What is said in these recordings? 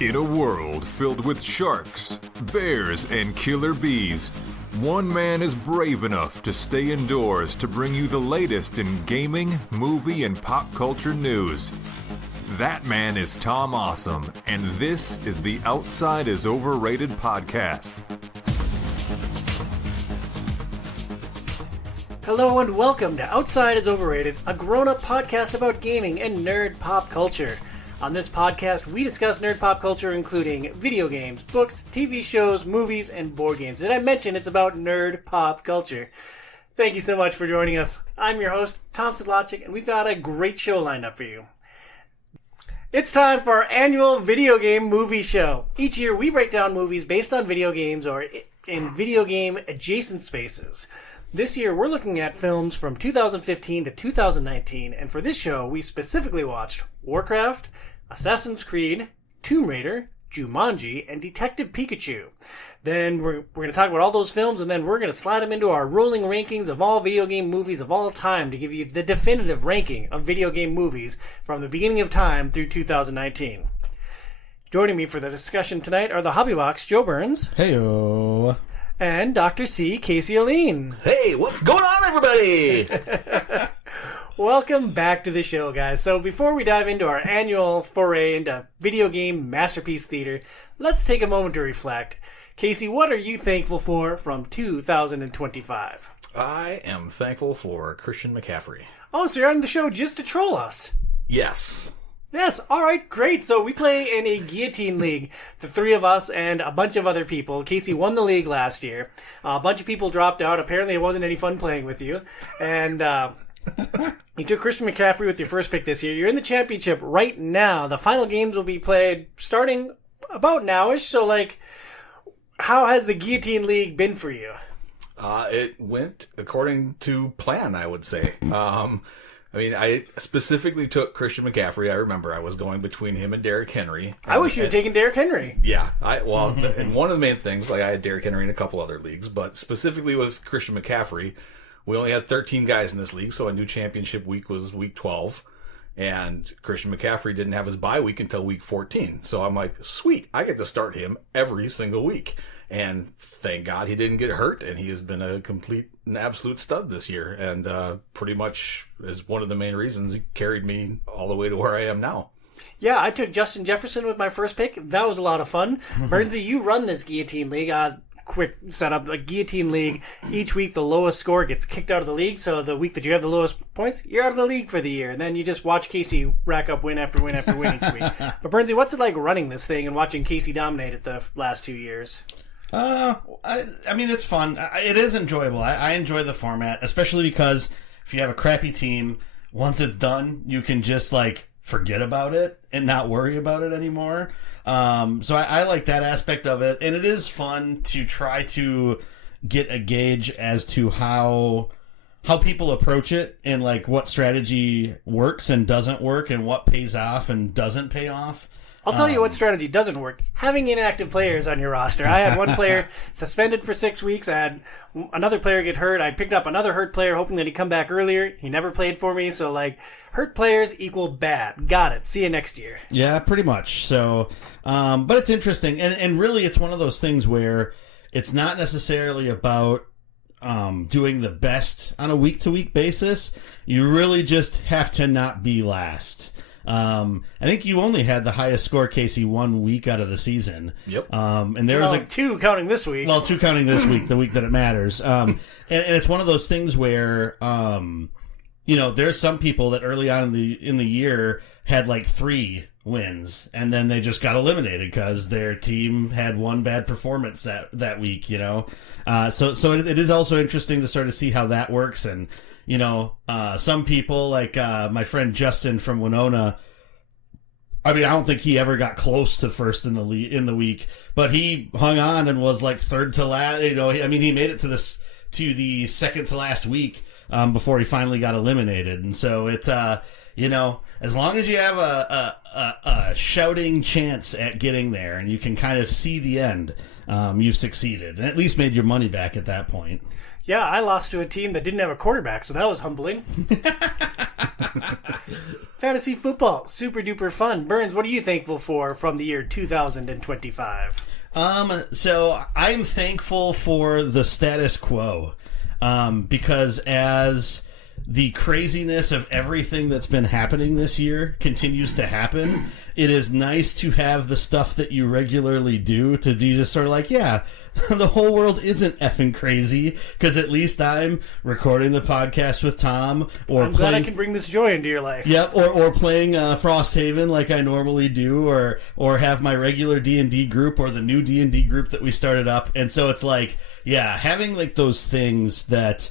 In a world filled with sharks, bears, and killer bees, one man is brave enough to stay indoors to bring you the latest in gaming, movie, and pop culture news. That man is Tom Awesome, and this is the Outside is Overrated podcast. Hello and welcome to Outside is Overrated, a grown-up podcast about gaming and nerd pop culture. On this podcast, we discuss nerd pop culture, including video games, books, TV shows, movies, and board games. Did I mention it's about nerd pop culture? Thank you so much for joining us. I'm your host, Tom Sidlacek, and we've got a great show lined up for you. It's time for our annual video game movie show. Each year, we break down movies based on video games or in video game adjacent spaces. This year, we're looking at films from 2015 to 2019, and for this show, we specifically watched Warcraft, Assassin's Creed, Tomb Raider, Jumanji, and Detective Pikachu. Then we're going to talk about all those films, and then we're going to slide them into our rolling rankings of all video game movies of all time to give you the definitive ranking of video game movies from the beginning of time through 2019. Joining me for the discussion tonight are the Hobbybox Joe Burns. Heyo. And Dr. C, Casey Aline. Hey, what's going on, everybody? Welcome back to the show, guys. So before we dive into our annual foray into video game masterpiece theater, let's take a moment to reflect. Casey, what are you thankful for from 2025? I am thankful for Christian McCaffrey. Oh, so you're on the show just to troll us? Yes. Yes, alright, great. So we play in a guillotine league, the three of us and a bunch of other people. Casey won the league last year. A bunch of people dropped out. Apparently it wasn't any fun playing with you. And you took Christian McCaffrey with your first pick this year. You're in the championship right now. The final games will be played starting about nowish. So, how has the guillotine league been for you? It went according to plan, I would say. I specifically took Christian McCaffrey. I remember I was going between him and Derrick Henry. I wish you had taken Derrick Henry. Yeah. And one of the main things, I had Derrick Henry in a couple other leagues, but specifically with Christian McCaffrey, we only had 13 guys in this league, so a new championship week was week 12. And Christian McCaffrey didn't have his bye week until week 14. So I'm like, sweet, I get to start him every single week. And thank God he didn't get hurt, and he has been an absolute stud this year. And pretty much is one of the main reasons he carried me all the way to where I am now. Yeah, I took Justin Jefferson with my first pick. That was a lot of fun. Bernsey, you run this guillotine league. Quick setup, a guillotine league. Each week, the lowest score gets kicked out of the league. So the week that you have the lowest points, you're out of the league for the year. And then you just watch Casey rack up win after win after win each week. But Bernsey, what's it like running this thing and watching Casey dominate it the last 2 years? It's fun. It is enjoyable. I enjoy the format, especially because if you have a crappy team, once it's done, you can just forget about it and not worry about it anymore. So I like that aspect of it, and it is fun to try to get a gauge as to how people approach it and what strategy works and doesn't work and what pays off and doesn't pay off. I'll tell you what strategy doesn't work. Having inactive players on your roster. I had one player suspended for 6 weeks. I had another player get hurt. I picked up another hurt player hoping that he'd come back earlier. He never played for me. So, hurt players equal bad. Got it. See you next year. Yeah, pretty much. So, but it's interesting. And really, it's one of those things where it's not necessarily about doing the best on a week-to-week basis. You really just have to not be last. I think you only had the highest score, Casey, 1 week out of the season. Yep. And there was two counting this week. Well, two counting this week, the week that it matters. And it's one of those things where, there's some people that early on in the year had 3 wins, and then they just got eliminated because their team had one bad performance that week. So it is also interesting to sort of see how that works. And some people my friend Justin from Winona, I don't think he ever got close to first in the week, but he hung on and was third to last. He made it to the second to last week before he finally got eliminated. And so it, as long as you have a shouting chance at getting there and you can kind of see the end, you've succeeded and at least made your money back at that point. Yeah, I lost to a team that didn't have a quarterback, so that was humbling. Fantasy football, super duper fun. Burns, what are you thankful for from the year 2025? So I'm thankful for the status quo, because as the craziness of everything that's been happening this year continues to happen, it is nice to have the stuff that you regularly do to be just sort of like, yeah, the whole world isn't effing crazy, because at least I'm recording the podcast with Tom, or I'm glad I can bring this joy into your life. Yep, or playing Frosthaven like I normally do, or have my regular D&D group, or the new D&D group that we started up. And so it's like, yeah, having like those things that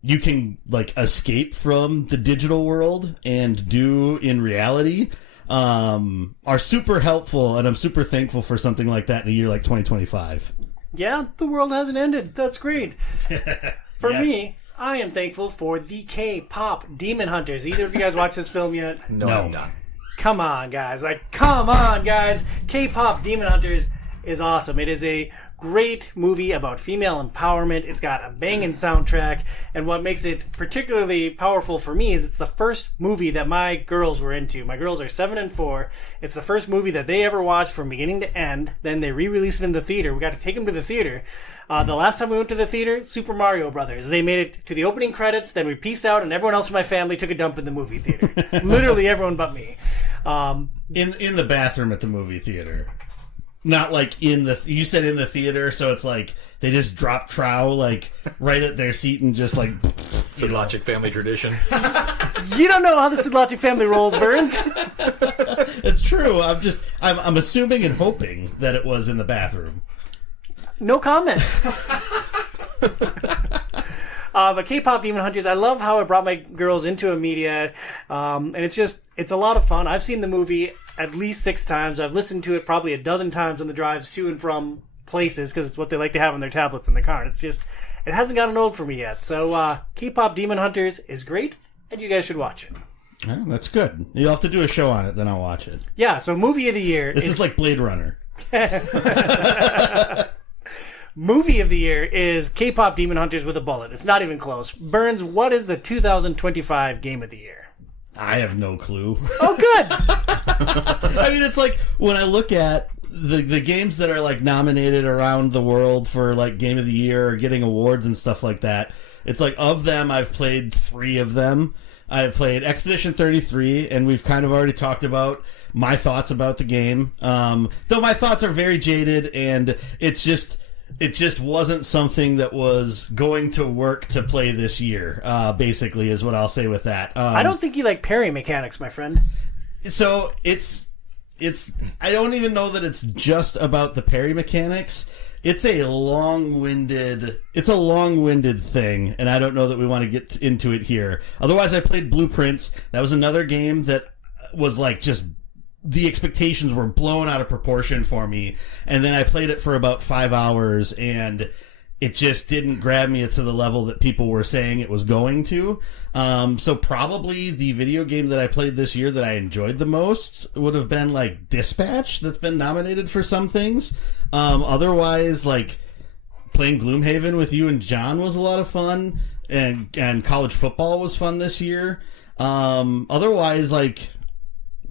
you can like escape from the digital world and do in reality are super helpful, and I'm super thankful for something like that in a year like 2025. Yeah, the world hasn't ended. That's great. For Yes. me, I am thankful for the K-pop Demon Hunters. Either of you guys watch this film yet? No, No. I'm not. Come on, guys. Come on, guys. K-pop Demon Hunters is awesome. It is a great movie about female empowerment. It's got a banging soundtrack, and what makes it particularly powerful for me is it's the first movie that my girls were into. My girls are 7 and 4. It's the first movie that they ever watched from beginning to end. Then they re-released it in the theater. We got to take them to the theater. The last time we went to the theater, Super Mario Brothers. They made it to the opening credits, then we pieced out, and everyone else in my family took a dump in the movie theater. Literally everyone but me. In the bathroom at the movie theater. Not like you said in the theater, so it's like they just drop trow like right at their seat and just like. Logic family tradition. You don't know how the Sidlogic family rolls, Burns. It's true. I'm assuming and hoping that it was in the bathroom. No comment. But K-pop Demon Hunters, I love how it brought my girls into a media, and it's a lot of fun. I've seen the movie at least 6 times. I've listened to it probably a dozen times on the drives to and from places, because it's what they like to have on their tablets in the car. It hasn't gotten old for me yet. So K-pop Demon Hunters is great, and you guys should watch it. Oh, that's good. You'll have to do a show on it, then I'll watch it. Yeah, so movie of the year This is like Blade Runner. Movie of the year is K-pop Demon Hunters with a bullet. It's not even close. Burns, what is the 2025 game of the year? I have no clue. Oh, good. I mean, it's like when I look at the games that are like nominated around the world for like Game of the Year or getting awards and stuff like that. It's like of them, I've played 3 of them. I've played Expedition 33, and we've kind of already talked about my thoughts about the game. Though my thoughts are very jaded, and it just wasn't something that was going to work to play this year, basically, is what I'll say with that. I don't think you like parry mechanics, my friend. So it's I don't even know that it's just about the parry mechanics. It's a long-winded thing, and I don't know that we want to get into it here. Otherwise, I played Blueprints. That was another game that was like just the expectations were blown out of proportion for me, and then I played it for about 5 hours, and it just didn't grab me to the level that people were saying it was going to. So probably the video game that I played this year that I enjoyed the most would have been like Dispatch, that's been nominated for some things. Otherwise, like playing Gloomhaven with you and John was a lot of fun, and college football was fun this year. Otherwise, like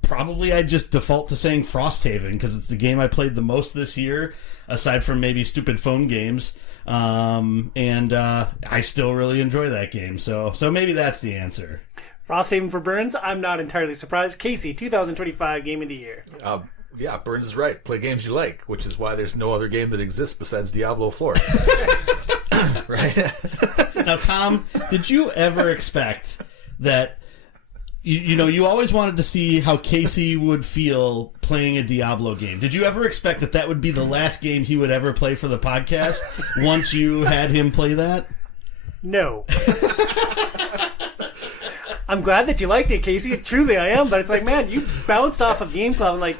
probably I'd just default to saying Frosthaven because it's the game I played the most this year, aside from maybe stupid phone games. And I still really enjoy that game, so maybe that's the answer. Frosthaven for Burns, I'm not entirely surprised. Casey, 2025 Game of the Year. Yeah, Burns is right. Play games you like, which is why there's no other game that exists besides Diablo 4. Right? Now, Tom, did you ever expect that, you always wanted to see how Casey would feel playing a Diablo game. Did you ever expect that would be the last game he would ever play for the podcast once you had him play that? No. I'm glad that you liked it, Casey. Truly, I am. But it's like, man, you bounced off of Game Club and like,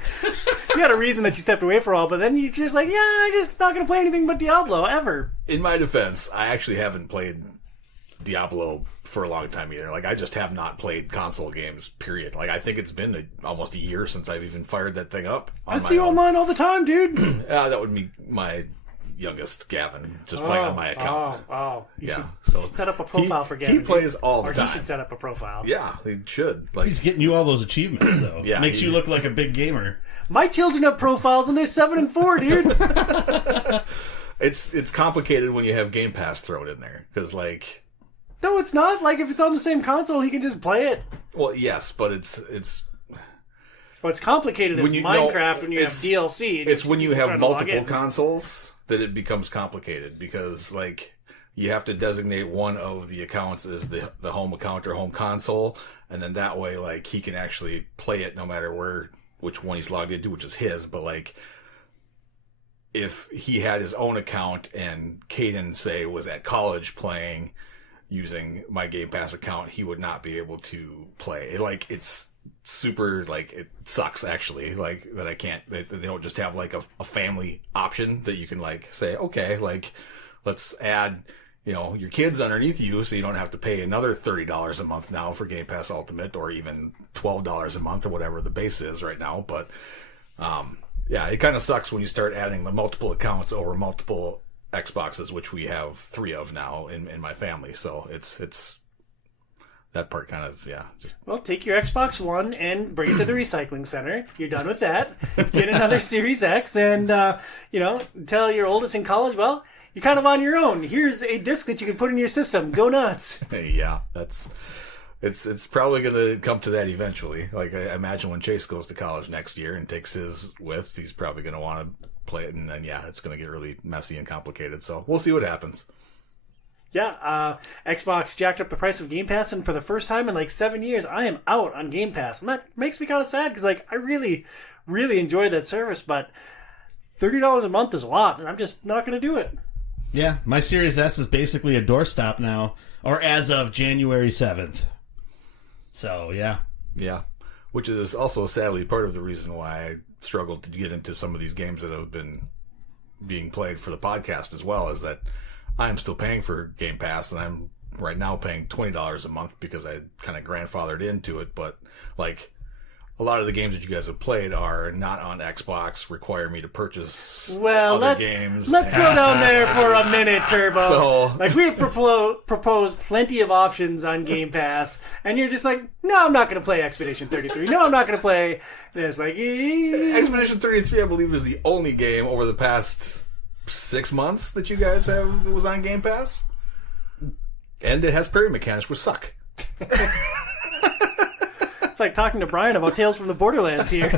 you had a reason that you stepped away for a while, but then you're just like, yeah, I'm just not going to play anything but Diablo ever. In my defense, I actually haven't played Diablo for a long time either. Like, I just have not played console games, period. Like, I think it's been almost a year since I've even fired that thing up. I see you online all the time, dude. That would be my youngest Gavin, just playing on my account. You yeah. should set up a profile for Gavin. He plays all the time. Or he should set up a profile. Yeah, he should. Like, he's getting you all those achievements, though. Yeah, makes you look like a big gamer. My children have profiles, and they're 7 and 4, dude. It's complicated when you have Game Pass thrown in there, because, like... No, it's not. Like, if it's on the same console, he can just play it. Well, yes, but it's... What's complicated is Minecraft when you have DLC. It's when you have multiple consoles that it becomes complicated, because, like, you have to designate one of the accounts as the home account or home console, and then that way, like, he can actually play it no matter which one he's logged into, which is his, but, like... If he had his own account and Caden, say, was at college playing using my Game Pass account, he would not be able to play. Like, it's super, like, it sucks, actually, like, that I can't, they don't just have, like, a family option that you can, like, say, okay, like, let's add, your kids underneath you so you don't have to pay another $30 a month now for Game Pass Ultimate, or even $12 a month or whatever the base is right now, but, yeah, it kind of sucks when you start adding the multiple accounts over multiple Xboxes, which we have 3 of now in my family. So it's that part kind of, yeah. Well, take your Xbox One and bring it to the recycling center. You're done with that. Get another Series X and, tell your oldest in college, well, you're kind of on your own. Here's a disc that you can put in your system. Go nuts. Yeah, It's probably going to come to that eventually. Like, I imagine when Chase goes to college next year and takes his with, he's probably going to want to play it, and then, yeah, it's going to get really messy and complicated. So we'll see what happens. Yeah, Xbox jacked up the price of Game Pass, and for the first time in like 7 years, I am out on Game Pass. And that makes me kind of sad, because, like, I really, really enjoy that service, but $30 a month is a lot, and I'm just not going to do it. Yeah, my Series S is basically a doorstop now, or as of January 7th. So, yeah. Yeah. Which is also, sadly, part of the reason why I struggled to get into some of these games that have been being played for the podcast as well, is that I'm still paying for Game Pass, and I'm right now paying $20 a month because I kind of grandfathered into it. But, like, a lot of the games that you guys have played are not on Xbox, require me to purchase other games. Let's slow down there for a minute, Turbo. So, like, we have proposed plenty of options on Game Pass, and you're just like, no, I'm not going to play Expedition 33. No, I'm not going to play this. Like, Expedition 33, I believe, is the only game over the past 6 months that you guys have that was on Game Pass. And it has parry mechanics, which suck. It's like talking to Brian about Tales from the Borderlands here.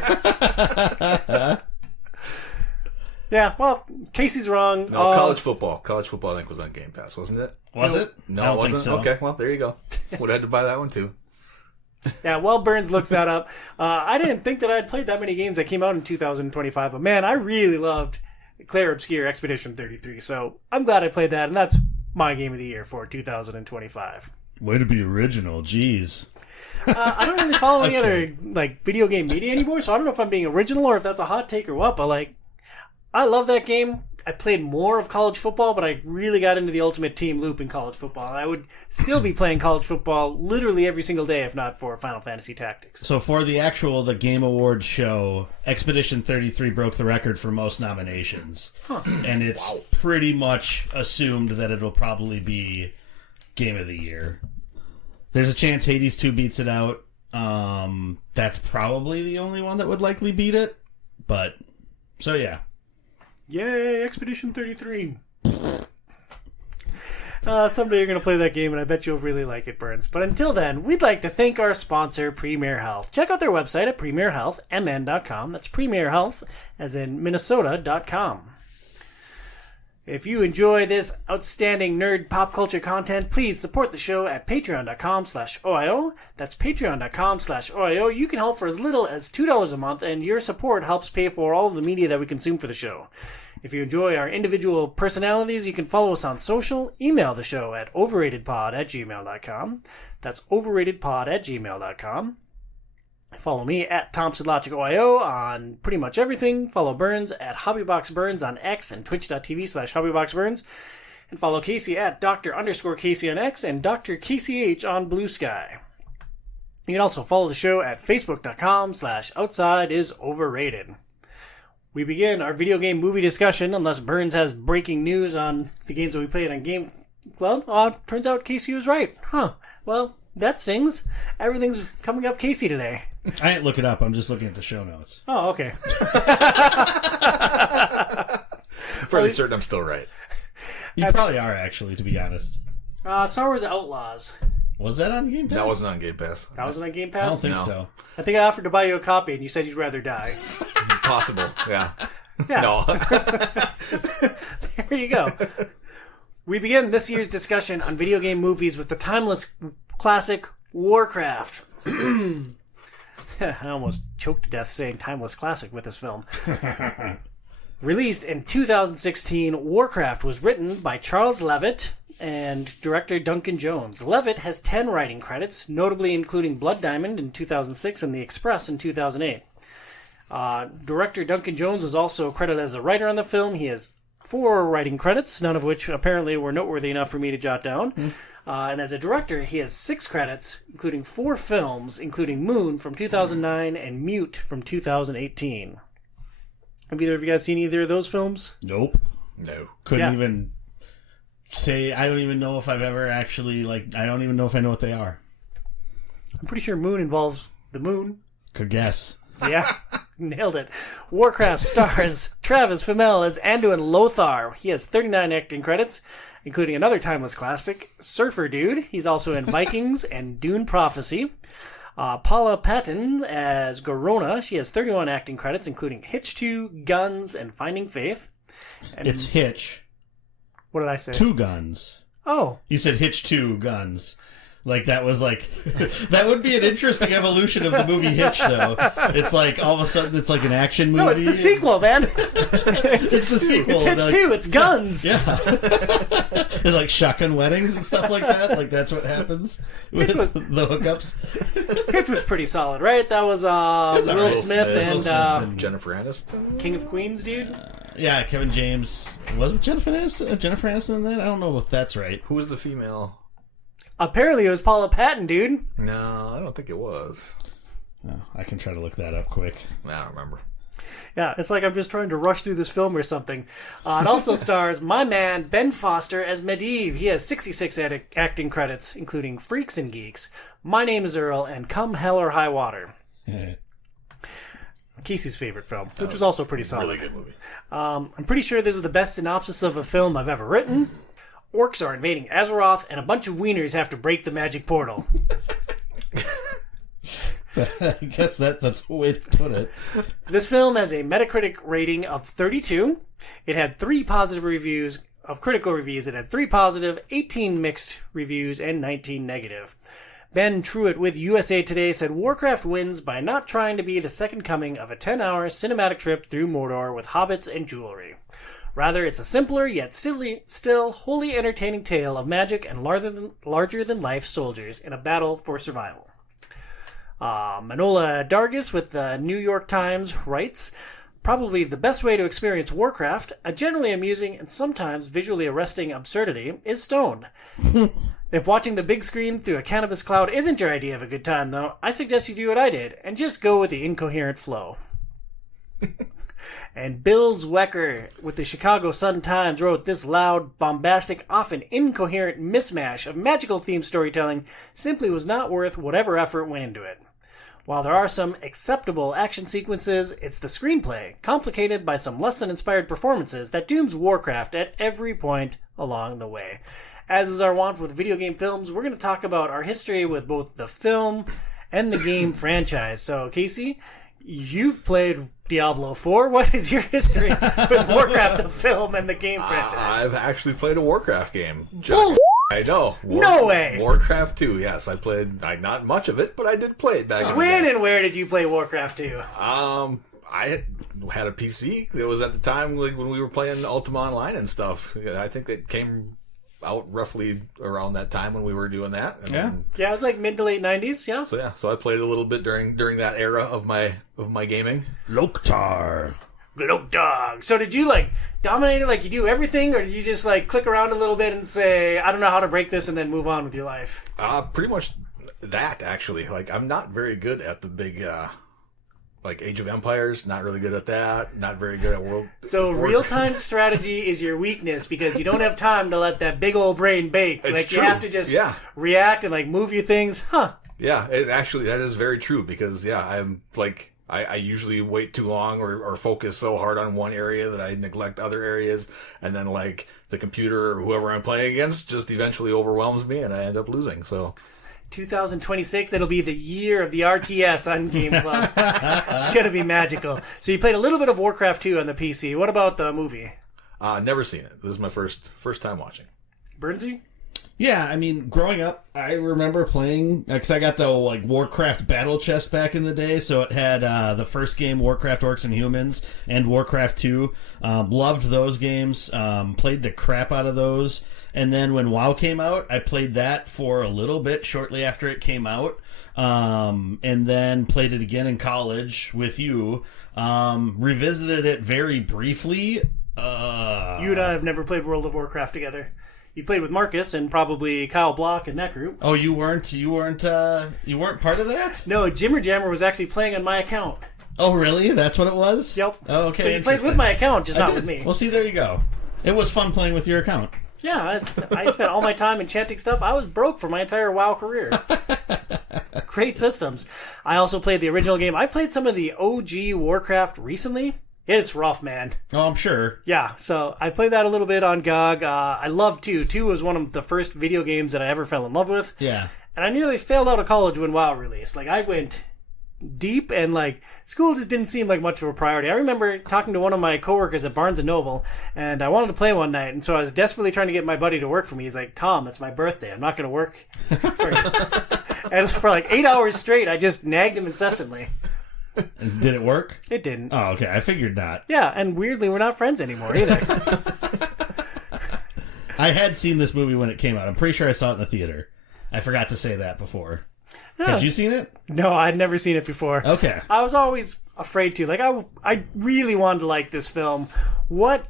Yeah, well, Casey's wrong. No, college football. College football, I think, was on Game Pass, wasn't it? Was it? No, it wasn't? So. Okay, well, there you go. Would have had to buy that one, too. Yeah, well, Burns looks that up. I didn't think that I'd played that many games that came out in 2025, but man, I really loved Claire Obscure Expedition 33, so I'm glad I played that, and that's my game of the year for 2025. Way to be original, jeez. I don't really follow any other like video game media anymore, so I don't know if I'm being original or if that's a hot take or what, but like, I love that game. I played more of college football, but I really got into the Ultimate Team loop in college football. And I would still be playing college football literally every single day if not for Final Fantasy Tactics. So for the Game Awards show, Expedition 33 broke the record for most nominations. Huh. And it's pretty much assumed that it'll probably be Game of the Year. There's a chance Hades 2 beats it out. That's probably the only one that would likely beat it. But, so yeah. Yay, Expedition 33. Someday you're going to play that game, and I bet you'll really like it, Burns. But until then, we'd like to thank our sponsor, Premier Health. Check out their website at premierhealthmn.com. That's Premier Health, as in Minnesota.com. If you enjoy this outstanding nerd pop culture content, please support the show at patreon.com/OiO. That's patreon.com/OiO. You can help for as little as $2 a month, and your support helps pay for all of the media that we consume for the show. If you enjoy our individual personalities, you can follow us on social. Email the show at overratedpod@gmail.com. That's overratedpod@gmail.com. Follow me at ThompsonLogicOIO on pretty much everything. Follow Burns at HobbyBoxBurns on X and twitch.tv/HobbyBoxBurns. And follow Casey at Dr_Casey on X and Dr. KCH on Blue Sky. You can also follow the show at Facebook.com/OutsideIsOverrated. We begin our video game movie discussion, unless Burns has breaking news on the games that we played on Game Club. Turns out Casey was right. Huh. Well, that stings. Everything's coming up Casey today. I ain't looking up. I'm just looking at the show notes. Oh, okay. Fairly certain I'm still right. You probably are, actually, to be honest. Star Wars Outlaws. Was that on Game Pass? That wasn't on Game Pass. That wasn't on Game I Pass? don't think No. so. I think I offered to buy you a copy, and you said you'd rather die. Possible, yeah. Yeah. No. There you go. We begin this year's discussion on video game movies with the timeless classic Warcraft. I almost choked to death saying timeless classic with this film. Released in 2016, Warcraft was written by Charles Levitt and director Duncan Jones. Levitt has 10 writing credits, notably including Blood Diamond in 2006 and The Express in 2008. Director Duncan Jones was also credited as a writer on the film. He has 4 writing credits, none of which apparently were noteworthy enough for me to jot down. And as a director, he has 6 credits, including 4 films, including Moon from 2009 and Mute from 2018. Have either of you guys seen either of those films? Nope. No. Couldn't even say. I don't even know if I've ever actually, I don't even know if I know what they are. I'm pretty sure Moon involves the moon. Could guess. Yeah, nailed it. Warcraft stars Travis Fimmel as Anduin Lothar. He has 39 acting credits, including another timeless classic, Surfer Dude. He's also in Vikings and Dune Prophecy. Paula Patton as Garona. She has 31 acting credits, including Hitch 2, Guns, and Finding Faith. And It's Hitch. what did I say? 2 guns. Oh, You said Hitch 2 guns. That was that would be an interesting evolution of the movie Hitch, though. It's all of a sudden it's like an action movie. no, it's the sequel, man. It's the sequel. It's Hitch 2, it's Guns. Yeah. And shotgun weddings and stuff like that. That's what happens with the hookups. Hitch was pretty solid, right? That was Will Smith and Jennifer Aniston. King of Queens, dude. Yeah, Kevin James. Was it Jennifer Aniston in that? I don't know if that's right. Who was the female? Apparently it was Paula Patton, dude. No, I don't think it was. Oh, I can try to look that up quick. I don't remember. Yeah, it's like I'm just trying to rush through this film or something. It also stars my man Ben Foster as Medivh. He has 66 acting credits, including Freaks and Geeks, My Name is Earl, and Come Hell or High Water. Casey's favorite film, which was also pretty solid. Really good movie. I'm pretty sure this is the best synopsis of a film I've ever written. Orcs are invading Azeroth, and a bunch of wieners have to break the magic portal. I guess that's the way to put it. This film has a Metacritic rating of 32. It had 3 positive reviews of critical reviews. It had 3 positive, 18 mixed reviews, and 19 negative. Ben Truitt with USA Today said Warcraft wins by not trying to be the second coming of a 10-hour cinematic trip through Mordor with hobbits and jewelry. Rather, it's a simpler, yet still wholly entertaining tale of magic and larger-than-life soldiers in a battle for survival. Manola Dargis with the New York Times writes, probably the best way to experience Warcraft, a generally amusing and sometimes visually arresting absurdity, is stoned. If watching the big screen through a cannabis cloud isn't your idea of a good time, though, I suggest you do what I did and just go with the incoherent flow. And Bill Zwecker with the Chicago Sun-Times wrote, this loud, bombastic, often incoherent mismatch of magical themed storytelling simply was not worth whatever effort went into it. While there are some acceptable action sequences, it's the screenplay, complicated by some less than inspired performances, that dooms Warcraft at every point along the way. As is our wont with video game films, we're going to talk about our history with both the film and the game franchise. So, Casey, you've played Diablo 4. What is your history with Warcraft, the film, and the game franchise? I've actually played a Warcraft game. Bull- I know. No way! Warcraft 2, yes. I played, not much of it, but I did play it back in the When day. and where did you play Warcraft 2? I had a PC. It was at the time when we were playing Ultima Online and stuff. I think it came out roughly around that time when we were doing that. And Yeah. Yeah, it was like mid to late 90s, yeah? So I played a little bit during that era of my gaming. Loktar. Gloat Dog. So did you dominate it, you do everything, or did you just click around a little bit and say, I don't know how to break this, and then move on with your life? Pretty much that, actually. I'm not very good at the big Like Age of Empires, not really good at that. Not very good at World. So real-time strategy is your weakness because you don't have time to let that big old brain bake. It's like true. you have to just react and like move your things. Huh. Yeah, that is very true because I'm like I usually wait too long or focus so hard on one area that I neglect other areas, and then like the computer or whoever I'm playing against just eventually overwhelms me and I end up losing. So 2026, it'll be the year of the RTS on Game Club. It's going to be magical. So you played a little bit of Warcraft 2 on the PC. What about the movie? Never seen it. This is my first time watching. Burnsy? Yeah, I mean, growing up, I remember playing, because I got the like Warcraft battle chest back in the day, so it had the first game, Warcraft Orcs and Humans, and Warcraft 2. Loved those games, played the crap out of those, and then when WoW came out, I played that for a little bit shortly after it came out, and then played it again in college with you, revisited it very briefly. You and I have never played World of Warcraft together. You played with Marcus and probably Kyle Block in that group. Oh, you weren't part of that? No, Jimmer Jammer was actually playing on my account. Oh, really? That's what it was? Yep. Oh, okay. So you played with my account, just not with me. Well, see, there you go. It was fun playing with your account. Yeah, I spent all my time enchanting stuff. I was broke for my entire WoW career. Great systems. I also played the original game. I played some of the OG Warcraft recently. It's rough, man. Oh, I'm sure. Yeah, so I played that a little bit on GOG. I love 2. 2 was one of the first video games that I ever fell in love with. Yeah. And I nearly failed out of college when WoW released. Like, I went deep and, like, school just didn't seem like much of a priority. I remember talking to one of my coworkers at Barnes & Noble, and I wanted to play one night, and so I was desperately trying to get my buddy to work for me. He's like, Tom, it's my birthday. I'm not going to work for you. And for like 8 hours straight, I just nagged him incessantly. Did it work? It didn't. Oh, okay. I figured not. Yeah, and weirdly, we're not friends anymore either. I had seen this movie when it came out. I'm pretty sure I saw it in the theater. I forgot to say that before. Yeah. Had you seen it? No, I'd never seen it before. Okay. I was always afraid to. Like, I really wanted to like this film. What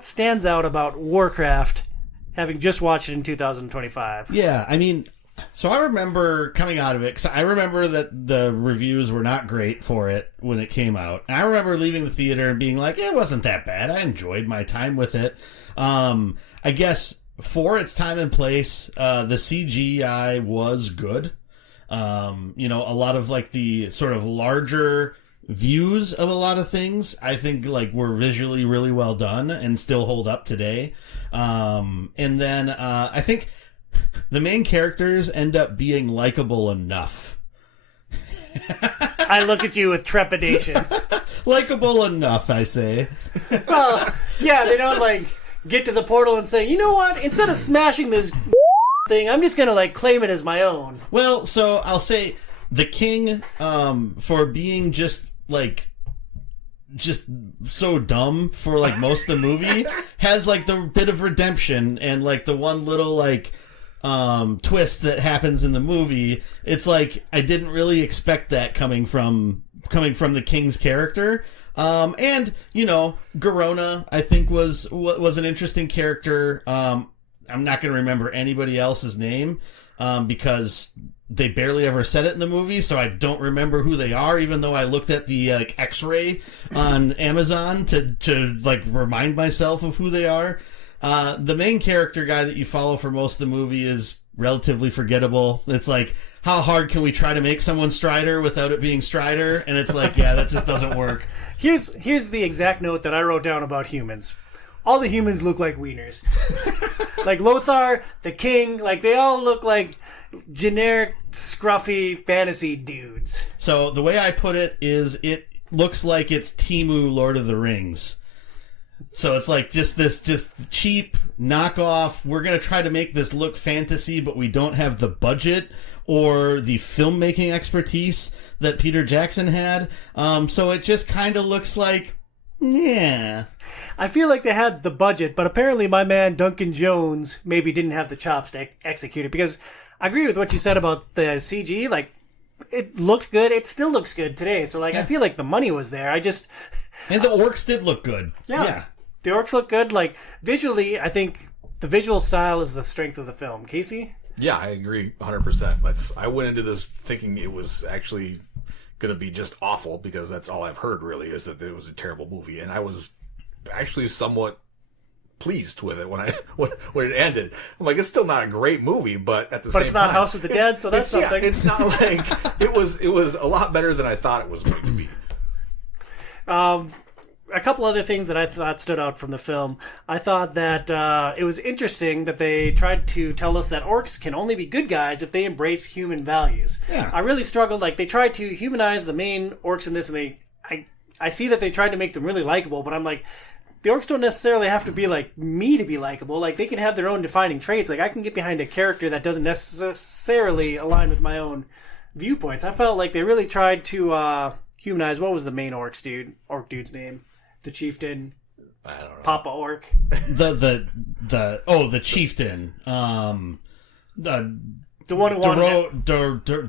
stands out about Warcraft, having just watched it in 2025? Yeah, I mean, so I remember coming out of it, because I remember that the reviews were not great for it when it came out. And I remember leaving the theater and being like, it wasn't that bad. I enjoyed my time with it. I guess for its time and place, the CGI was good. A lot of like the sort of larger views of a lot of things, I think like were visually really well done and still hold up today. And then I think the main characters end up being likable enough. I look at you with trepidation. Likable enough, I say. Well, yeah, they don't like get to the portal and say, you know what? Instead of smashing this thing, I'm just gonna like claim it as my own. Well, so I'll say the king, for being just so dumb for like most of the movie, has like the bit of redemption and like the one little like twist that happens in the movie. It's like I didn't really expect that coming from the king's character. And Garona, I think was an interesting character. I'm not going to remember anybody else's name because they barely ever said it in the movie, so I don't remember who they are, even though I looked at the X-ray on Amazon to like remind myself of who they are. The main character guy that you follow for most of the movie is relatively forgettable. It's like, how hard can we try to make someone Strider without it being Strider? And it's like, yeah, that just doesn't work. Here's the exact note that I wrote down about humans. All the humans look like wieners. Like Lothar, the king, like they all look like generic, scruffy fantasy dudes. So the way I put it is it looks like it's Temu Lord of the Rings. So it's like just cheap knockoff. We're going to try to make this look fantasy, but we don't have the budget or the filmmaking expertise that Peter Jackson had. So it just kind of looks like, yeah. I feel like they had the budget, but apparently my man Duncan Jones maybe didn't have the chops to execute it, because I agree with what you said about the CG. Like, it looked good. It still looks good today. So, like, yeah. I feel like the money was there. And the orcs did look good. Yeah. The orcs look good. Like, visually, I think the visual style is the strength of the film. Casey? Yeah, I agree 100%. I went into this thinking it was actually going to be just awful, because that's all I've heard really, is that it was a terrible movie. And I was actually somewhat pleased with it when it ended. I'm like, it's still not a great movie, but at the same time, it's not House of the Dead, so that's something. Yeah, it's not like it was a lot better than I thought it was going to be. A couple other things that I thought stood out from the film. I thought that it was interesting that they tried to tell us that orcs can only be good guys if they embrace human values. Yeah. I really struggled. Like, they tried to humanize the main orcs in this, and I see that they tried to make them really likable, but I'm like, the orcs don't necessarily have to be like me to be likable. Like, they can have their own defining traits. Like, I can get behind a character that doesn't necessarily align with my own viewpoints. I felt like they really tried to humanize. What was the main orc dude's name? The chieftain. I don't know. Papa Orc. the chieftain. The one who wanted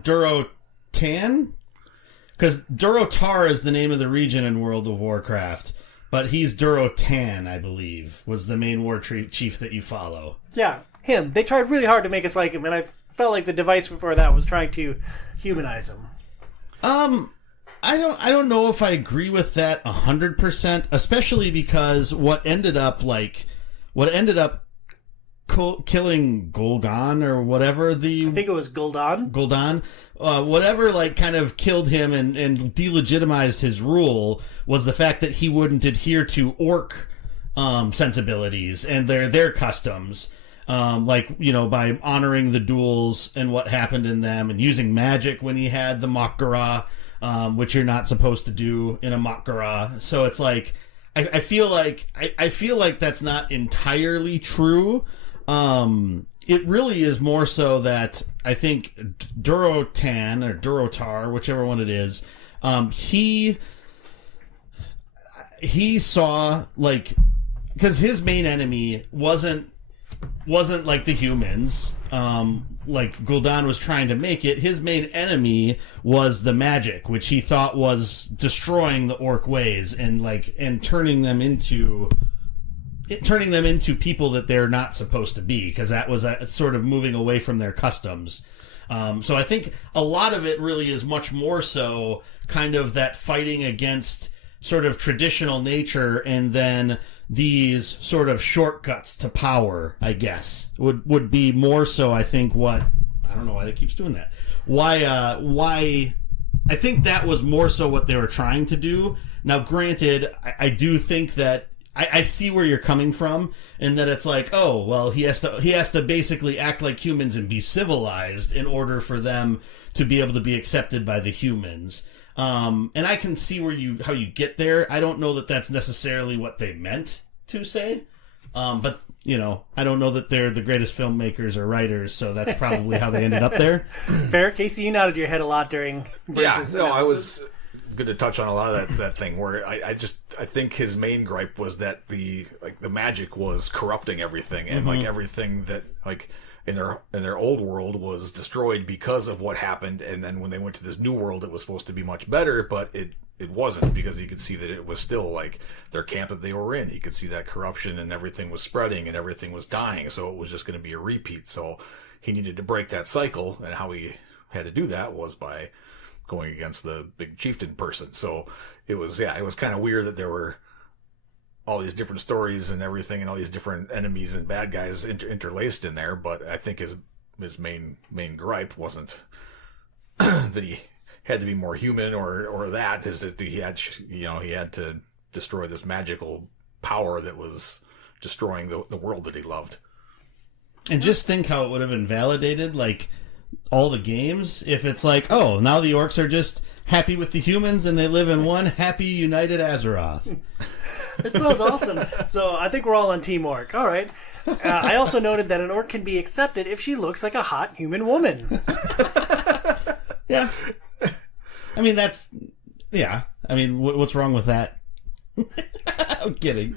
Durotan? Because Durotar is the name of the region in World of Warcraft. But he's Durotan, I believe, was the main war chief that you follow. Yeah, him. They tried really hard to make us like him, and I felt like the device before that was trying to humanize him. I don't know if I agree with that 100%, especially because what ended up killing Gul'dan or whatever I think it was Gul'dan. Whatever kind of killed him and delegitimized his rule was the fact that he wouldn't adhere to orc sensibilities and their customs. By honoring the duels and what happened in them, and using magic when he had the Mak'gara, which you're not supposed to do in a Mak'gara. So it's like, I feel like that's not entirely true. It really is more so that I think Durotan or Durotar, whichever one it is, he saw, because his main enemy wasn't like the humans, like Gul'dan was trying to make it. His main enemy was the magic, which he thought was destroying the orc ways and turning them into people that they're not supposed to be, because that was sort of moving away from their customs. So I think a lot of it really is much more so kind of that fighting against sort of traditional nature, and then these sort of shortcuts to power, I guess, would be more so, I think, what... I don't know why they keeps doing that. Why... I think that was more so what they were trying to do. Now, granted, I do think that I see where you're coming from, and that it's like, oh, well, he has to basically act like humans and be civilized in order for them to be able to be accepted by the humans. And I can see how you get there. I don't know that that's necessarily what they meant to say. But, I don't know that they're the greatest filmmakers or writers, so that's probably how they ended up there. Fair. Casey, you nodded your head a lot during Bridges' I was good to touch on a lot of that thing where I think his main gripe was that the magic was corrupting everything, and everything that in their old world was destroyed because of what happened, and then when they went to this new world it was supposed to be much better, but it wasn't, because you could see that it was still their camp that they were in. You could see that corruption, and everything was spreading and everything was dying, so it was just going to be a repeat. So he needed to break that cycle, and how he had to do that was by going against the big chieftain person. So it was kind of weird that there were all these different stories and everything, and all these different enemies and bad guys interlaced in there. But I think his main gripe wasn't that he had to be more human or that, is that he had to destroy this magical power that was destroying the world that he loved. And just think how it would have invalidated all the games if it's oh, now the orcs are just happy with the humans and they live in one happy united Azeroth. It sounds awesome. So I think we're all on Team Orc. All right. I also noted that an orc can be accepted if she looks like a hot human woman. Yeah. I mean, what's wrong with that? I'm kidding.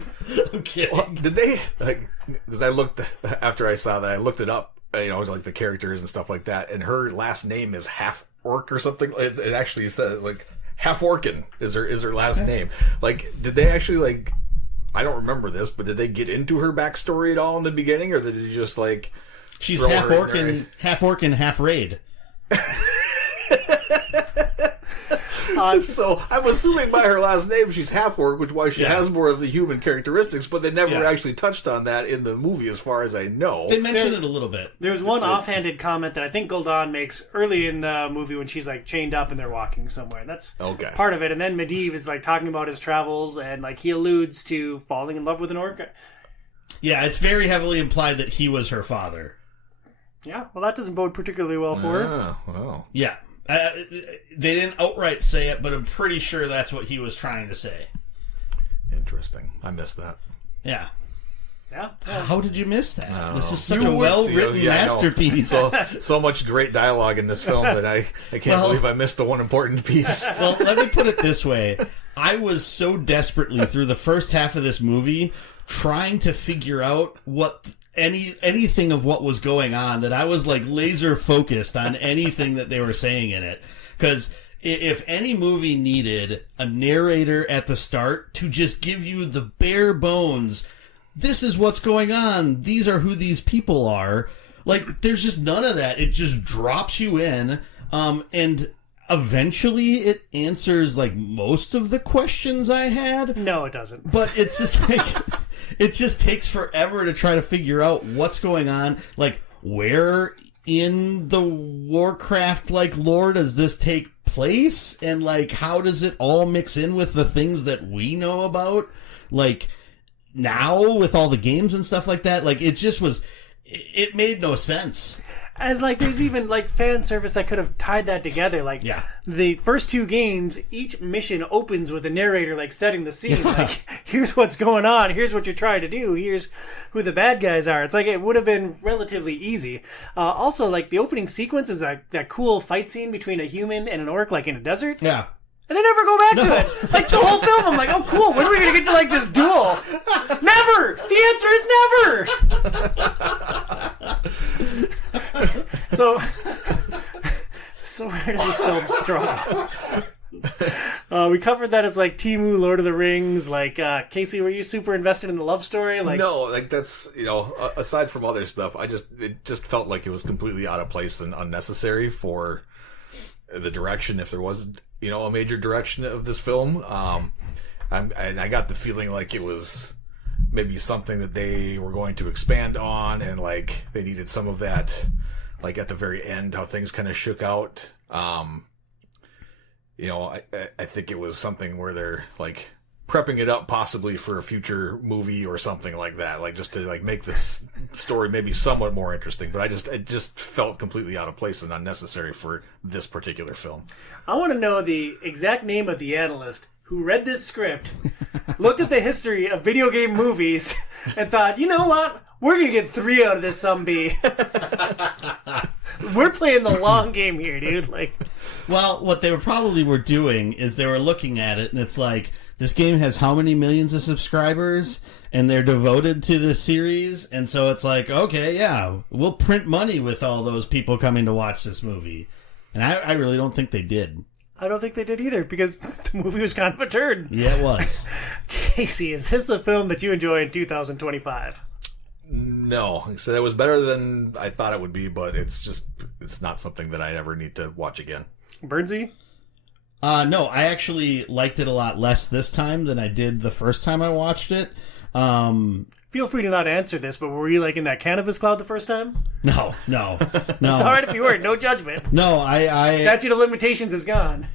Well, did they, because I looked, after I saw that, I looked it up, the characters and stuff like that, and her last name is Half Orc or something. It actually says, Half Orcan is her last name. Did they actually, I don't remember this, but did they get into her backstory at all in the beginning, or did they just, she's half orc and half raid? So I'm assuming by her last name she's half-orc, which is why she has more of the human characteristics, but they never actually touched on that in the movie as far as I know. They mentioned it a little bit. There's one offhanded comment that I think Gul'dan makes early in the movie when she's like chained up and they're walking somewhere. That's part of it. And then Medivh is like talking about his travels and like he alludes to falling in love with an orc. Yeah, it's very heavily implied that he was her father. Yeah, well, that doesn't bode particularly well for her. Wow. Yeah. They didn't outright say it, but I'm pretty sure that's what he was trying to say. Interesting. I missed that. Yeah. Yeah. How did you miss that? This is such You a would- well-written masterpiece. So much great dialogue in this film that I can't believe I missed the one important piece. Well, let me put it this way. I was so desperately through the first half of this movie trying to figure out what anything of what was going on that I was like laser focused on anything that they were saying in it. Because if any movie needed a narrator at the start to just give you the bare bones, this is what's going on, these are who these people are, like there's just none of that. It just drops you in, and eventually it answers like most of the questions I had. No, it doesn't. But it's just like it just takes forever to try to figure out what's going on. Like, where in the Warcraft like lore does this take place? And like, how does it all mix in with the things that we know about? Like, now with all the games and stuff like that, like it just was, it made no sense. And like, there's even like fan service that could have tied that together. Like, the first two games, each mission opens with a narrator like setting the scene. Like, here's what's going on. Here's what you're trying to do. Here's who the bad guys are. It's like it would have been relatively easy. Also, like the opening sequence is that cool fight scene between a human and an orc, like in a desert. Yeah. And they never go back to it. Like the whole film, I'm like, oh cool, when are we going to get to like this duel? Never! The answer is never! So where does this film struggle? We covered that as like Temu, Lord of the Rings. Like, Casey, were you super invested in the love story? Like, no, like that's, aside from other stuff, it just felt like it was completely out of place and unnecessary for the direction, if there was, a major direction of this film. And I got the feeling like it was maybe something that they were going to expand on, and like they needed some of that, like at the very end, how things kind of shook out. I think it was something where they're like prepping it up possibly for a future movie or something like that, like just to like make this story maybe somewhat more interesting. But it just felt completely out of place and unnecessary for this particular film. I want to know the exact name of the analyst who read this script, looked at the history of video game movies, and thought, you know what? We're going to get 3 out of this sumbee. We're playing the long game here, dude. Like, well, what they probably were doing is they were looking at it, and it's like, this game has how many millions of subscribers, and they're devoted to this series, and so it's like, okay, yeah, we'll print money with all those people coming to watch this movie. And I really don't think they did. I don't think they did either, because the movie was kind of a turd. Yeah, it was. Casey, is this a film that you enjoy in 2025? No. Like I said, it was better than I thought it would be, but it's not something that I ever need to watch again. Burnsy? No, I actually liked it a lot less this time than I did the first time I watched it. Feel free to not answer this, but were you like in that cannabis cloud the first time? No. It's all right if you weren't. No judgment. No, I Statute of limitations is gone.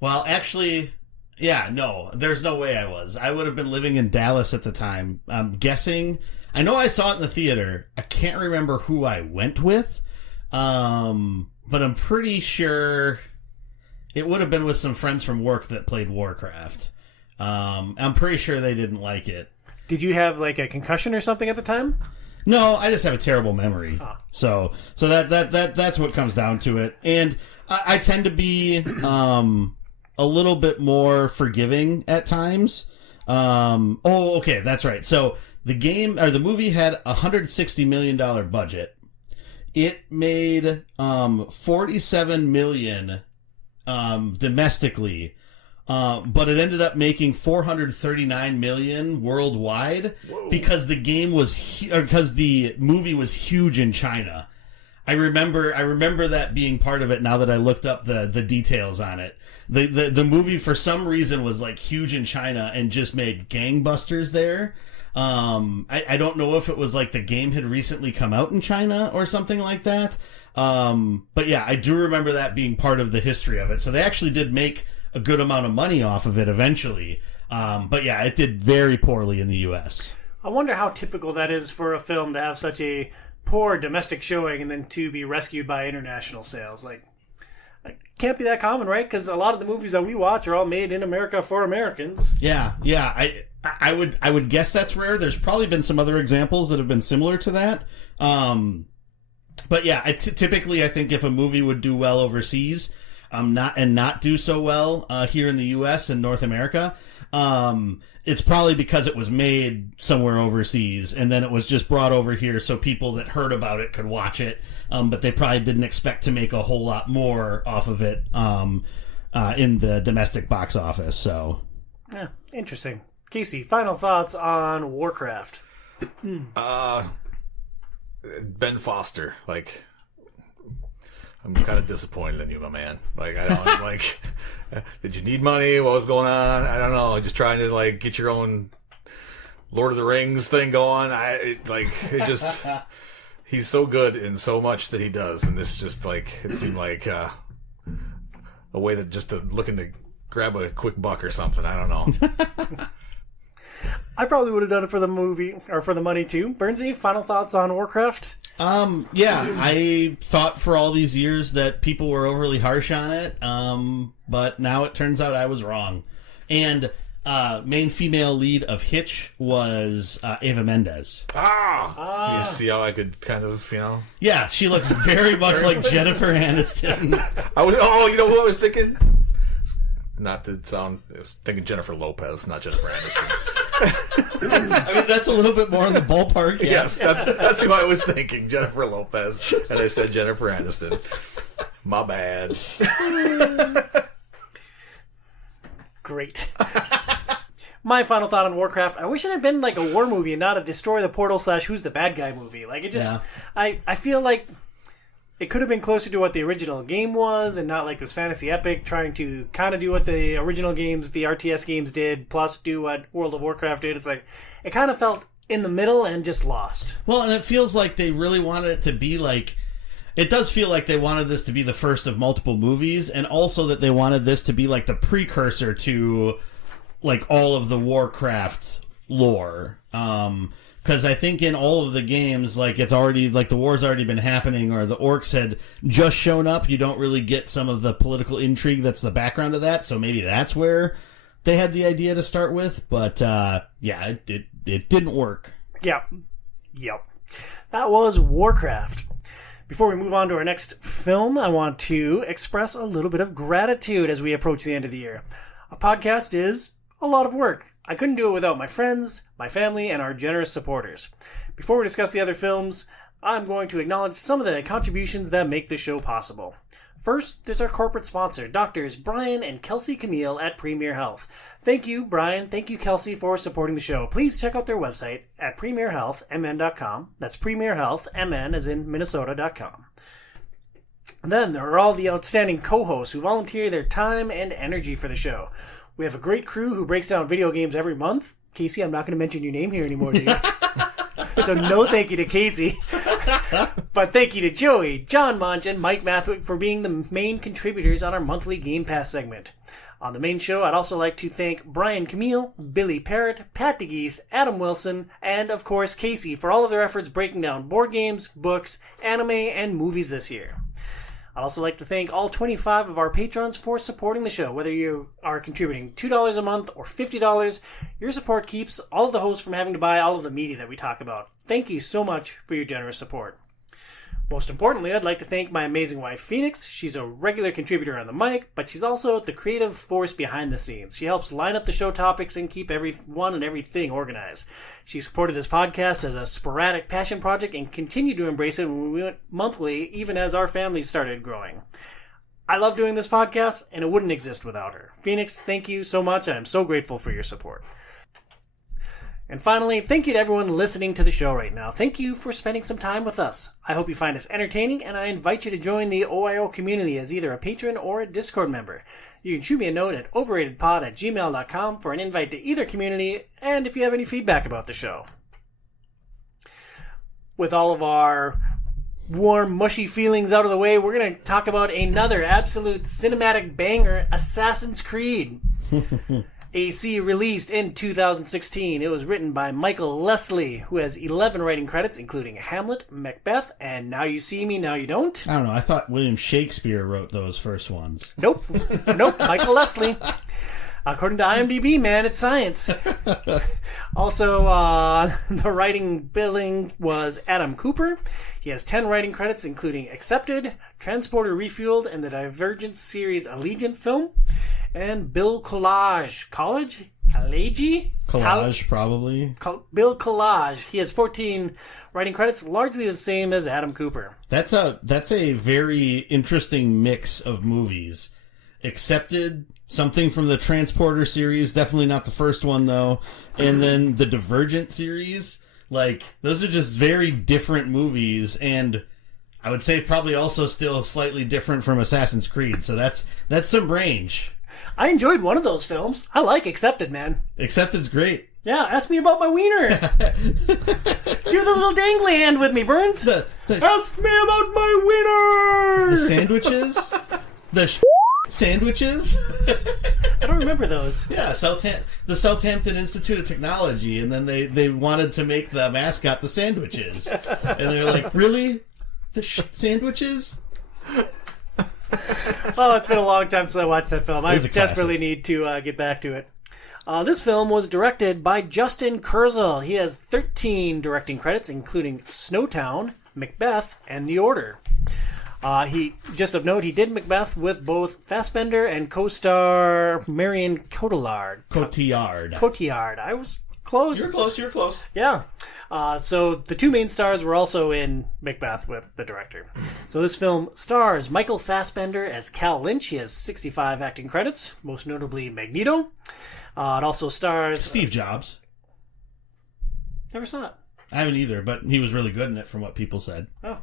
Well, actually, yeah, no. There's no way I was. I would have been living in Dallas at the time. I'm guessing. I know I saw it in the theater. I can't remember who I went with. But I'm pretty sure it would have been with some friends from work that played Warcraft. I'm pretty sure they didn't like it. Did you have like a concussion or something at the time? No, I just have a terrible memory. So that's what comes down to it. And I tend to be a little bit more forgiving at times. Okay, that's right. So the movie had $160 million budget. It made $47 million domestically. But it ended up making $439 million worldwide. Whoa. Because the movie was huge in China. I remember that being part of it now that I looked up the details on it. The movie, for some reason, was like huge in China and just made gangbusters there. I don't know if it was like the game had recently come out in China or something like that. But yeah, I do remember that being part of the history of it. So they actually did make a good amount of money off of it eventually. But yeah, it did very poorly in the US. I wonder how typical that is for a film to have such a poor domestic showing and then to be rescued by international sales. Like, it can't be that common, right? Because a lot of the movies that we watch are all made in America for Americans. Yeah. I would guess that's rare. There's probably been some other examples that have been similar to that. But yeah, typically I think if a movie would do well overseas, not do so well here in the U.S. and North America, it's probably because it was made somewhere overseas and then it was just brought over here so people that heard about it could watch it, but they probably didn't expect to make a whole lot more off of it in the domestic box office. So, yeah, interesting. Casey, final thoughts on Warcraft? Ben Foster, like, I'm kind of disappointed in you, my man. Like, I don't like. Did you need money? What was going on? I don't know. Just trying to like get your own Lord of the Rings thing going. He's so good in so much that he does, and this just like it seemed like a way that just looking to grab a quick buck or something. I don't know. I probably would have done it for the movie or for the money too. Bernsey, final thoughts on Warcraft? Yeah, I thought for all these years that people were overly harsh on it, but now it turns out I was wrong. And main female lead of Hitch was Eva Mendes. You see how I could kind of, Yeah, she looks very much like Jennifer Aniston. You know who I was thinking? Not to sound, I was thinking Jennifer Lopez, not Jennifer Aniston. I mean, that's a little bit more in the ballpark. Yes, that's who I was thinking, Jennifer Lopez, and I said Jennifer Aniston. My bad. Great. My final thought on Warcraft, I wish it had been like a war movie and not a destroy the portal / who's the bad guy movie. Like, it just, yeah. I feel like it could have been closer to what the original game was and not like this fantasy epic trying to kind of do what the original games, the RTS games did, plus do what World of Warcraft did. It's like, it kind of felt in the middle and just lost. Well, and it feels like they really wanted it to be like, it does feel like they wanted this to be the first of multiple movies, and also that they wanted this to be like the precursor to like all of the Warcraft lore. Because I think in all of the games, like, it's already, like, the war's already been happening, or the orcs had just shown up. You don't really get some of the political intrigue that's the background of that, so maybe that's where they had the idea to start with. But, yeah, it didn't work. Yep. That was Warcraft. Before we move on to our next film, I want to express a little bit of gratitude as we approach the end of the year. A podcast is a lot of work. I couldn't do it without my friends, my family, and our generous supporters. Before we discuss the other films, I'm going to acknowledge some of the contributions that make the show possible. First, there's our corporate sponsor, Doctors Brian and Kelsey Camille at Premier Health. Thank you, Brian. Thank you, Kelsey, for supporting the show. Please check out their website at premierhealthmn.com. That's premierhealthmn as in Minnesota.com. And then there are all the outstanding co-hosts who volunteer their time and energy for the show. We have a great crew who breaks down video games every month. Casey, I'm not going to mention your name here anymore, dude. So no thank you to Casey. But thank you to Joey, John Munch, and Mike Mathwick for being the main contributors on our monthly Game Pass segment. On the main show, I'd also like to thank Brian Camille, Billy Parrott, Pat DeGeese, Adam Wilson, and, of course, Casey for all of their efforts breaking down board games, books, anime, and movies this year. I'd also like to thank all 25 of our patrons for supporting the show. Whether you are contributing $2 a month or $50, your support keeps all of the hosts from having to buy all of the media that we talk about. Thank you so much for your generous support. Most importantly, I'd like to thank my amazing wife, Phoenix. She's a regular contributor on the mic, but she's also the creative force behind the scenes. She helps line up the show topics and keep everyone and everything organized. She supported this podcast as a sporadic passion project and continued to embrace it when we went monthly, even as our family started growing. I love doing this podcast, and it wouldn't exist without her. Phoenix, thank you so much. I am so grateful for your support. And finally, thank you to everyone listening to the show right now. Thank you for spending some time with us. I hope you find us entertaining, and I invite you to join the OiO community as either a patron or a Discord member. You can shoot me a note at overratedpod@gmail.com for an invite to either community, and if you have any feedback about the show. With all of our warm, mushy feelings out of the way, we're going to talk about another absolute cinematic banger, Assassin's Creed. AC released in 2016. It was written by Michael Leslie, who has 11 writing credits, including Hamlet, Macbeth, and Now You See Me, Now You Don't. I don't know. I thought William Shakespeare wrote those first ones. Nope. Michael Leslie. According to IMDb, man, it's science. Also, the writing billing was Adam Cooper. He has 10 writing credits, including Accepted, Transporter Refueled, and the Divergent series Allegiant film. And Bill Collage. Collage, probably. Bill Collage. He has 14 writing credits, largely the same as Adam Cooper. That's a very interesting mix of movies. Accepted, something from the Transporter series, definitely not the first one though, and then the Divergent series. Like, those are just very different movies, and I would say probably also still slightly different from Assassin's Creed, so that's some range. I enjoyed one of those films. I like Accepted, man. Accepted's great. Yeah, ask me about my wiener. Do the little dangly hand with me, Burns. Ask me about my wiener. The sandwiches? Sandwiches? I don't remember those. Yeah, the Southampton Institute of Technology, and then they wanted to make the mascot the sandwiches. And they're like, really? The sandwiches? Oh, it's been a long time since I watched that film. I It's a desperately classic. need to get back to it. This film was directed by Justin Kurzel. He has 13 directing credits, including Snowtown, Macbeth, and The Order. Just of note, he did Macbeth with both Fassbender and co-star Marion Cotillard. Cotillard. I was close. You're close. Yeah. So the two main stars were also in Macbeth with the director. So this film stars Michael Fassbender as Cal Lynch. He has 65 acting credits, most notably Magneto. It also stars... Steve Jobs. Never saw it. I haven't either, but he was really good in it from what people said. Oh.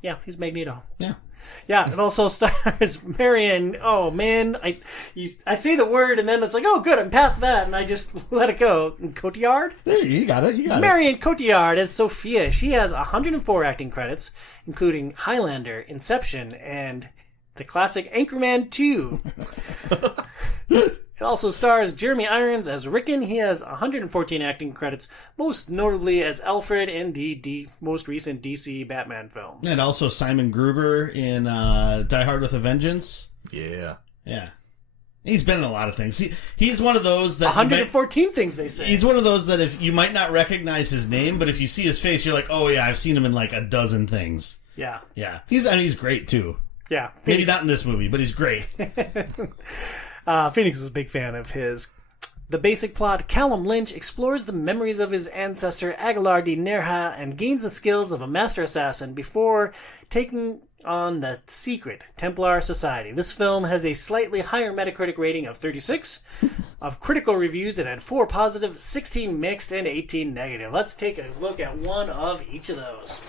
Yeah, he's Magneto. Yeah. Yeah, it also stars Marion. Oh, man. I say the word, and then it's like, oh, good, I'm past that, and I just let it go. Cotillard? There, you got it. Marion Cotillard as Sophia. She has 104 acting credits, including Highlander, Inception, and the classic Anchorman 2. It also stars Jeremy Irons as Rickon. He has 114 acting credits, most notably as Alfred in the most recent DC Batman films. And also Simon Gruber in Die Hard with a Vengeance. Yeah. Yeah. He's been in a lot of things. He's one of those that... 114 things, they say. He's one of those that if you might not recognize his name, but if you see his face, you're like, oh yeah, I've seen him in like a dozen things. Yeah. Yeah. He's great too. Yeah. Maybe not in this movie, but he's great. Phoenix is a big fan of his. The basic plot, Callum Lynch explores the memories of his ancestor Aguilar de Nerja and gains the skills of a master assassin before taking on the secret Templar Society. This film has a slightly higher Metacritic rating of 36. Of critical reviews, it had 4 positive, 16 mixed, and 18 negative. Let's take a look at one of each of those.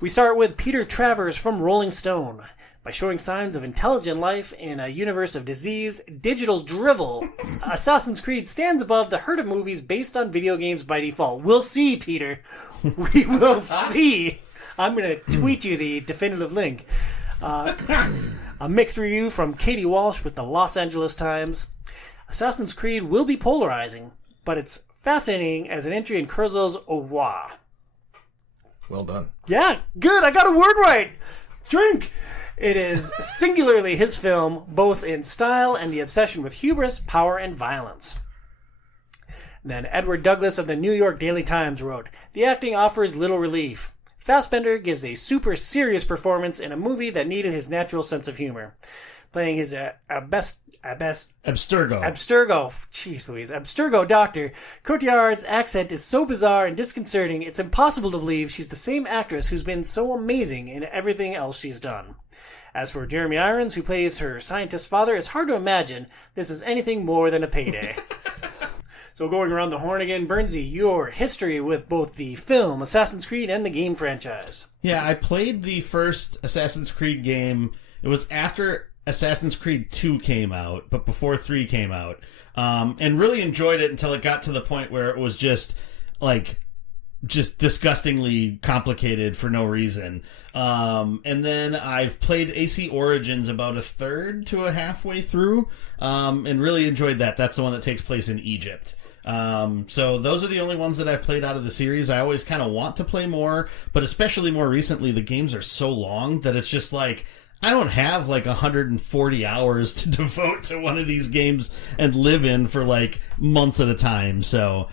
We start with Peter Travers from Rolling Stone. By showing signs of intelligent life in a universe of diseased, digital drivel, Assassin's Creed stands above the herd of movies based on video games by default. We'll see, Peter. We will see. I'm going to tweet you the definitive link. A mixed review from Katie Walsh with the Los Angeles Times. Assassin's Creed will be polarizing, but it's fascinating as an entry in Kurzel's au revoir. Well done. Yeah, good. I got a word right. Drink. It is singularly his film, both in style and the obsession with hubris, power, and violence. Then Edward Douglas of the New York Daily Times wrote, the acting offers little relief. Fassbender gives a super serious performance in a movie that needed his natural sense of humor. Playing his Abstergo. Jeez Louise. Abstergo doctor. Cotillard's accent is so bizarre and disconcerting, it's impossible to believe she's the same actress who's been so amazing in everything else she's done. As for Jeremy Irons, who plays her scientist father, it's hard to imagine this is anything more than a payday. So going around the horn again, Bernsey, your history with both the film, Assassin's Creed, and the game franchise. Yeah, I played the first Assassin's Creed game. It was after Assassin's Creed 2 came out, but before 3 came out. And really enjoyed it until it got to the point where it was just disgustingly complicated for no reason. And then I've played AC Origins about a third to a halfway through, and really enjoyed that. That's the one that takes place in Egypt. So those are the only ones that I've played out of the series. I always kind of want to play more, but especially more recently, the games are so long that it's just like, I don't have 140 hours to devote to one of these games and live in for months at a time. So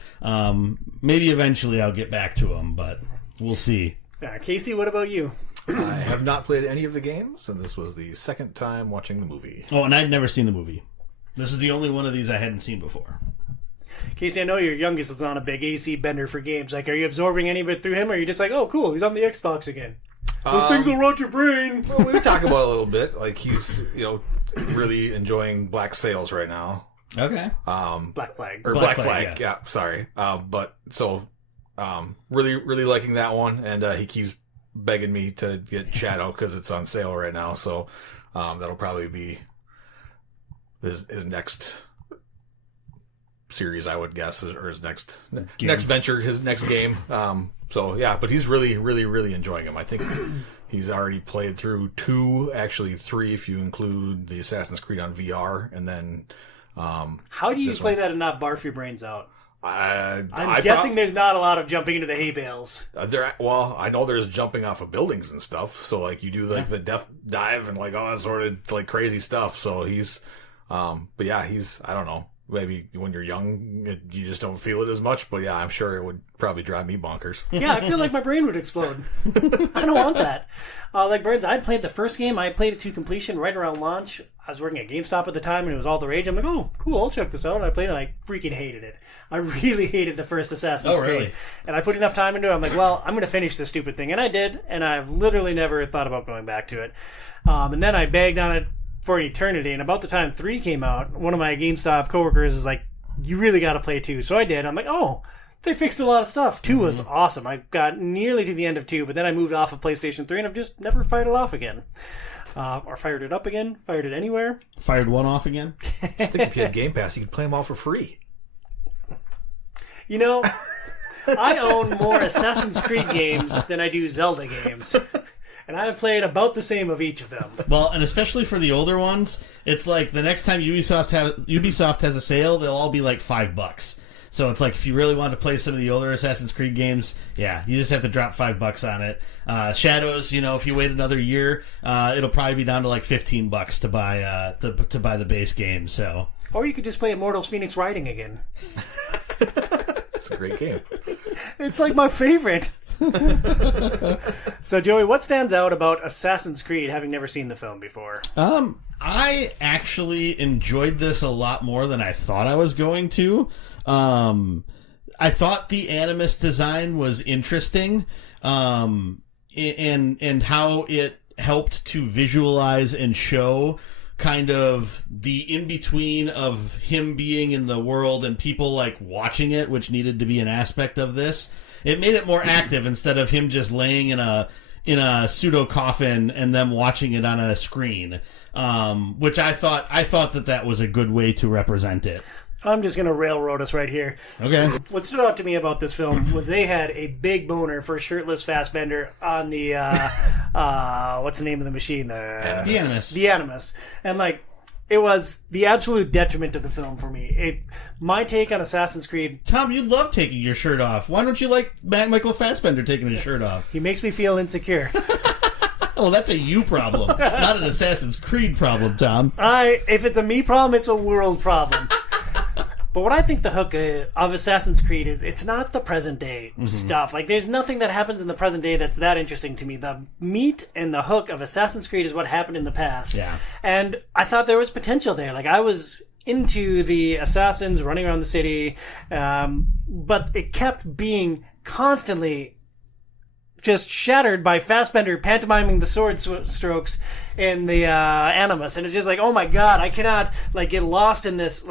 maybe eventually I'll get back to them, but we'll see. Casey, what about you? I have not played any of the games, and this was the second time watching the movie. Oh, and I'd never seen the movie. This is the only one of these I hadn't seen before. Casey, I know your youngest is on a big AC bender for games. Are you absorbing any of it through him, or are you just oh, cool, he's on the Xbox again? Those things will rot your brain. Well, we talk about it a little bit. He's, really enjoying Black Sails right now. Okay. Black Flag. Or Black Flag, yeah, sorry. Really, really liking that one, and he keeps begging me to get Shadow because it's on sale right now, so that'll probably be his next series, I would guess, or his next venture, his next game. But he's really, really, really enjoying them. I think he's already played through 2, actually 3 if you include the Assassin's Creed on VR, and then how do you play that and not barf your brains out? I'm guessing there's not a lot of jumping into the hay bales. I know there's jumping off of buildings and stuff. So you do the death dive and all that sort of crazy stuff. So he's, I don't know. Maybe when you're young, you just don't feel it as much. But yeah, I'm sure it would probably drive me bonkers. Yeah, I feel like my brain would explode. I don't want that. Burns, I played the first game. I played it to completion right around launch. I was working at GameStop at the time, and it was all the rage. I'm like, oh, cool, I'll check this out. And I played it, and I freaking hated it. I really hated the first Assassin's Creed. Really? And I put enough time into it. I'm like, well, I'm going to finish this stupid thing. And I did, and I've literally never thought about going back to it. And then I bagged on it for an eternity, and about the time 3 came out, one of my GameStop coworkers is like, you really got to play 2. So I did. I'm like, oh, they fixed a lot of stuff. 2 was awesome. I got nearly to the end of 2, but then I moved off of PlayStation 3, and I've just never fired it off again. Or fired it up again, fired it anywhere. Fired one off again? I think if you had Game Pass, you could play them all for free. I own more Assassin's Creed games than I do Zelda games. And I have played about the same of each of them. Well, and especially for the older ones, it's like the next time Ubisoft has a sale, they'll all be $5. So it's if you really want to play some of the older Assassin's Creed games, yeah, you just have to drop $5 on it. Shadows, if you wait another year, it'll probably be down to $15 to buy the base game. So, or you could just play Immortals: Phoenix Rising again. It's a great game. It's my favorite. So, Joey, what stands out about Assassin's Creed, having never seen the film before? I actually enjoyed this a lot more than I thought I was going to. I thought the Animus design was interesting, and how it helped to visualize and show kind of the in-between of him being in the world and people watching it, which needed to be an aspect of this. It made it more active instead of him just laying in a pseudo coffin and them watching it on a screen, which I thought that was a good way to represent it. I'm just going to railroad us right here. Okay. What stood out to me about this film was they had a big boner for shirtless Fassbender on the, what's the name of the machine? The Animus. The Animus. And it was the absolute detriment to the film for me. My take on Assassin's Creed... Tom, you love taking your shirt off. Why don't you like Michael Fassbender taking his shirt off? He makes me feel insecure. Oh, that's a you problem, not an Assassin's Creed problem, Tom. If it's a me problem, it's a world problem. But what I think the hook of Assassin's Creed is, it's not the present day stuff. There's nothing that happens in the present day that's that interesting to me. The meat and the hook of Assassin's Creed is what happened in the past. Yeah. And I thought there was potential there. I was into the assassins running around the city, but it kept being constantly just shattered by Fassbender pantomiming the sword strokes in the Animus. And it's just oh my God, I cannot get lost in this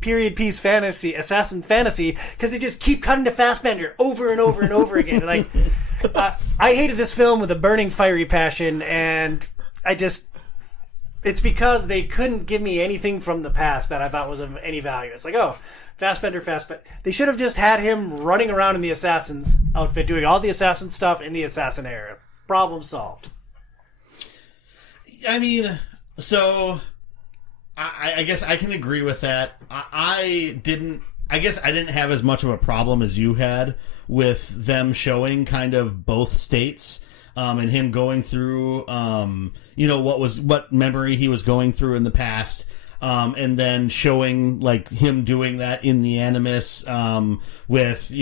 period piece fantasy, assassin fantasy, because they just keep cutting to Fassbender over and over and over again. Like, I hated this film with a burning, fiery passion, and it's because they couldn't give me anything from the past that I thought was of any value. It's like, oh, Fassbender. They should have just had him running around in the assassin's outfit, doing all the assassin stuff in the assassin era. Problem solved. I mean, so I guess I can agree with that. I didn't have as much of a problem as you had with them showing kind of both states, and him going through, what memory he was going through in the past, and then showing like him doing that in the Animus, with,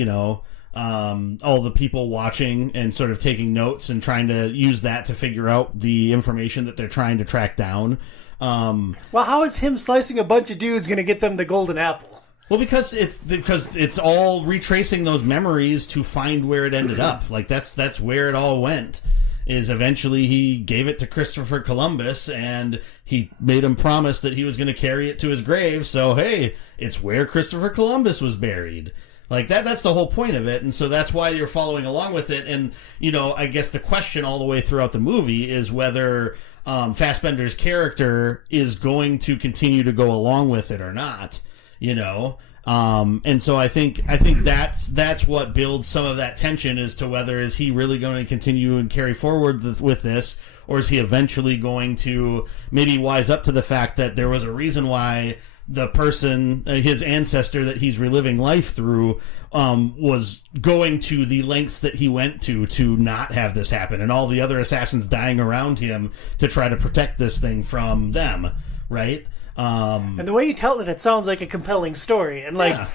all the people watching and sort of taking notes and trying to use that to figure out the information that they're trying to track down. Well, how is him slicing a bunch of dudes going to get them the golden apple? Well, because it's all retracing those memories to find where it ended up. Like that's where it all went. Is eventually he gave it to Christopher Columbus, and he made him promise that he was going to carry it to his grave. So hey, it's where Christopher Columbus was buried. Like that's the whole point of it, and so that's why you're following along with it. And I guess the question all the way throughout the movie is whether Fassbender's character is going to continue to go along with it or not. And so I think that's what builds some of that tension as to whether is he really going to continue and carry forward with this, or is he eventually going to maybe wise up to the fact that there was a reason why the person, his ancestor that he's reliving life through, was going to the lengths that he went to not have this happen, and all the other assassins dying around him to try to protect this thing from them, right? And the way you tell it sounds like a compelling story. And Yeah.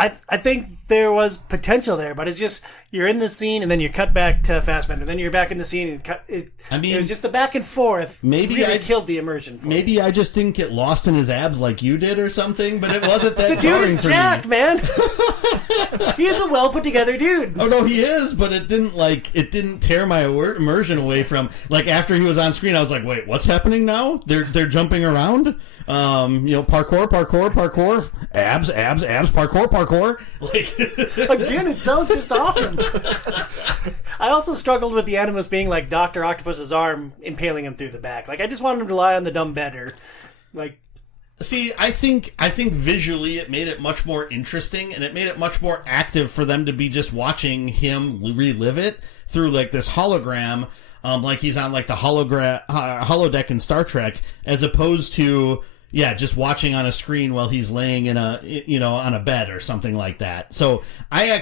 I think there was potential there, but it's just you're in the scene and then you cut back to Fassbender, then you're back in the scene and it was just the back and forth. Maybe really killed the immersion. Maybe I just didn't get lost in his abs like you did or something, but it wasn't that. The dude is jacked, man. He's a well put together dude. Oh no, he is, but it didn't tear my immersion away from, like, after he was on screen. I was like, wait, what's happening now? They're jumping around. Parkour, abs, parkour. Like again, it sounds just awesome. I also struggled with the Animus being like Dr. Octopus's arm impaling him through the back. Like, I just wanted him to lie on the dumb bed See, I think visually it made it much more interesting, and it made it much more active for them to be just watching him relive it through like this hologram, like he's on like the holodeck in Star Trek, as opposed to just watching on a screen while he's laying in on a bed or something like that. So I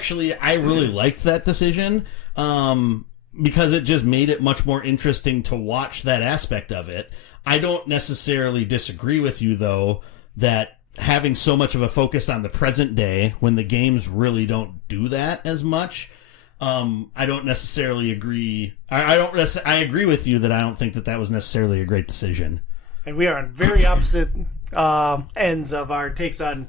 really liked that decision, because it just made it much more interesting to watch that aspect of it. I don't necessarily disagree with you, though, that having so much of a focus on the present day when the games really don't do that as much, I don't necessarily agree. I agree with you that I don't think that was necessarily a great decision. And we are on very opposite ends of our takes on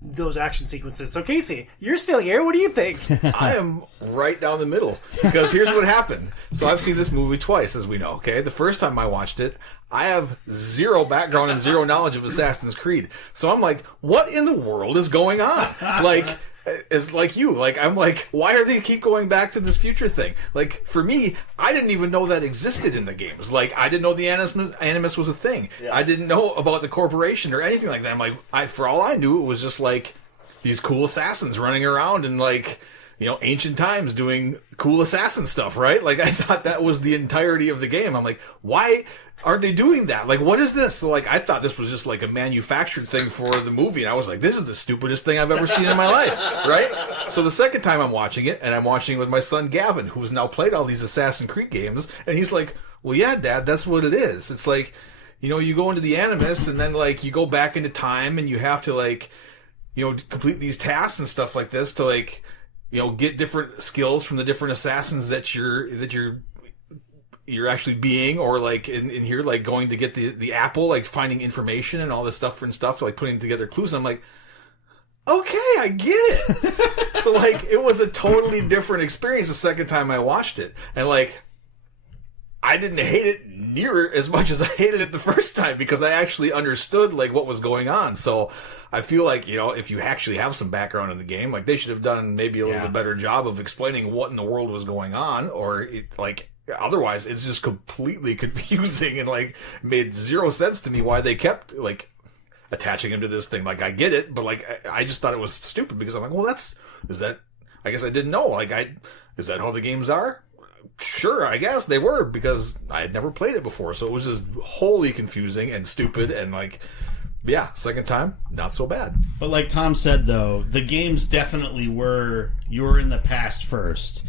those action sequences. So, Casey, you're still here. What do you think? I am right down the middle, because here's what happened. So I've seen this movie twice, as we know, okay? The first time I watched it, I have zero background and zero knowledge of Assassin's Creed. So I'm like, what in the world is going on? Like, it's like you. Like, I'm like, why are they keep going back to this future thing? Like, for me, I didn't even know that existed in the games. Like, I didn't know the Animus was a thing. Yeah. I didn't know about the corporation or anything like that. I'm like, for all I knew, it was just like these cool assassins running around in, like, ancient times doing cool assassin stuff, right? Like, I thought that was the entirety of the game. I'm like, why aren't they doing that? Like, what is this? So, like, I thought this was just like a manufactured thing for the movie, and I was like, this is the stupidest thing I've ever seen in my life, right? So the second time I'm watching it, and I'm watching it with my son Gavin, who's now played all these Assassin's Creed games, and he's like, well, yeah, Dad, that's what it is. It's like, you go into the Animus, and then, like, you go back into time, and you have to, like, complete these tasks and stuff like this to, like, get different skills from the different assassins that you're actually being, or like in here, like going to get the apple, like finding information and all this stuff and stuff, like putting together clues. And I'm like, okay, I get it. So, like, it was a totally different experience the second time I watched it. And, like, I didn't hate it near as much as I hated it the first time because I actually understood like what was going on. So I feel like, you know, if you actually have some background in the game, like they should have done maybe a little bit better job of explaining what in the world was going on, or otherwise it's just completely confusing and like made zero sense to me why they kept like attaching him to this thing. Like I get it, but like I just thought it was stupid because I'm like, well, I guess I didn't know. Like is that how the games are? Sure, I guess they were because I had never played it before, so it was just wholly confusing and stupid and like, yeah, second time, not so bad. But like Tom said, though, the games definitely were you're in the past first.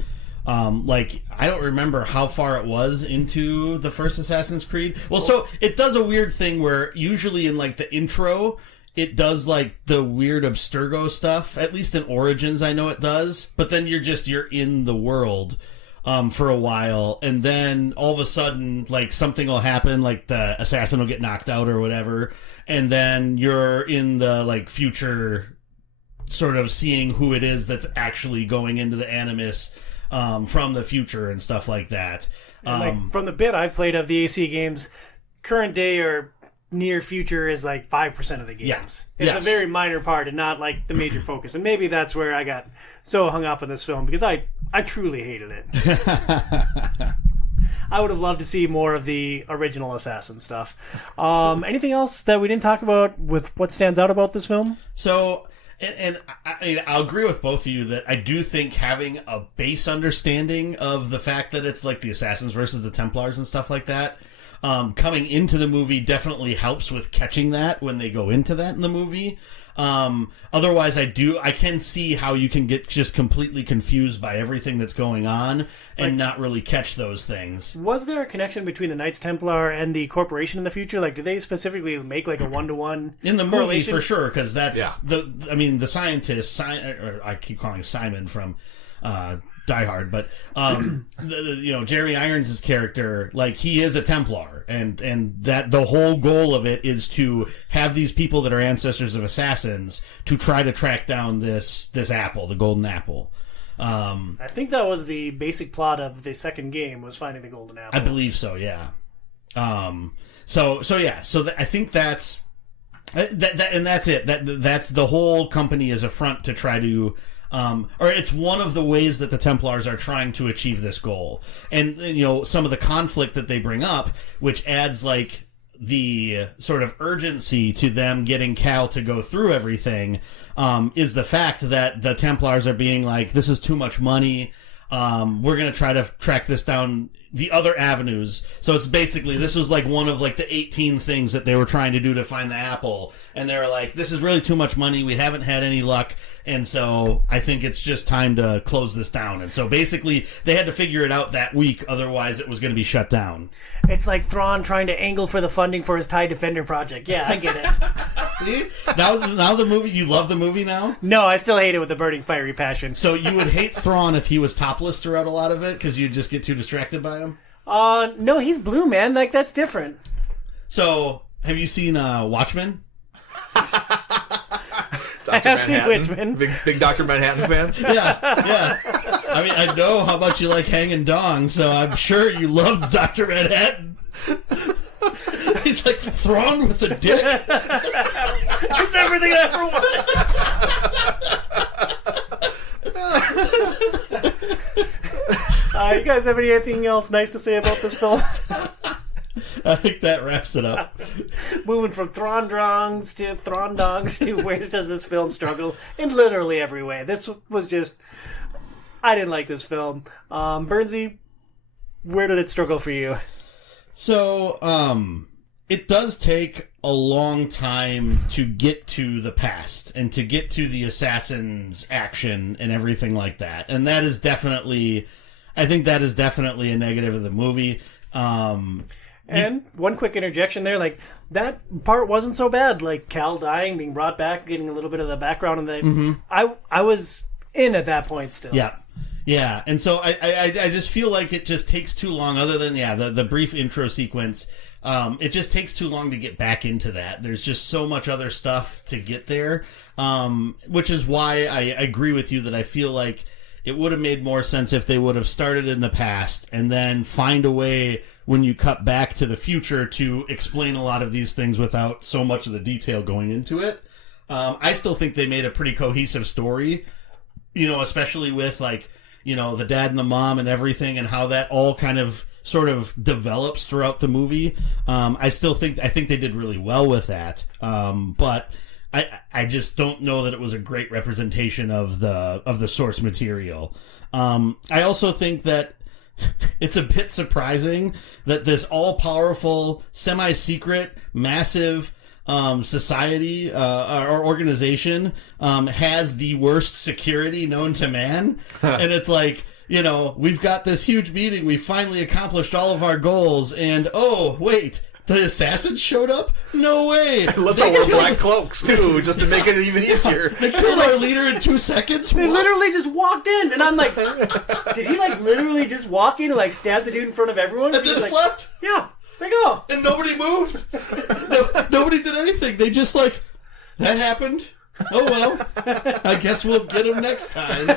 Like, I don't remember how far it was into the first Assassin's Creed. Well, so it does a weird thing where usually in like the intro, it does like the weird Abstergo stuff. At least in Origins, I know it does. But then you're in the world for a while, and then all of a sudden, like, something will happen, like the assassin will get knocked out or whatever, and then you're in the, like, future, sort of seeing who it is that's actually going into the Animus from the future and stuff like that. Like, from the bit I've played of the AC games, current day or near future is like 5% of the games. Yes. It's a very minor part and not like the major focus. And maybe that's where I got so hung up on this film because I truly hated it. I would have loved to see more of the original Assassin stuff. Anything else that we didn't talk about with what stands out about this film? So, and I'll agree with both of you that I do think having a base understanding of the fact that it's like the Assassins versus the Templars and stuff like that, coming into the movie definitely helps with catching that when they go into that in the movie. Otherwise, I can see how you can get just completely confused by everything that's going on and not really catch those things. Was there a connection between the Knights Templar and the Corporation in the future? Like, do they specifically make like a 1-to-1 in the movie for sure? Because that's the scientist. I keep calling Simon from Die Hard, but Jeremy Irons' character, like, he is a Templar, and that the whole goal of it is to have these people that are ancestors of assassins to try to track down this apple, the golden apple. I think that was the basic plot of the second game, was finding the golden apple. I believe so, yeah. I think that's and that's it. That's the whole company is a front to try to. Or it's one of the ways that the Templars are trying to achieve this goal. And, some of the conflict that they bring up, which adds, like, the sort of urgency to them getting Cal to go through everything, is the fact that the Templars are being like, this is too much money, we're going to try to track this down the other avenues. So it's basically, this was like one of like the 18 things that they were trying to do to find the apple. And they were like, this is really too much money. We haven't had any luck. And so I think it's just time to close this down. And so basically they had to figure it out that week. Otherwise it was going to be shut down. It's like Thrawn trying to angle for the funding for his TIE Defender project. Yeah, I get it. See? Now the movie, you love the movie now? No, I still hate it with a burning fiery passion. So you would hate Thrawn if he was topless throughout a lot of it because you'd just get too distracted by him? No, he's blue, man. Like, that's different. So, have you seen Watchmen? I have seen Watchmen. Big Dr. Manhattan fan? Yeah. I mean, I know how much you like hanging dong, so I'm sure you loved Dr. Manhattan. He's like, Thrawn with a dick? It's everything I ever wanted. You guys have anything else nice to say about this film? I think that wraps it up. Moving from Thrawn-dongs to where does this film struggle? In literally every way. This was just... I didn't like this film. Bernsey, where did it struggle for you? So, it does take a long time to get to the past and to get to the assassin's action and everything like that. And that is definitely... I think that is definitely a negative of the movie. And one quick interjection there, like, that part wasn't so bad. Like, Cal dying, being brought back, getting a little bit of the background on the... I was in at that point still. Yeah. And so I just feel like it just takes too long, other than, the brief intro sequence. It just takes too long to get back into that. There's just so much other stuff to get there, which is why I agree with you that I feel like it would have made more sense if they would have started in the past and then find a way when you cut back to the future to explain a lot of these things without so much of the detail going into it. I still think they made a pretty cohesive story, especially with the dad and the mom and everything and how that all kind of sort of develops throughout the movie. I think they did really well with that. But I just don't know that it was a great representation of the source material. I also think that it's a bit surprising that this all-powerful, semi-secret, massive society or organization has the worst security known to man. And it's like, we've got this huge meeting. We finally accomplished all of our goals. And, oh, wait, the assassins showed up? No way. Let's all wear black cloaks, too, just to make it even easier. They killed our leader in 2 seconds? They literally just walked in. And I'm like, did he, literally just walk in and, stab the dude in front of everyone? And they just left? Yeah. It's like, oh. And nobody moved? Nobody did anything. They just, that happened? Oh, well. I guess we'll get him next time.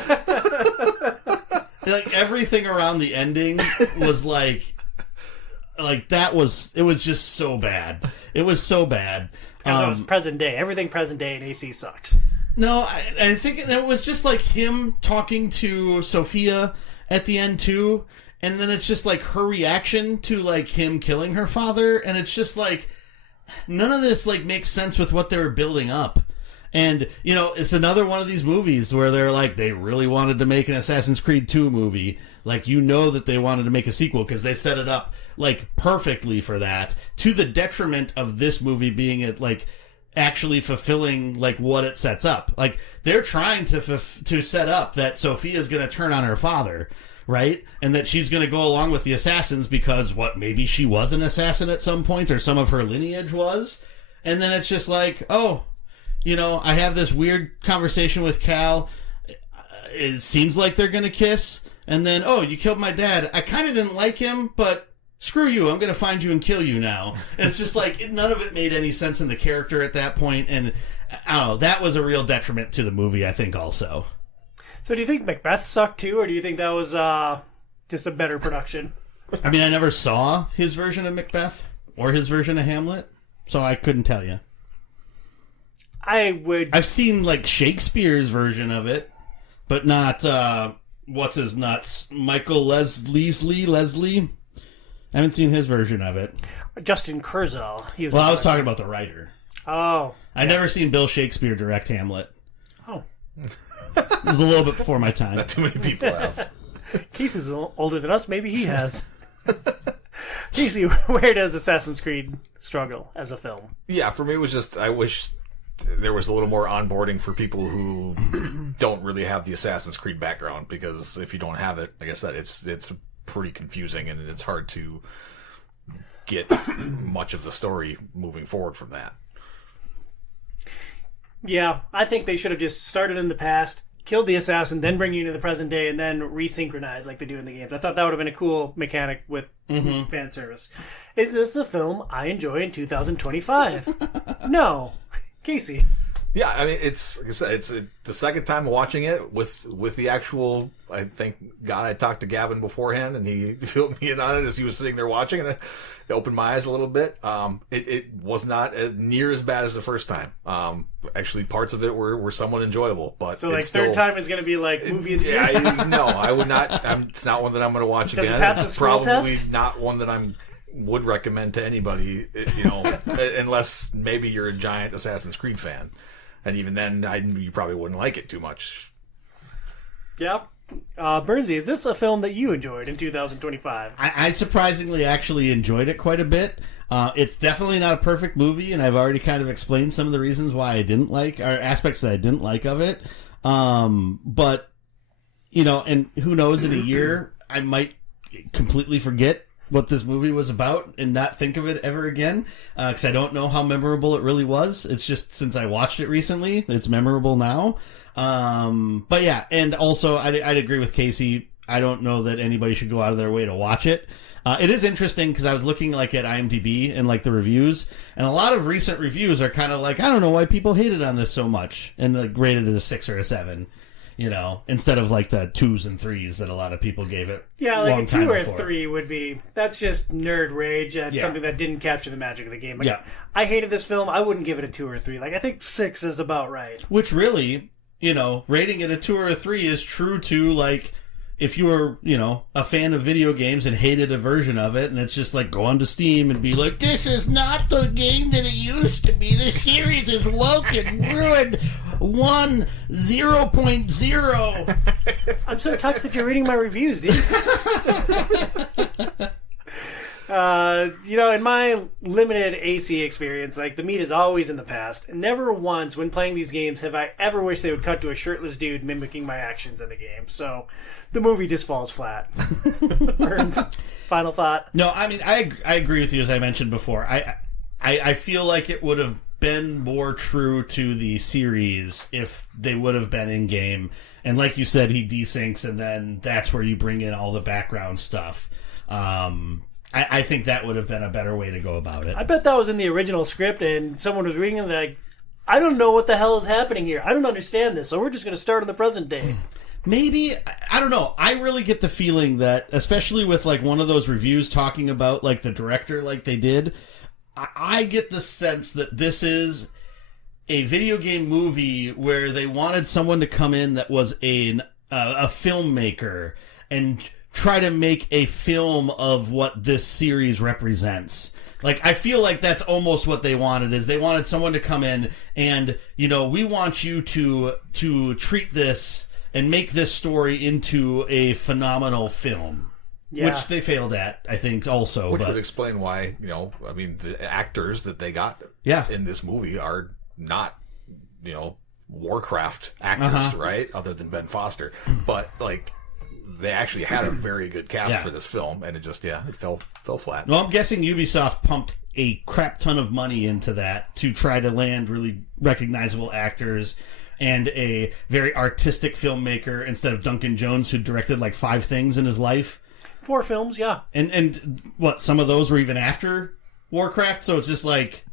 Everything around the ending was it was just so bad. It was so bad. Because it was present day. Everything present day in AC sucks. No, I think it was just him talking to Sophia at the end too, and then it's just her reaction to him killing her father, and it's just none of this makes sense with what they were building up. And, it's another one of these movies where they're they really wanted to make an Assassin's Creed 2 movie. That they wanted to make a sequel because they set it up, perfectly for that, to the detriment of this movie being actually fulfilling, what it sets up. They're trying to set up that Sophia's going to turn on her father, right? And that she's going to go along with the assassins because, maybe she was an assassin at some point or some of her lineage was. And then it's just I have this weird conversation with Cal. It seems like they're going to kiss. And then, oh, you killed my dad. I kind of didn't like him, but screw you. I'm going to find you and kill you now. And it's just none of it made any sense in the character at that point. And I don't know, that was a real detriment to the movie, I think, also. So do you think Macbeth sucked too, or do you think that was just a better production? I mean, I never saw his version of Macbeth or his version of Hamlet, so I couldn't tell you. I've seen Shakespeare's version of it, but not what's his nuts, Michael Leslie. I haven't seen his version of it. Justin Kurzel. I was talking about the writer. Oh, I'd never seen Bill Shakespeare direct Hamlet. Oh, it was a little bit before my time. Not too many people have. Casey's older than us. Maybe he has. Casey, where does Assassin's Creed struggle as a film? Yeah, for me it was just I wish there was a little more onboarding for people who don't really have the Assassin's Creed background, because if you don't have it, like I said, it's pretty confusing and it's hard to get much of the story moving forward from that. Yeah, I think they should have just started in the past, killed the assassin, then bring you into the present day, and then resynchronize like they do in the games. I thought that would have been a cool mechanic with fan service. Is this a film I enjoy in 2025? No. Casey. Yeah, I mean, it's like I said, it's the second time watching it with the actual. I think God, I talked to Gavin beforehand, and he filled me in on it as he was sitting there watching, and it opened my eyes a little bit. It was not near as bad as the first time. Actually, parts of it were somewhat enjoyable, but so third time is going to be movie of the year. No, I would not. It's not one that I'm going to watch again. Does it pass the scroll probably test? Not one that would recommend to anybody. Unless maybe you're a giant Assassin's Creed fan. And even then, you probably wouldn't like it too much. Yeah. Bernsey, is this a film that you enjoyed in 2025? I surprisingly actually enjoyed it quite a bit. It's definitely not a perfect movie, and I've already kind of explained some of the reasons why I didn't like, or aspects that I didn't like of it. But, and who knows, in a year, I might completely forget what this movie was about and not think of it ever again, because I don't know how memorable it really was. It's just since I watched it recently, it's memorable now. But yeah, and also I'd agree with Casey. I don't know that anybody should go out of their way to watch it. It is interesting because I was looking at IMDb and the reviews, and a lot of recent reviews are kind of I don't know why people hated on this so much and rated it a 6 or a 7. You know, instead of like the 2s and 3s that a lot of people gave it. Yeah, a like long a 2 time or a before. 3 would be, that's just nerd rage at Yeah. something that didn't capture the magic of the game. Like, Yeah. I hated this film. I wouldn't give it a 2 or a 3. Like, I think 6 is about right. Which really, you know, rating it a 2 or a 3 is true to, like, if you were, you know, a fan of video games and hated a version of it, and it's just like, go onto Steam and be like, this is not the game that it used to be. This series is woke and ruined 0.0. I'm so touched that you're reading my reviews, dude. You know, in my limited AC experience, like, the meat is always in the past. Never once, when playing these games, have I ever wished they would cut to a shirtless dude mimicking my actions in the game. So, the movie just falls flat. Burns, final thought? No, I mean, I agree with you, as I mentioned before. I feel like it would have been more true to the series if they would have been in-game. And like you said, he desyncs, and then that's where you bring in all the background stuff. I think that would have been a better way to go about it. I bet that was in the original script, and someone was reading it like, I don't know what the hell is happening here. I don't understand this, so we're just going to start in the present day. Maybe, I don't know. I really get the feeling that, especially with like one of those reviews talking about like the director like they did, I get the sense that this is a video game movie where they wanted someone to come in that was a filmmaker and try to make a film of what this series represents. Like, I feel like that's almost what they wanted, is they wanted someone to come in and, you know, we want you to treat this and make this story into a phenomenal film. Yeah. Which they failed at, I think, also. Which but would explain why, you know, I mean, the actors that they got Yeah. in this movie are not, you know, Warcraft actors, right? Other than Ben Foster. But, like, they actually had a very good cast Yeah. for this film, and it just, it fell flat. Well, I'm guessing Ubisoft pumped a crap ton of money into that to try to land really recognizable actors and a very artistic filmmaker instead of Duncan Jones, who directed like 5 things in his life. 4 films, yeah. And what, some of those were even after Warcraft, so it's just like,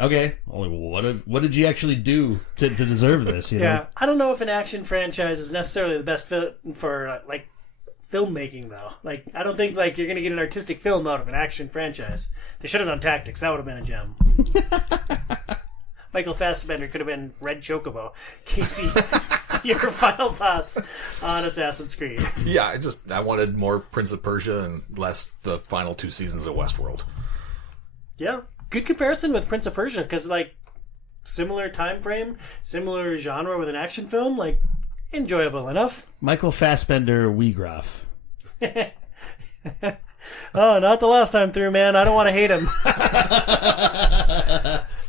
okay, well, what did you actually do to deserve this? You Yeah, know? I don't know if an action franchise is necessarily the best fit for, like, filmmaking, though. Like, I don't think, like, you're going to get an artistic film out of an action franchise. They should have done Tactics. That would have been a gem. Michael Fassbender could have been Red Chocobo. Casey, your final thoughts on Assassin's Creed? Yeah, I wanted more Prince of Persia and less the final 2 seasons of Westworld. Yeah, good comparison with Prince of Persia, because, like, similar time frame, similar genre with an action film, like, enjoyable enough. Michael Fassbender Weegroff. Oh, not the last time through, man. I don't want to hate him.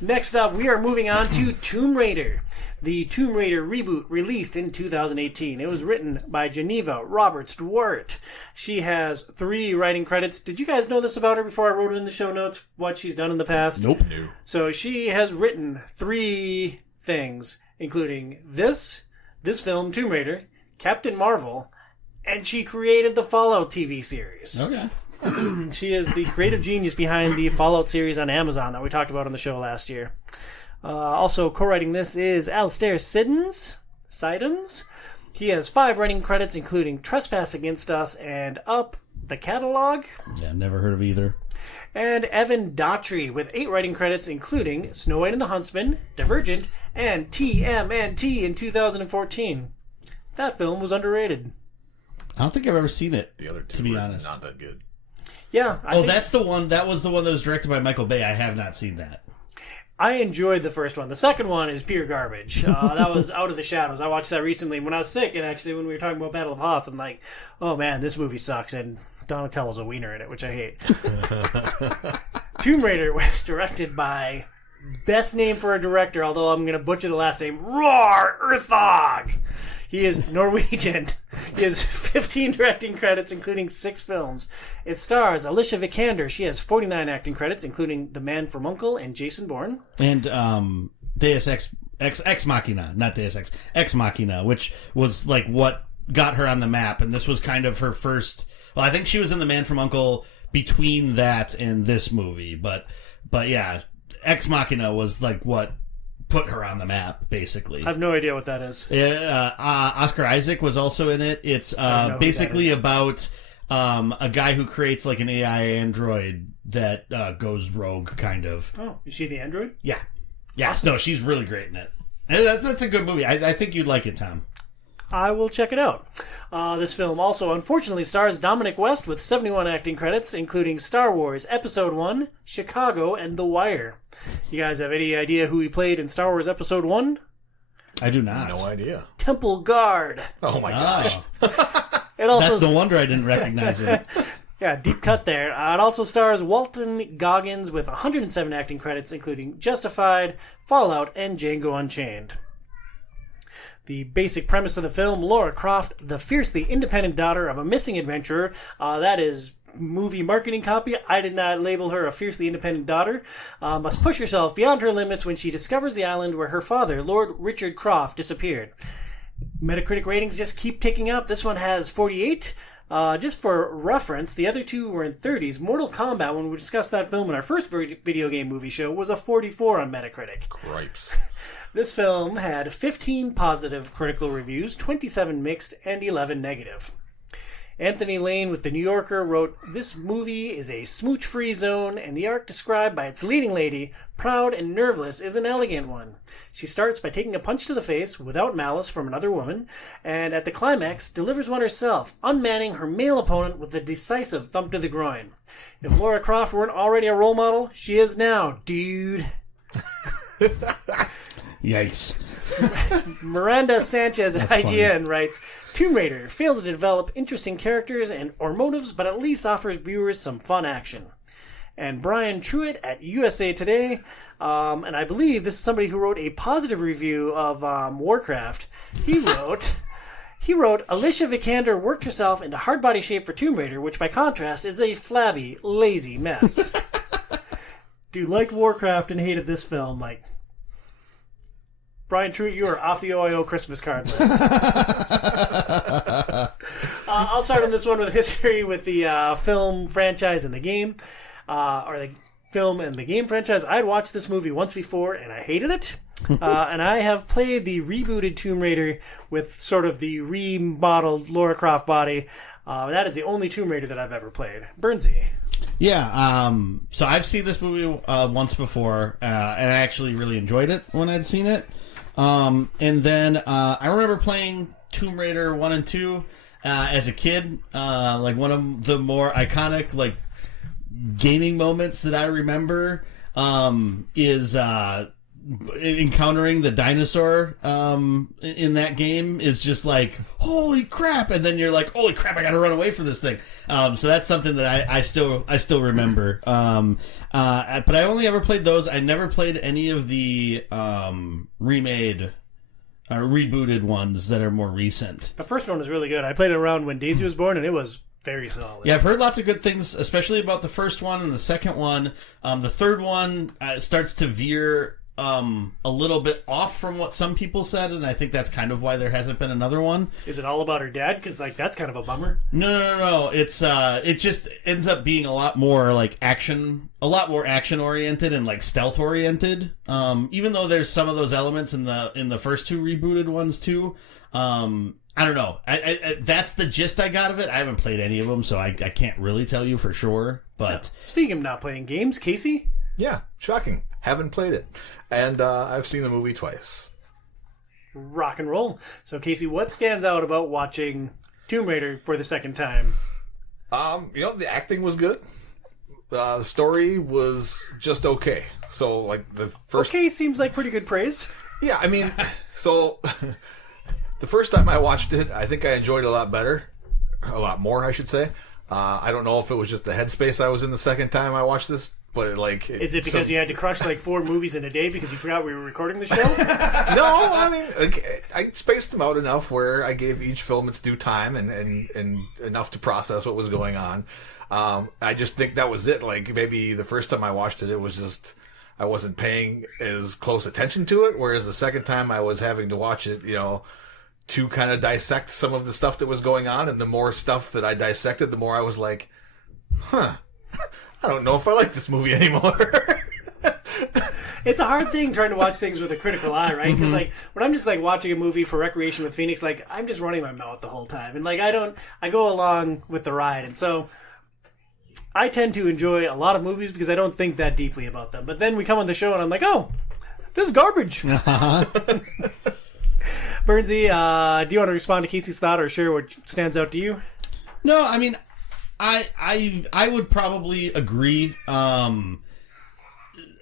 Next up, we are moving on to Tomb Raider. The Tomb Raider reboot released in 2018. It was written by Geneva Roberts-Dwart. She has 3 writing credits. Did you guys know this about her before I wrote it in the show notes, what she's done in the past? Nope. No. So she has written 3 things, including this film, Tomb Raider, Captain Marvel, and she created the Fallout TV series. Okay. She is the creative genius behind the Fallout series on Amazon that we talked about on the show last year. Also co-writing this is Alistair Siddons. He has 5 writing credits, including Trespass Against Us and Up the Catalog. Yeah, never heard of either. And Evan Daughtry with 8 writing credits, including Snow White and the Huntsman, Divergent, and TMNT in 2014. That film was underrated. I don't think I've ever seen it. The other 2 to be were honest, not that good. Yeah. I think that's the one. That was the one that was directed by Michael Bay. I have not seen that. I enjoyed the first one. The second one is pure garbage. That was Out of the Shadows. I watched that recently when I was sick, and actually when we were talking about Battle of Hoth, and like, oh man, this movie sucks, and Donatello's a wiener in it, which I hate. Tomb Raider was directed by, best name for a director, although I'm going to butcher the last name, Roar Urthog. He is Norwegian. He has 15 directing credits, including 6 films. It stars Alicia Vikander. She has 49 acting credits, including The Man from U.N.C.L.E. and Jason Bourne. And Deus Ex Machina, not Deus Ex Machina, which was like what got her on the map. And this was kind of her first. Well, I think she was in The Man from U.N.C.L.E. between that and this movie, but yeah, Ex Machina was like what put her on the map, basically. I have no idea what that is. Oscar Isaac was also in it. It's basically about a guy who creates like an AI android that goes rogue, kind of. Oh, is she the android? Yeah. Yeah, Awesome. no, she's really great in it. And that's a good movie. I think you'd like it, Tom. I will check it out. This film also, unfortunately, stars Dominic West with 71 acting credits, including Star Wars Episode 1, Chicago, and The Wire. You guys have any idea who he played in Star Wars Episode 1? I do not. No idea. Temple Guard. Oh my gosh. It also That's no wonder I didn't recognize it. Yeah, deep cut there. It also stars Walton Goggins with 107 acting credits, including Justified, Fallout, and Django Unchained. The basic premise of the film, Lara Croft, the fiercely independent daughter of a missing adventurer. That is movie marketing copy. I did not label her a fiercely independent daughter. Must push herself beyond her limits when she discovers the island where her father, Lord Richard Croft, disappeared. Metacritic ratings just keep ticking up. This one has 48. Just for reference, the other two were in 30s. Mortal Kombat, when we discussed that film in our first video game movie show, was a 44 on Metacritic. Cripes. This film had 15 positive critical reviews, 27 mixed, and 11 negative. Anthony Lane with The New Yorker wrote, "This movie is a smooch-free zone, and the arc described by its leading lady, proud and nerveless, is an elegant one. She starts by taking a punch to the face, without malice, from another woman, and at the climax delivers one herself, unmanning her male opponent with a decisive thump to the groin. If Lara Croft weren't already a role model, she is now, dude." Yikes. Miranda Sanchez at IGN writes, "Tomb Raider fails to develop interesting characters or motives, but at least offers viewers some fun action." And Brian Truitt at USA Today, and I believe this is somebody who wrote a positive review of Warcraft. He wrote, "Alicia Vikander worked herself into hard body shape for Tomb Raider, which by contrast is a flabby, lazy mess." Dude liked Warcraft and hated this film. Like, Brian Truitt, you are off the OiO Christmas card list. I'll start on this one with history with the film franchise and the game, or the film and the game franchise. I had watched this movie once before and I hated it. And I have played the rebooted Tomb Raider with sort of the remodeled Lara Croft body. That is the only Tomb Raider that I've ever played. Burnsy. Yeah, so I've seen this movie once before, and I actually really enjoyed it when I'd seen it. And then I remember playing Tomb Raider 1 and 2 as a kid. Like one of the more iconic like gaming moments that I remember is encountering the dinosaur in that game is just like, holy crap, and then you're like, holy crap, I gotta run away from this thing. So that's something that I still remember. But I only ever played those. I never played any of the remade rebooted ones that are more recent. The first one was really good. I played it around when Daisy was born, and it was very solid. Yeah, I've heard lots of good things, especially about the first one and the second one. The third one starts to veer a little bit off from what some people said, and I think that's kind of why there hasn't been another one. Is it all about her dad? Because like that's kind of a bummer. No. It's it just ends up being a lot more action oriented and like stealth oriented. Even though there's some of those elements in the first two rebooted ones too. I don't know. I that's the gist I got of it. I haven't played any of them, so I can't really tell you for sure. But Speaking of not playing games, Casey? Yeah, shocking. Haven't played it. And I've seen the movie twice. Rock and roll. So, Casey, what stands out about watching Tomb Raider for the second time? The acting was good. The story was just okay. So, like, the first... Okay seems like pretty good praise. Yeah, I mean, so... The first time I watched it, I think I enjoyed it a lot better. A lot more, I should say. I don't know if it was just the headspace I was in the second time I watched this, but like... Is it because you had to crush like 4 movies in a day because you forgot we were recording the show? No, I mean, I spaced them out enough where I gave each film its due time and enough to process what was going on. I just think that was it. Like, maybe the first time I watched it, it was just... I wasn't paying as close attention to it, whereas the second time I was having to watch it, to kind of dissect some of the stuff that was going on, and the more stuff that I dissected, the more I was like, I don't know if I like this movie anymore. it's a hard thing trying to watch things with a critical eye, right? Because like when I'm just like watching a movie for recreation with Phoenix, like I'm just running my mouth the whole time, and like I go along with the ride, and so I tend to enjoy a lot of movies because I don't think that deeply about them. But then we come on the show, and I'm like, oh, this is garbage. Bernsey, do you want to respond to Casey's thought or share what stands out to you? No, I mean, I would probably agree.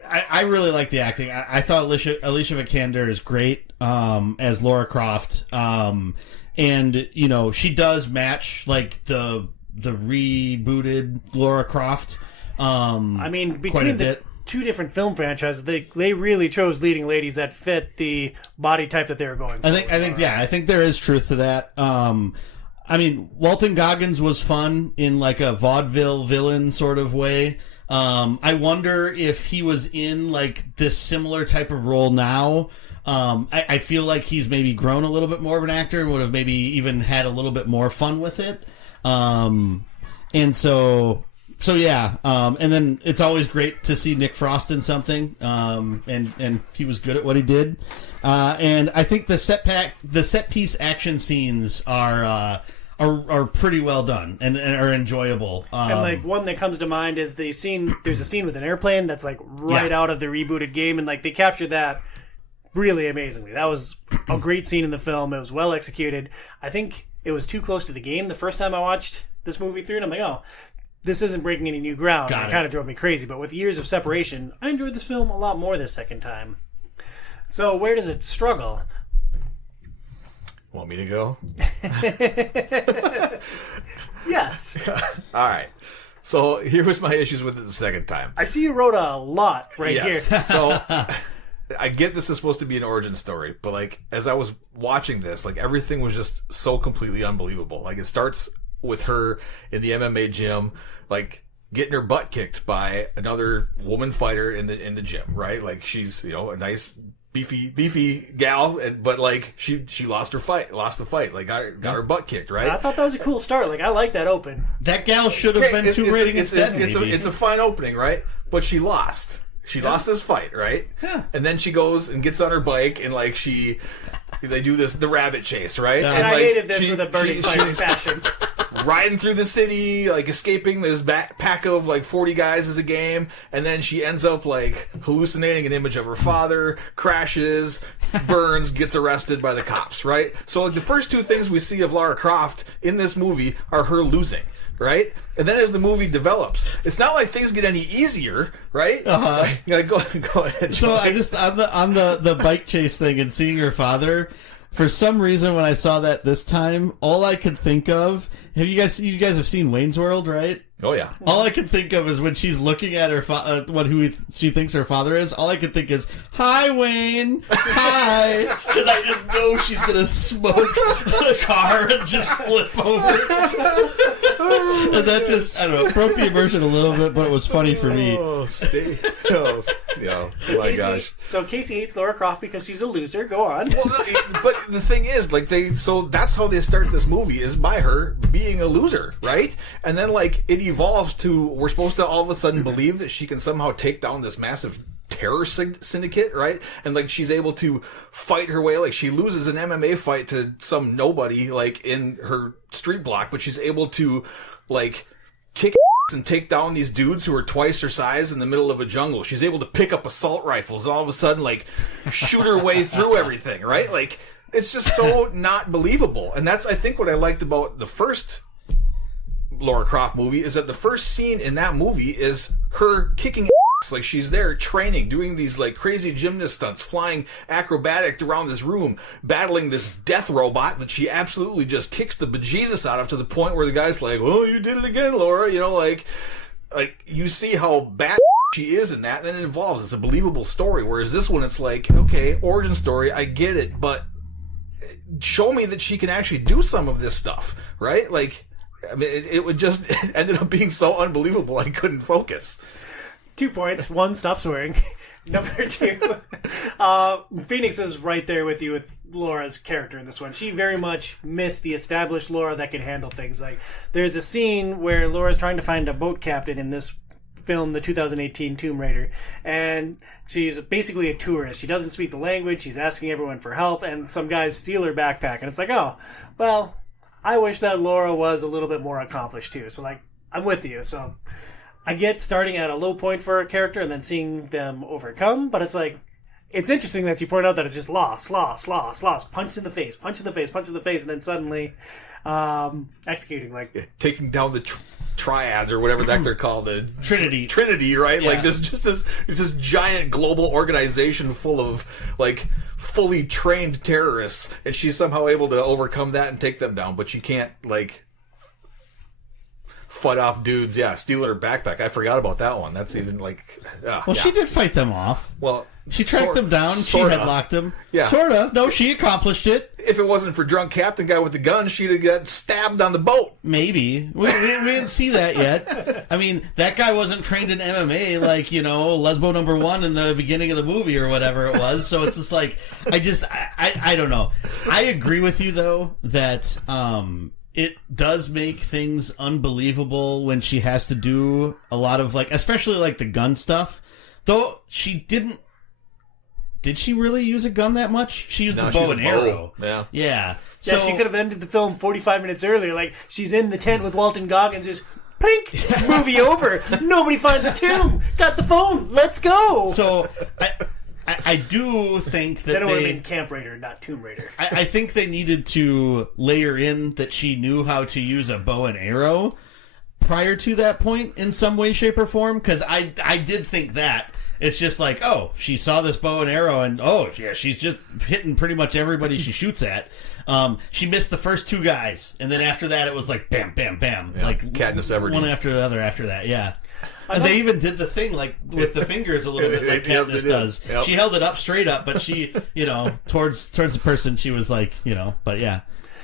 I really like the acting. I thought Alicia Vikander is great as Lara Croft, and you know she does match like the rebooted Lara Croft. I mean, between the two different film franchises, they really chose leading ladies that fit the body type that they were going for. I think there is truth to that. I mean, Walton Goggins was fun in like a vaudeville villain sort of way. I wonder if he was in like this similar type of role now. I feel like he's maybe grown a little bit more of an actor and would have maybe even had a little bit more fun with it. And so yeah. And then it's always great to see Nick Frost in something. And he was good at what he did. And I think the set piece action scenes are pretty well done and are enjoyable. And like one that comes to mind is there's a scene with an airplane that's like right out of the rebooted game, and like they captured that really amazingly. That was a great scene in the film. It was well executed. I think it was too close to the game the first time I watched this movie through, and I'm like, oh, this isn't breaking any new ground. It kind of drove me crazy. But with years of separation, I enjoyed this film a lot more this second time. So where does it struggle? Want me to go? Yes. All right. So here was my issues with it the second time. I see you wrote a lot here. So I get this is supposed to be an origin story, but like as I was watching this, like everything was just so completely unbelievable. Like it starts with her in the MMA gym, like getting her butt kicked by another woman fighter in the gym, right? Like she's, you know, a nice beefy gal, but like she lost the fight, like got her butt kicked, right? I thought that was a cool start. Like I like that open. That gal should have been Tomb Raiding instead. It's a fine opening, right? But she lost. She lost this fight, right? Yeah. And then she goes and gets on her bike and like they do the rabbit chase, right? And I hated this with a burning fighting passion. Riding through the city, like escaping this pack of like 40 guys as a game, and then she ends up like hallucinating an image of her father, crashes, burns, gets arrested by the cops, right? So like the first two things we see of Lara Croft in this movie are her losing, right? And then as the movie develops, it's not like things get any easier, right? Like, go ahead. So I just on the bike chase thing and seeing her father. For some reason, when I saw that this time, all I could think of... You guys have seen Wayne's World, right? Oh, yeah. All I could think of is when she's looking at her she thinks her father is, all I could think is, "Hi, Wayne! Hi!" Because I just know she's going to smoke the car and just flip over. And that just, I don't know, broke the immersion a little bit, but it was funny for me. My gosh. So Casey hates Lara Croft because she's a loser. Go on. Well, but the thing is, like so that's how they start this movie, is by her being a loser, right? And then like it evolves to, we're supposed to all of a sudden believe that she can somehow take down this massive terror syndicate, right? And like she's able to fight her way, like she loses an MMA fight to some nobody like in her street block, but she's able to like kick and take down these dudes who are twice her size in the middle of a jungle. She's able to pick up assault rifles and all of a sudden like shoot her way through everything, right? Like it's just so not believable. And that's, I think, what I liked about the first Lara Croft movie, is that the first scene in that movie is her kicking ass. Like she's there training, doing these like crazy gymnast stunts, flying acrobatic around this room, battling this death robot that she absolutely just kicks the bejesus out of, to the point where the guy's like, "Oh, you did it again, Laura." You know, like you see how bad she is in that, and then it evolves. It's a believable story. Whereas this one, it's like, okay, origin story, I get it, but show me that she can actually do some of this stuff, right? Like, I mean, it would just it ended up being so unbelievable I couldn't focus. 2 points. 1, stop swearing. Number 2, Phoenix is right there with you with Laura's character in this one. She very much missed the established Laura that could handle things. Like, there's a scene where Laura's trying to find a boat captain in this film, the 2018 Tomb Raider, and she's basically a tourist. She doesn't speak the language. She's asking everyone for help, and some guys steal her backpack, and it's like, oh, well, I wish that Laura was a little bit more accomplished too. So, like, I'm with you. So, I get starting at a low point for a character and then seeing them overcome, but it's like, it's interesting that you point out that it's just loss, punch in the face, punch in the face, and then suddenly executing, like... Taking down the triads or whatever the heck they're called. The Trinity, right? Yeah. Like, there's this giant global organization full of, like, fully trained terrorists, and she's somehow able to overcome that and take them down, but she can't, like... fight off dudes, stealing her backpack. I forgot about that one. That's even like... She did fight them off. Well, she tracked them down. Sorta. She headlocked them. Yeah. Sorta. No, she accomplished it. If it wasn't for drunk captain guy with the gun, she'd have got stabbed on the boat. Maybe. We didn't see that yet. I mean, that guy wasn't trained in MMA like, Lesbo number 1 in the beginning of the movie or whatever it was. So it's just like, I don't know. I agree with you, though, that... it does make things unbelievable when she has to do a lot of, like, especially, like, the gun stuff. Though she didn't... Did she really use a gun that much? She used the bow and arrow. Yeah. Yeah. Yeah, she could have ended the film 45 minutes earlier. Like, she's in the tent with Walton Goggins, just... Plink! Movie over. Nobody finds a tomb. Got the phone. Let's go. So, I do think that then it would have been Camp Raider, not Tomb Raider. I think they needed to layer in that she knew how to use a bow and arrow prior to that point in some way, shape, or form, because I did think that. It's just like, oh, she saw this bow and arrow, and oh, yeah, she's just hitting pretty much everybody she shoots at. She missed the first 2 guys, and then after that it was like bam, bam, bam. Yeah, like Katniss Everdeen. One after the other after that, yeah. And they even did the thing, like, with the fingers a little bit, like Katniss does. Yep. She held it up straight up, but she, towards the person, she was like, but yeah.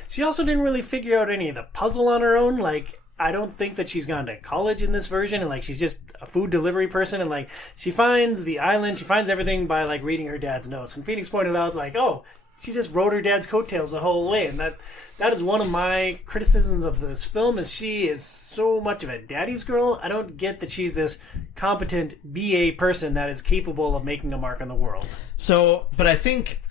She also didn't really figure out any of the puzzle on her own. Like, I don't think that she's gone to college in this version, and, like, she's just a food delivery person, and, like, she finds the island, she finds everything by, like, reading her dad's notes. And Phoenix pointed out, like, oh, she just rode her dad's coattails the whole way, and that is one of my criticisms of this film, is she is so much of a daddy's girl. I don't get that she's this competent BA person that is capable of making a mark on the world. So, but I think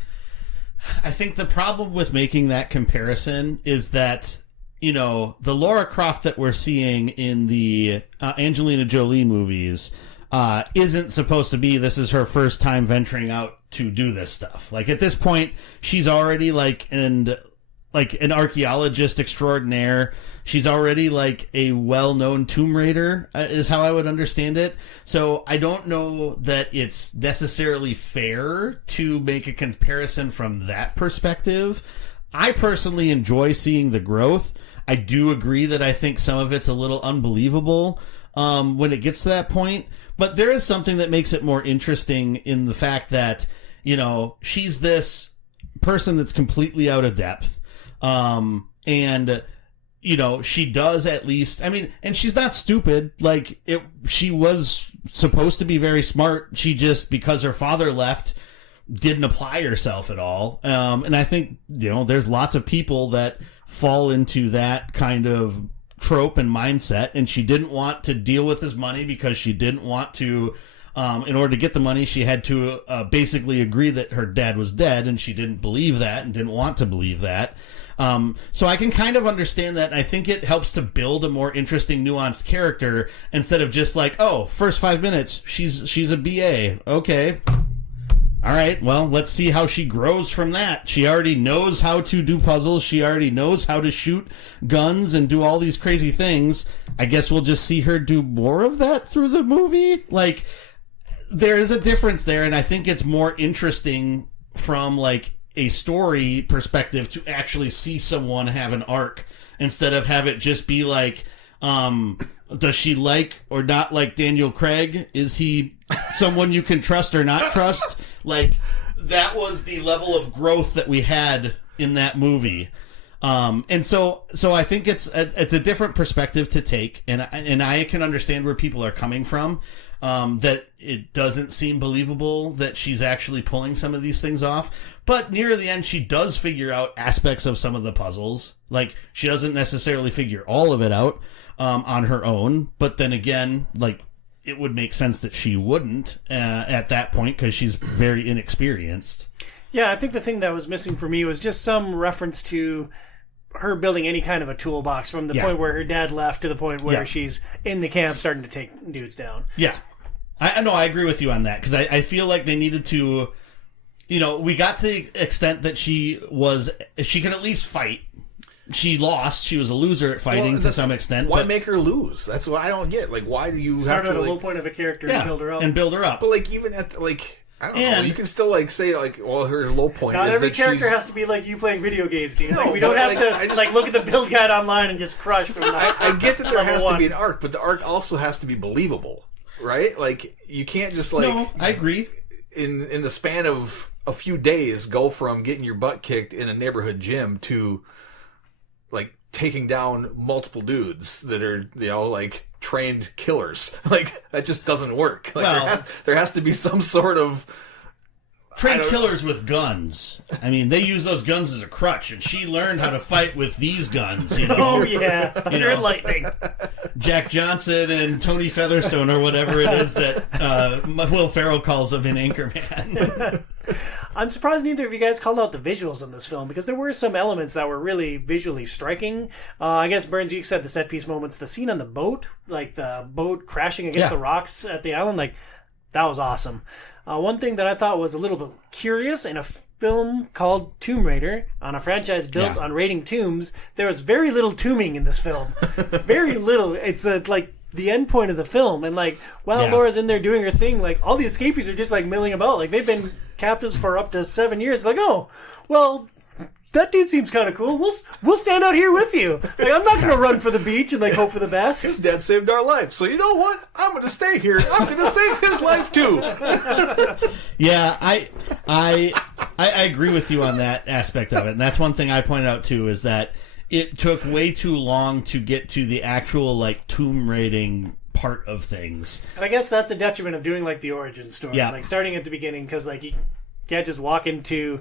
the problem with making that comparison is that, the Lara Croft that we're seeing in the Angelina Jolie movies isn't supposed to be, this is her first time venturing out to do this stuff. Like, at this point, she's already like an archaeologist extraordinaire. She's already like a well-known Tomb Raider, is how I would understand it. So I don't know that it's necessarily fair to make a comparison from that perspective. I personally enjoy seeing the growth. I do agree that I think some of it's a little unbelievable when it gets to that point. But there is something that makes it more interesting in the fact that, she's this person that's completely out of depth. And, she does at least, and she's not stupid. Like, she was supposed to be very smart. She just, because her father left, didn't apply herself at all. And I think, there's lots of people that fall into that kind of trope and mindset, and she didn't want to deal with his money because she didn't want to, in order to get the money, she had to basically agree that her dad was dead, and she didn't believe that and didn't want to believe that. So I can kind of understand that, and I think it helps to build a more interesting, nuanced character instead of just like, oh, first 5 minutes, she's a BA. Okay. All right, well, let's see how she grows from that. She already knows how to do puzzles. She already knows how to shoot guns and do all these crazy things. I guess we'll just see her do more of that through the movie. Like, there is a difference there, and I think it's more interesting from, like, a story perspective to actually see someone have an arc instead of have it just be like, does she like or not like Daniel Craig? Is he someone you can trust or not trust? Like, that was the level of growth that we had in that movie. And so I think it's a different perspective to take, and I can understand where people are coming from. That it doesn't seem believable that she's actually pulling some of these things off. But near the end, she does figure out aspects of some of the puzzles. Like, she doesn't necessarily figure all of it out on her own. But then again, like, it would make sense that she wouldn't at that point because she's very inexperienced. Yeah, I think the thing that was missing for me was just some reference to her building any kind of a toolbox from the point where her dad left to the point where she's in the camp starting to take dudes down. Yeah. I know, I agree with you on that because I feel like they needed to, we got to the extent that she could at least fight. She lost. She was a loser at fighting to some extent. Why make her lose? That's what I don't get. Like, why do you start have to at a low point of a character and build her up? But like, even at I don't know. You can still like say like, well, her low point. Not is every that character has to be like you playing video games, Dean. No, we don't have I to look at the build guide online and just crush from. I get that there has to be an arc, but the arc also has to be believable, right? Like you can't just like. No, I agree. In the span of a few days, go from getting your butt kicked in a neighborhood gym to like taking down multiple dudes that are like trained killers. Like that just doesn't work. Like, there has to be some sort of trained killers with guns. I mean, they use those guns as a crutch, and she learned how to fight with these guns. Oh yeah, thunder and lightning. Jack Johnson and Tony Featherstone, or whatever it is that Will Ferrell calls him in Anchorman. I'm surprised neither of you guys called out the visuals in this film because there were some elements that were really visually striking. I guess Burns, you said the set piece moments, the scene on the boat, like the boat crashing against the rocks at the island, like that was awesome. One thing that I thought was a little bit curious in a film called Tomb Raider, on a franchise built on raiding tombs, there was very little tombing in this film. Very little. It's like the end point of the film, and like while Laura's in there doing her thing, like all the escapees are just like milling about, like they've been captives for up to 7 years. Like, oh, well, that dude seems kind of cool. We'll stand out here with you. Like, I'm not going to run for the beach and like hope for the best. His dad saved our life, so you know what? I'm going to stay here. I'm going to save his life too. Yeah, I agree with you on that aspect of it, and that's one thing I pointed out too is that it took way too long to get to the actual like tomb raiding part of things. And I guess that's a detriment of doing like the origin story, like starting at the beginning, because like you can't just walk into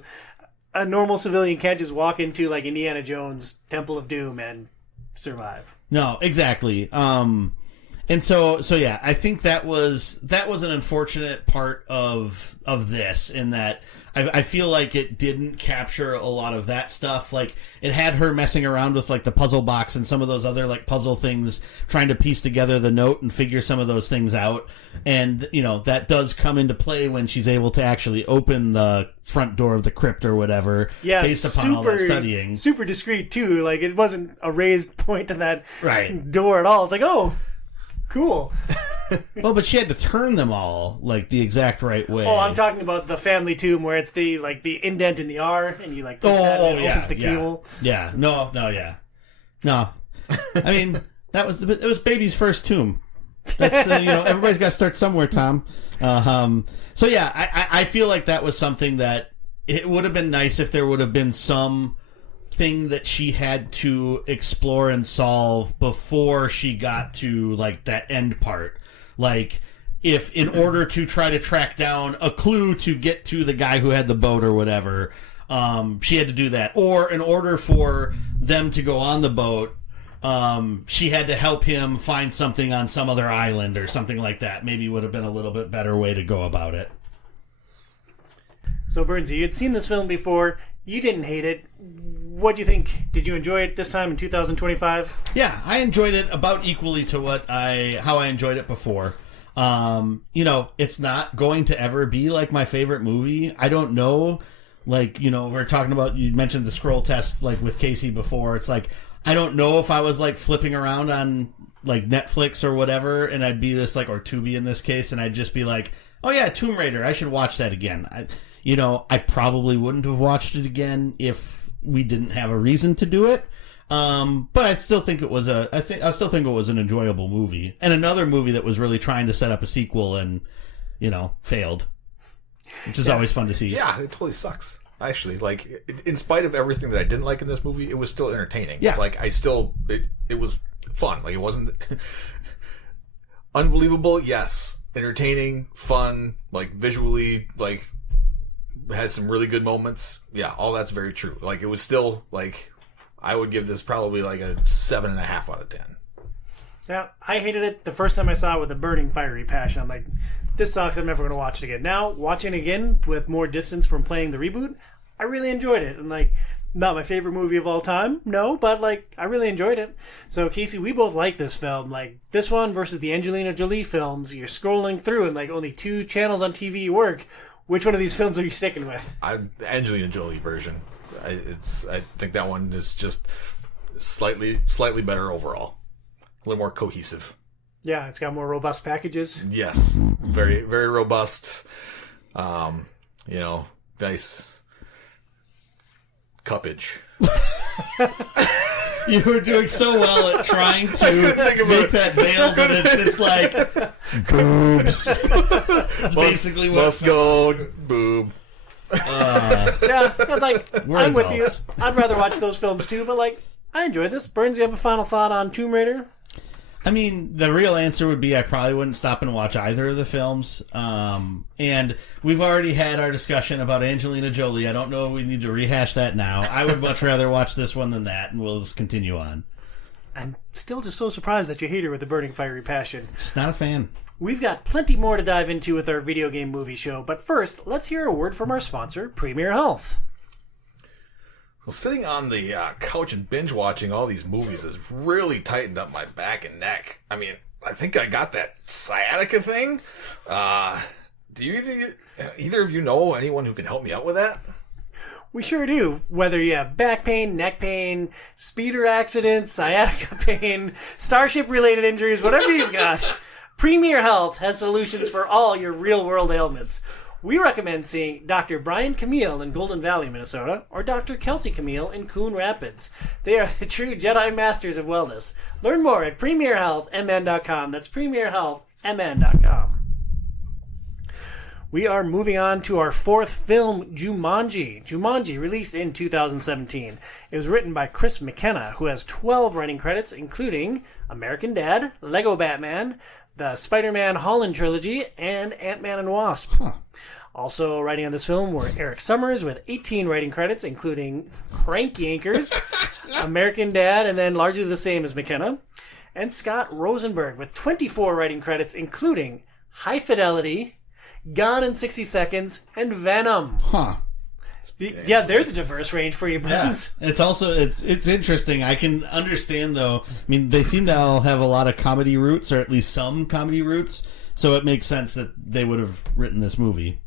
a normal civilian can't just walk into like Indiana Jones Temple of Doom and survive. No, exactly. And so yeah, I think that was an unfortunate part of this in that I feel like it didn't capture a lot of that stuff. Like it had her messing around with like the puzzle box and some of those other like puzzle things, trying to piece together the note and figure some of those things out. And that does come into play when she's able to actually open the front door of the crypt or whatever. Yeah, based upon all that studying. Super discreet too. Like it wasn't a raised point to that door at all. It's like, oh, cool. Well, but she had to turn them all like the exact right way. Oh, I'm talking about the family tomb where it's the indent in the R and you like push that and it opens the keyhole. Yeah. No. I mean, it was baby's first tomb. That's, everybody's got to start somewhere, Tom. So yeah, I feel like that was something that it would have been nice if there would have been some thing that she had to explore and solve before she got to like that end part. Like if in order to try to track down a clue to get to the guy who had the boat or whatever, she had to do that. Or in order for them to go on the boat, she had to help him find something on some other island or something like that. Maybe would have been a little bit better way to go about it. So Burnsy, you had seen this film before. You didn't hate it. What do you think? Did you enjoy it this time in 2025? Yeah, I enjoyed it about equally to how I enjoyed it before. It's not going to ever be like my favorite movie. I don't know. Like, we're talking about, you mentioned the scroll test like with Casey before. It's like, I don't know if I was like flipping around on like Netflix or whatever, and I'd be this like, or Tubi in this case, and I'd just be like, oh yeah, Tomb Raider, I should watch that again. I probably wouldn't have watched it again if we didn't have a reason to do it. But I still think it was an enjoyable movie, and another movie that was really trying to set up a sequel and, failed, which is always fun to see. Yeah, it totally sucks. Actually, like, in spite of everything that I didn't like in this movie, it was still entertaining. Yeah. Like, it was fun. Like, it wasn't unbelievable. Yes. Entertaining, fun, like, visually, like, had some really good moments. Yeah, all that's very true. Like, it was still, like, I would give this probably like a 7.5 out of 10. Yeah, I hated it the first time I saw it with a burning, fiery passion. I'm like, this sucks. I'm never going to watch it again. Now, watching it again with more distance from playing the reboot, I really enjoyed it. And, like, not my favorite movie of all time, no, but, like, I really enjoyed it. So, Casey, we both like this film. Like, this one versus the Angelina Jolie films, you're scrolling through and, like, only 2 channels on TV work. Which one of these films are you sticking with? The Angelina Jolie version. I think that one is just slightly better overall. A little more cohesive. Yeah, it's got more robust packages. Yes. Very, very robust. Nice cuppage. You were doing so well at trying to make that veil that it's just like boobs. That's basically what Let's go, boob. Yeah, like, I'm with you. adults. I'd rather watch those films too, but, like, I enjoyed this. Burns, you have a final thought on Tomb Raider? I mean, the real answer would be I probably wouldn't stop and watch either of the films. And we've already had our discussion about Angelina Jolie. I don't know if we need to rehash that now. I would much rather watch this one than that, and we'll just continue on. I'm still just so surprised that you hate her with a burning, fiery passion. Just not a fan. We've got plenty more to dive into with our video game movie show, but first, let's hear a word from our sponsor, Premier Health. So sitting on the couch and binge watching all these movies has really tightened up my back and neck. I mean, I think I got that sciatica thing. Do you either of you know anyone who can help me out with that? We sure do. Whether you have back pain, neck pain, speeder accidents, sciatica pain, Starship-related injuries, whatever you've got, Premier Health has solutions for all your real-world ailments. We recommend seeing Dr. Brian Camille in Golden Valley, Minnesota, or Dr. Kelsey Camille in Coon Rapids. They are the true Jedi Masters of Wellness. Learn more at premierhealthmn.com. That's premierhealthmn.com. We are moving on to our 4th film, Jumanji. Jumanji, released in 2017. It was written by Chris McKenna, who has 12 writing credits, including American Dad, Lego Batman, the Spider-Man Holland trilogy, and Ant-Man and Wasp. Also writing on this film were Eric Summers with 18 writing credits, including Crank Yankers, American Dad, and then largely the same as McKenna, and Scott Rosenberg with 24 writing credits, including High Fidelity, Gone in 60 Seconds, and Venom. Huh. Yeah, there's a diverse range for you, Burns. Yeah. It's also it's interesting. I can understand though. I mean, they seem to all have a lot of comedy roots, or at least some comedy roots. So it makes sense that they would have written this movie.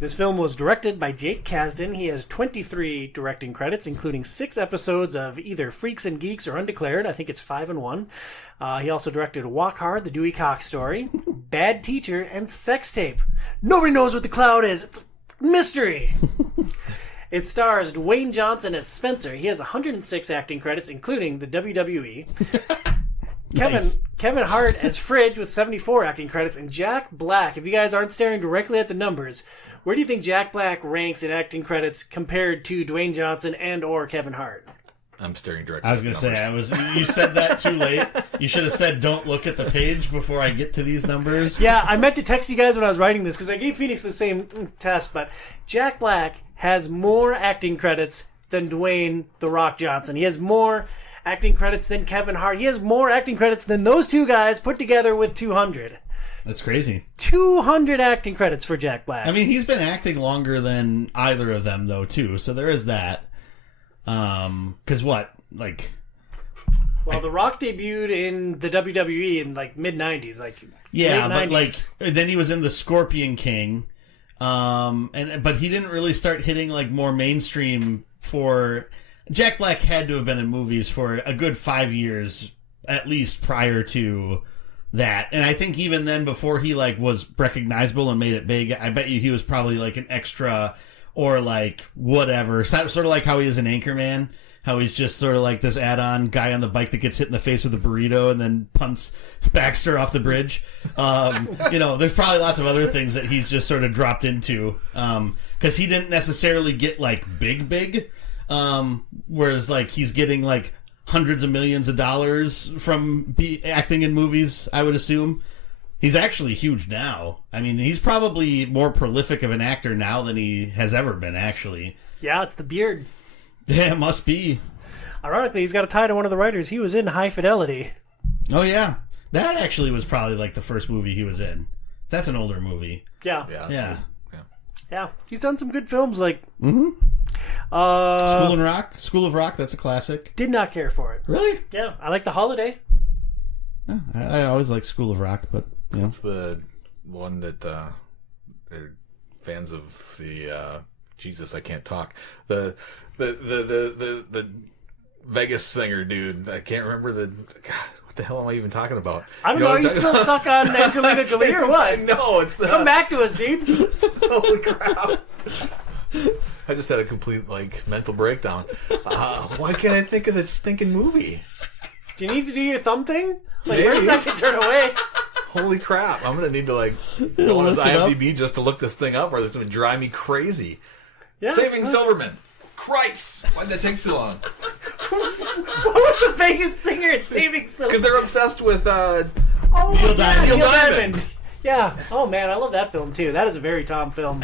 This film was directed by Jake Kasdan. He has 23 directing credits, including 6 episodes of either Freaks and Geeks or Undeclared. I think it's 5 and 1. He also directed Walk Hard, The Dewey Cox Story, Bad Teacher, and Sex Tape. Nobody knows what the cloud is. It's a mystery. It stars Dwayne Johnson as Spencer. He has 106 acting credits, including the WWE. Nice. Kevin Hart as Fridge with 74 acting credits, and Jack Black. If you guys aren't staring directly at the numbers, where do you think Jack Black ranks in acting credits compared to Dwayne Johnson and or Kevin Hart? I'm staring directly. I was going to say, you said that too late. You should have said, don't look at the page before I get to these numbers. Yeah, I meant to text you guys when I was writing this, because I gave Phoenix the same test, but Jack Black has more acting credits than Dwayne "The Rock" Johnson. He has more acting credits than Kevin Hart. He has more acting credits than those two guys put together with 200. That's crazy. 200 acting credits for Jack Black. I mean, he's been acting longer than either of them, though, too. So there is that. Because what? Like... Well, The Rock debuted in the WWE in, like, mid-90s. Like, yeah, late 90s. but, like, then he was in The Scorpion King. But he didn't really start hitting, like, more mainstream for... Jack Black had to have been in movies for a good 5 years, at least, prior to that. And I think even then, before he, like, was recognizable and made it big, I bet you he was probably, like, an extra or, like, whatever. Sort of like how he is in Anchorman. How he's just sort of like this add-on guy on the bike that gets hit in the face with a burrito and then punts Baxter off the bridge. There's probably lots of other things that he's just sort of dropped into. Because he didn't necessarily get, like, big. Whereas, like, he's getting, like, hundreds of millions of dollars from acting in movies, I would assume. He's actually huge now. I mean, he's probably more prolific of an actor now than he has ever been, actually. Yeah, it's the beard. Yeah, it must be. Ironically, he's got a tie to one of the writers. He was in High Fidelity. Oh, yeah. That actually was probably like the first movie he was in. That's an older movie. Yeah. Yeah. Yeah. He's done some good films like School of Rock, that's a classic. Did not care for it. Really? Yeah. I like The Holiday. Yeah, I always liked School of Rock, but you know. It's the one that they're fans of the Jesus, I can't talk. The Vegas singer dude. I can't remember what the hell am I even talking about? I don't know. Are you still stuck on Angelina Jolie or what? No, it's the... Come back to us, dude. Holy crap. I just had a complete, mental breakdown. Why can't I think of this stinking movie? Do you need to do your thumb thing? Maybe. Where's that can turn away? Holy crap. I'm going to need to, go on his IMDb just to look this thing up, or it's going to drive me crazy. Yeah. Saving Silverman. Cripes! Why'd that take so long? What was the Vegas singer at Saving Silverman? Because they're obsessed with Neil Diamond. Neil Diamond. Yeah. Oh, man, I love that film, too. That is a very Tom film.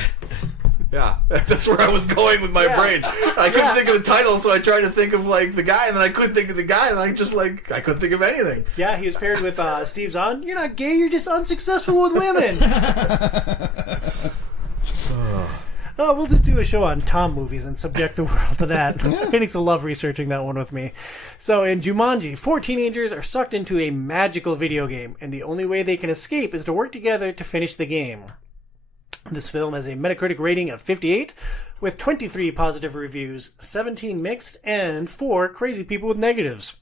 Yeah, that's where I was going with my brain. I couldn't think of the title, so I tried to think of the guy, and then I couldn't think of the guy, and I just I couldn't think of anything. Yeah, he was paired with Steve Zahn. You're not gay, you're just unsuccessful with women. We'll just do a show on Tom movies and subject the world to that. Phoenix will love researching that one with me. So in Jumanji, 4 teenagers are sucked into a magical video game, and the only way they can escape is to work together to finish the game. This film has a Metacritic rating of 58, with 23 positive reviews, 17 mixed, and 4 crazy people with negatives.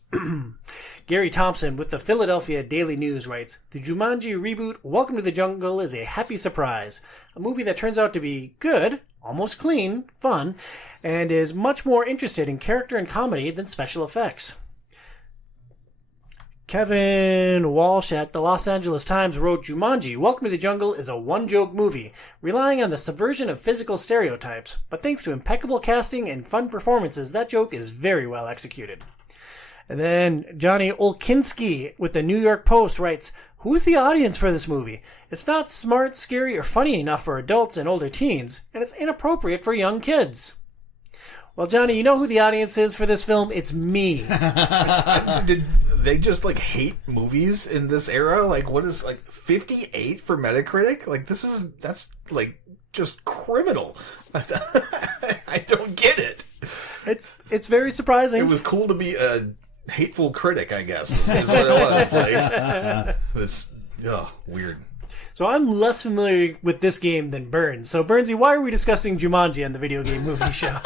Gary Thompson with the Philadelphia Daily News writes, "The Jumanji reboot Welcome to the Jungle is a happy surprise. A movie that turns out to be good, almost clean, fun, and is much more interested in character and comedy than special effects." Kevin Walsh at the Los Angeles Times wrote, "Jumanji, Welcome to the Jungle is a one-joke movie, relying on the subversion of physical stereotypes. But thanks to impeccable casting and fun performances, that joke is very well executed." And then Johnny Olkinski with the New York Post writes, "Who's the audience for this movie? It's not smart, scary, or funny enough for adults and older teens, and it's inappropriate for young kids." Well, Johnny, you know who the audience is for this film? It's me. Did they just hate movies in this era? What is 58 for Metacritic? That's just criminal. I don't get it. It's very surprising. It was cool to be a hateful critic, I guess. Is what it was. It's weird. So I'm less familiar with this game than Burns. So Burnsy, why are we discussing Jumanji on the Video Game Movie Show?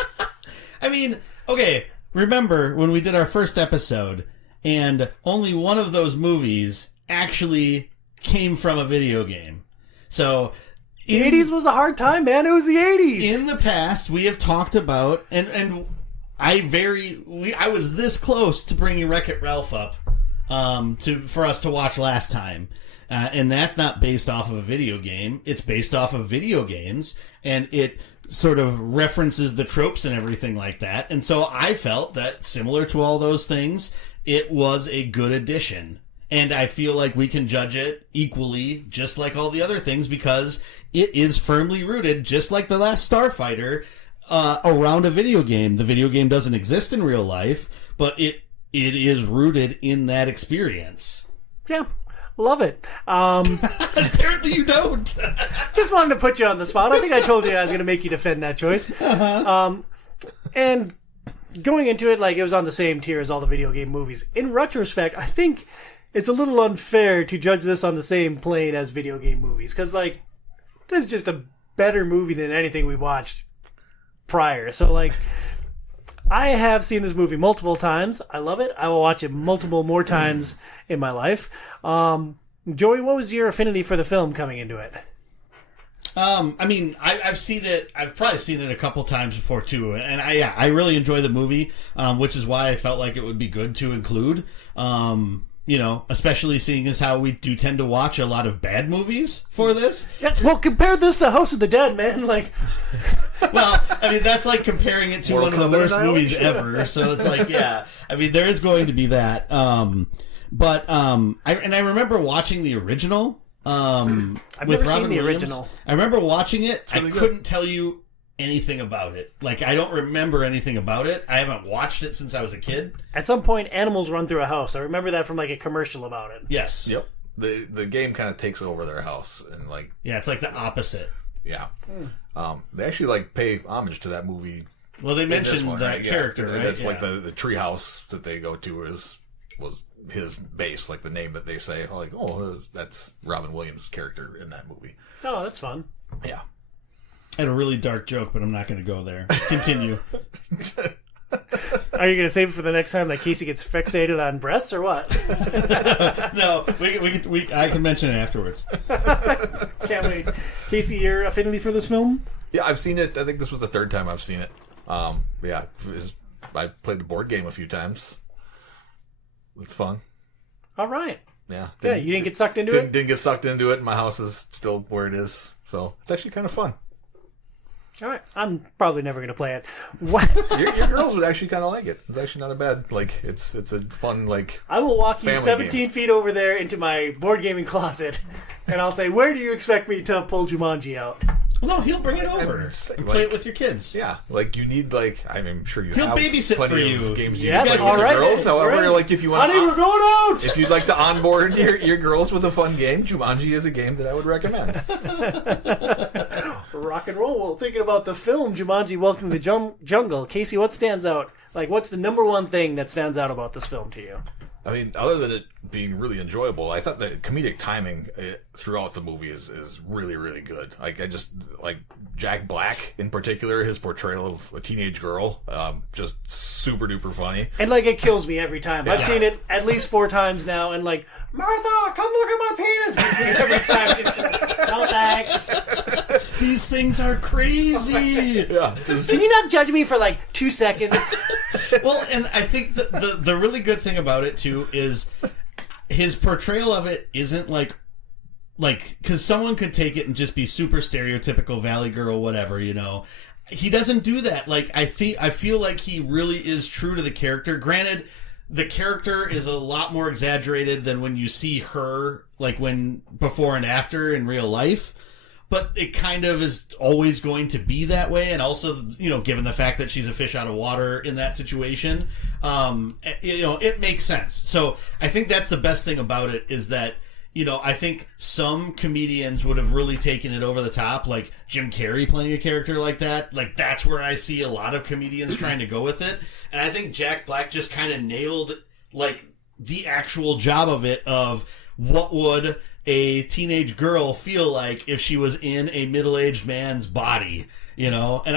I mean, okay, remember when we did our first episode, and only one of those movies actually came from a video game. So the 80s was a hard time, man. It was the 80s. In the past, we have talked about, and I was this close to bringing Wreck-It Ralph up for us to watch last time. And that's not based off of a video game. It's based off of video games, and it sort of references the tropes and everything like that. And so I felt that, similar to all those things, it was a good addition. And I feel like we can judge it equally, just like all the other things, because it is firmly rooted, just like The Last Starfighter, around a video game. The video game doesn't exist in real life, but it is rooted in that experience. Yeah. Love it. Apparently you don't. Just wanted to put you on the spot. I think I told you I was going to make you defend that choice. And going into it, it was on the same tier as all the video game movies. In retrospect, I think it's a little unfair to judge this on the same plane as video game movies. Because, this is just a better movie than anything we've watched prior. So, I have seen this movie multiple times. I love it. I will watch it multiple more times in my life. Joey, what was your affinity for the film coming into it? I mean, I've seen it. I've probably seen it a couple times before too, and I really enjoy the movie, which is why I felt like it would be good to include. Especially seeing as how we do tend to watch a lot of bad movies for this. Yeah, well, compare this to House of the Dead, man. Well, I mean, that's like comparing it to one of the worst movies ever. So it's yeah. I mean, there is going to be that. But I remember watching the original. I've never seen the original. I remember watching it. I couldn't tell you anything about it. Like, I don't remember anything about it. I haven't watched it since I was a kid. At some point, animals run through a house. I remember that from like a commercial about it. Yes. Yep. The game kind of takes over their house and like Yeah, it's like the opposite. yeah. They actually like pay homage to that movie. Well, they mentioned one, that right? character, right? That's like the tree house that they go to was his base, like the name that they say, like, oh, that's Robin Williams' character in that movie. Oh, that's fun. Yeah. I had a really dark joke, but I'm not going to go there. Continue. Are you going to save it for the next time that Casey gets fixated on breasts or what? No, I can mention it afterwards. Can't wait. Casey, your affinity for this film? Yeah, I've seen it. I think this was the third time I've seen it. Yeah, I played the board game a few times. It's fun. All right. Yeah. Yeah, you didn't get sucked into it? Didn't get sucked into it. My house is still where it is. So it's actually kind of fun. All right. I'm probably never going to play it. What? Your girls would actually kind of like it. It's actually not a bad, like, it's a fun, like, I will walk you family 17 game. feet over there into my board gaming closet, and I'll say, where do you expect me to pull Jumanji out? No, he'll bring it over and play it with your kids. Yeah, like you need I'm sure you He'll have babysit plenty for you. of games Yes, you can play all with right, the girls. all However, right. like if you want, Honey, we're going out! if you'd like to onboard your girls with a fun game, Jumanji is a game that I would recommend. Rock and roll. Well, thinking about the film Jumanji: Welcome to the Jungle, Casey, what stands out? Like, what's the number one thing that stands out about this film to you? I mean, other than it being really enjoyable, I thought the comedic timing throughout the movie is really, really good. Like, I just, like, Jack Black, in particular, his portrayal of a teenage girl, just super duper funny. And, like, it kills me every time. I've seen it at least 4 times now, and, like, Martha, come look at my penis! Gets me every time. It's just, no thanks. These things are crazy. Yeah, Can you not judge me for, like, 2 seconds? Well, and I think the really good thing about it, too, is his portrayal of it isn't like, because someone could take it and just be super stereotypical Valley Girl, whatever, you know. He doesn't do that. Like, I feel like he really is true to the character. Granted, the character is a lot more exaggerated than when you see her, like, when before and after in real life. But it kind of is always going to be that way, and also, you know, given the fact that she's a fish out of water in that situation, you know, it makes sense. So I think that's the best thing about it is that, you know, I think some comedians would have really taken it over the top, like Jim Carrey playing a character like that. Like, that's where I see a lot of comedians trying to go with it. And I think Jack Black just kind of nailed, like, the actual job of it, of what would a teenage girl feel like if she was in a middle-aged man's body, you know? And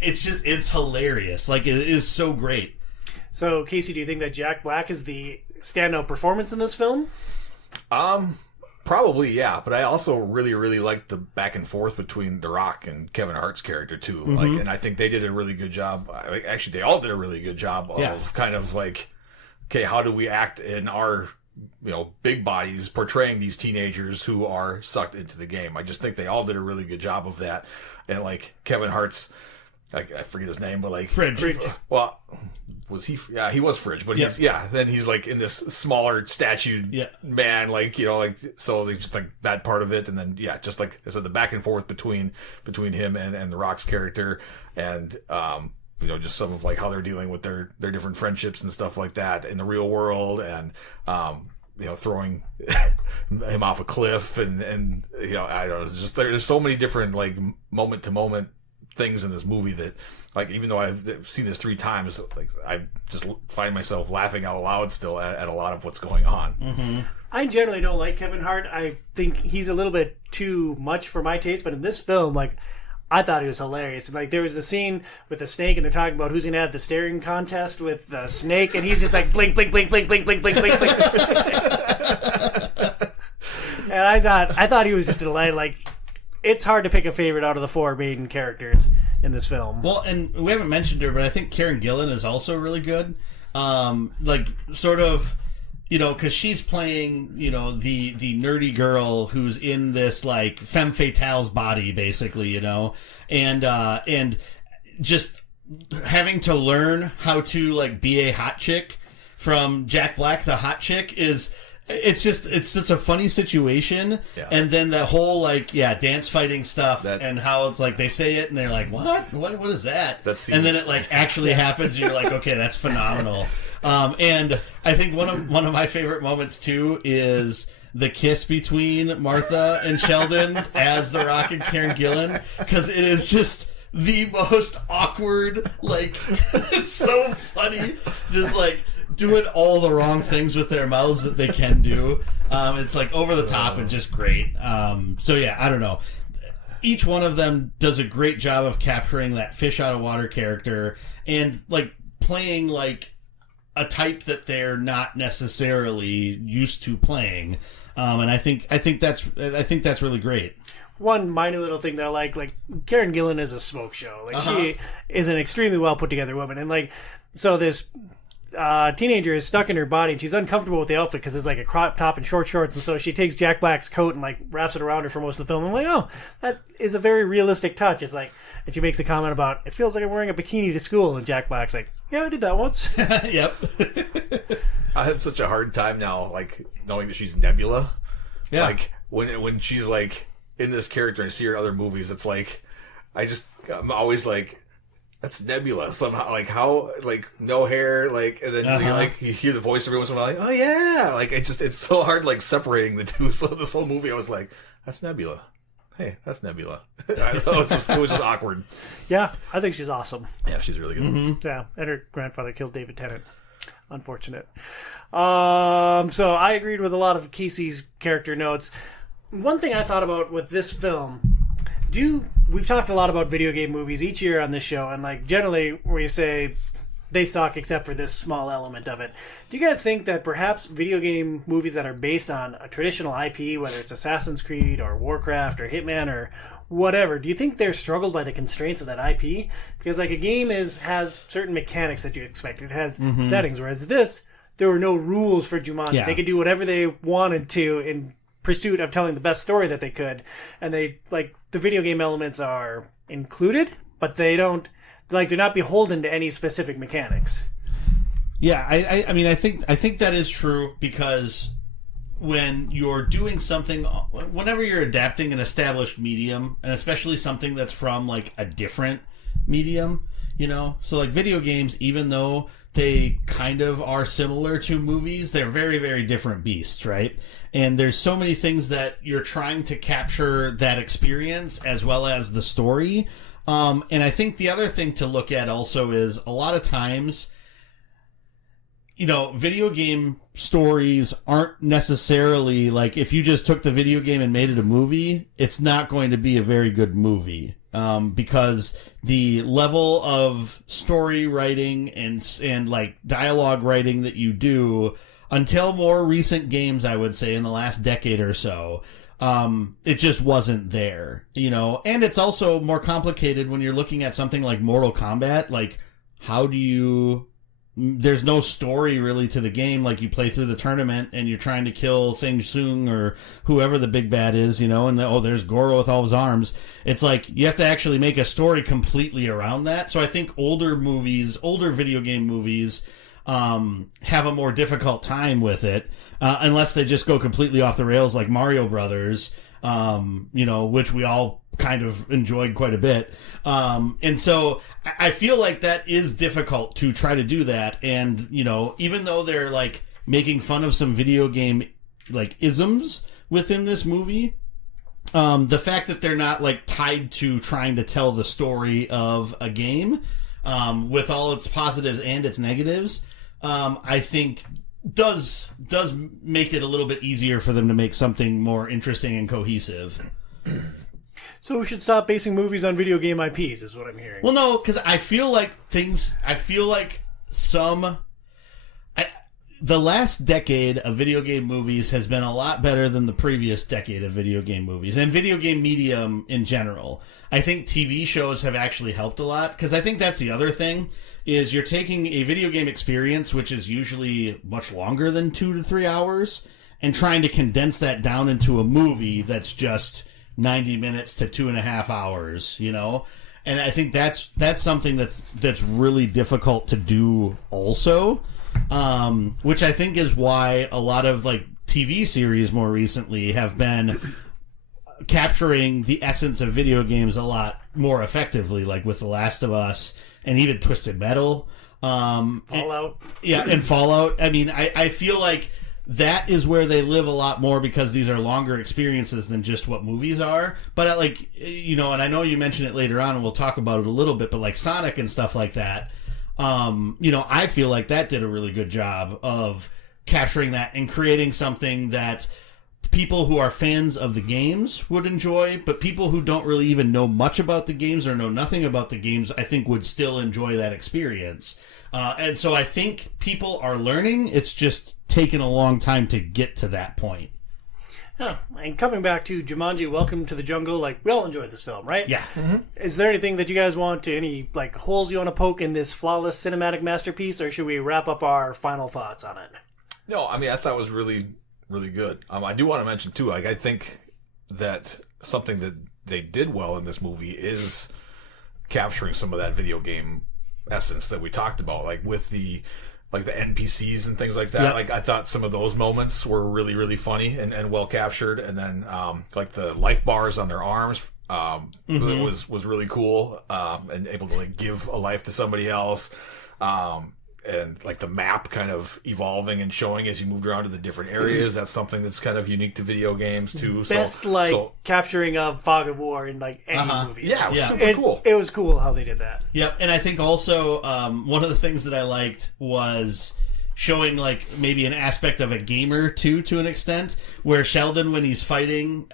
it's hilarious. Like, it is so great. So, Casey, do you think that Jack Black is the standout performance in this film? Probably, yeah. But I also really, really liked the back and forth between The Rock and Kevin Hart's character, too. Mm-hmm. Like, and I think they did a really good job. Actually, they all did a really good job of kind of like, okay, how do we act in our, you know, big bodies portraying these teenagers who are sucked into the game. I just think they all did a really good job of that. And like Kevin Hart's, like, I forget his name, but like Fridge. Well, was he? Yeah, he was Fridge, but then he's like in this smaller statued man, like, you know, like, so it's just like that part of it, and then just like I said, the back and forth between him and the Rock's character, and you know, just some of like how they're dealing with their different friendships and stuff like that in the real world, and you know, throwing him off a cliff, and you know, I don't know, it's just there's so many different like moment to moment things in this movie that, like, even though I've seen this 3 times, like, I just find myself laughing out loud still at a lot of what's going on. Mm-hmm. I generally don't like Kevin Hart. I think he's a little bit too much for my taste, but in this film, like, I thought he was hilarious. And, like, there was the scene with the snake, and they're talking about who's going to have the staring contest with the snake, and he's just like, blink, blink, blink, blink, blink, blink, blink, blink, blink. And I thought he was just a delight. Like, it's hard to pick a favorite out of the 4 main characters in this film. Well, and we haven't mentioned her, but I think Karen Gillan is also really good. Like, sort of, you know, because she's playing, you know, the nerdy girl who's in this, like, femme fatale's body, basically, you know, and just having to learn how to, like, be a hot chick from Jack Black, the hot chick, is it's just a funny situation, and then the whole dance fighting stuff and how it's like they say it and they're like, what is that? And then it like actually happens. And you're like, okay, that's phenomenal. And I think one of my favorite moments too is the kiss between Martha and Sheldon as The Rock and Karen Gillan, because it is just the most awkward, like, it's so funny, just like doing all the wrong things with their mouths that they can do. It's like over the top and just great. So yeah, I don't know. Each one of them does a great job of capturing that fish out of water character and like playing like a type that they're not necessarily used to playing. And I think that's really great. One minor little thing that I like Karen Gillan is a smoke show. Like she is an extremely well put together woman, and like so this teenager is stuck in her body and she's uncomfortable with the outfit because it's like a crop top and short shorts, and so she takes Jack Black's coat and like wraps it around her for most of the film. I'm like, oh, that is a very realistic touch. It's like, and she makes a comment about it feels like I'm wearing a bikini to school, and Jack Black's like, yeah, I did that once. Yep. I have such a hard time now, like knowing that she's Nebula. Yeah. Like when she's like in this character and I see her in other movies, it's like I'm always like, that's Nebula somehow. Like how, like no hair, like, and then you're like you hear the voice every once in a while, like, oh yeah, like it's so hard like separating the two. So this whole movie, I was like, that's Nebula. Hey, that's Nebula. I don't know, it was just awkward. Yeah, I think she's awesome. Yeah, she's really good. Mm-hmm. Yeah, and her grandfather killed David Tennant. Unfortunate. So I agreed with a lot of Casey's character notes. One thing I thought about with this film, we've talked a lot about video game movies each year on this show, and like generally where you say they suck except for this small element of it. Do you guys think that perhaps video game movies that are based on a traditional IP, whether it's Assassin's Creed or Warcraft or Hitman or whatever, do you think they're struggled by the constraints of that IP? Because like a game has certain mechanics that you expect. It has settings, whereas this, there were no rules for Jumanji. Yeah. They could do whatever they wanted to in pursuit of telling the best story that they could. And they, like, the video game elements are included, but they don't, like, they're not beholden to any specific mechanics. Yeah, I mean, I think that is true, because when you're doing something, whenever you're adapting an established medium, and especially something that's from like a different medium, you know, so like video games, even though they kind of are similar to movies, they're very, very different beasts, right? And there's so many things that you're trying to capture that experience as well as the story. And I think the other thing to look at also is a lot of times, you know, video game stories aren't necessarily like, if you just took the video game and made it a movie, it's not going to be a very good movie. Because the level of story writing and like dialogue writing that you do, until more recent games, I would say in the last decade or so, it just wasn't there, you know. And it's also more complicated when you're looking at something like Mortal Kombat. Like, how do you... There's no story really to the game. Like, you play through the tournament and you're trying to kill Shang Tsung or whoever the big bad is, you know, and there's Goro with all his arms. It's like you have to actually make a story completely around that. So I think older video game movies have a more difficult time with it, unless they just go completely off the rails like Mario Brothers, you know, which we all kind of enjoyed quite a bit. And so I feel like that is difficult to try to do that. And, you know, even though they're like making fun of some video game like isms within this movie, the fact that they're not like tied to trying to tell the story of a game, with all its positives and its negatives, I think does make it a little bit easier for them to make something more interesting and cohesive. So we should stop basing movies on video game IPs, is what I'm hearing. Well, no, because I feel like the last decade of video game movies has been a lot better than the previous decade of video game movies and video game medium in general. I think TV shows have actually helped a lot, because I think that's the other thing, is you're taking a video game experience, which is usually much longer than 2 to 3 hours, and trying to condense that down into a movie that's just 90 minutes to 2.5 hours, you know? And I think that's something that's really difficult to do also, which I think is why a lot of like TV series more recently have been capturing the essence of video games a lot more effectively, like with The Last of Us and even Twisted Metal. Fallout. And Fallout. I mean, I feel like that is where they live a lot more because these are longer experiences than just what movies are. But and I know you mentioned it later on and we'll talk about it a little bit, but like Sonic and stuff like that, I feel like that did a really good job of capturing that and creating something that people who are fans of the games would enjoy, but people who don't really even know much about the games or know nothing about the games, I think would still enjoy that experience. And so I think people are learning. It's just taken a long time to get to that point. Yeah. And coming back to Jumanji, Welcome to the Jungle, like, we all enjoyed this film, right? Yeah. Mm-hmm. Is there anything that you guys want to, any, like, holes you want to poke in this flawless cinematic masterpiece, or should we wrap up our final thoughts on it? No, I mean, I thought it was really, really good. I do want to mention, too, like, I think that something that they did well in this movie is capturing some of that video game essence that we talked about, like with the NPCs and things like that. Yep. Like, I thought some of those moments were really, really funny and well captured. And then like the life bars on their arms was really cool, and able to like give a life to somebody else. And like the map kind of evolving and showing as you moved around to the different areas. That's something that's kind of unique to video games too. Best capturing of Fog of War in like any movie. Yeah, it was super cool. It was cool how they did that. Yep, and I think also one of the things that I liked was showing like maybe an aspect of a gamer too, to an extent, where Sheldon, when he's fighting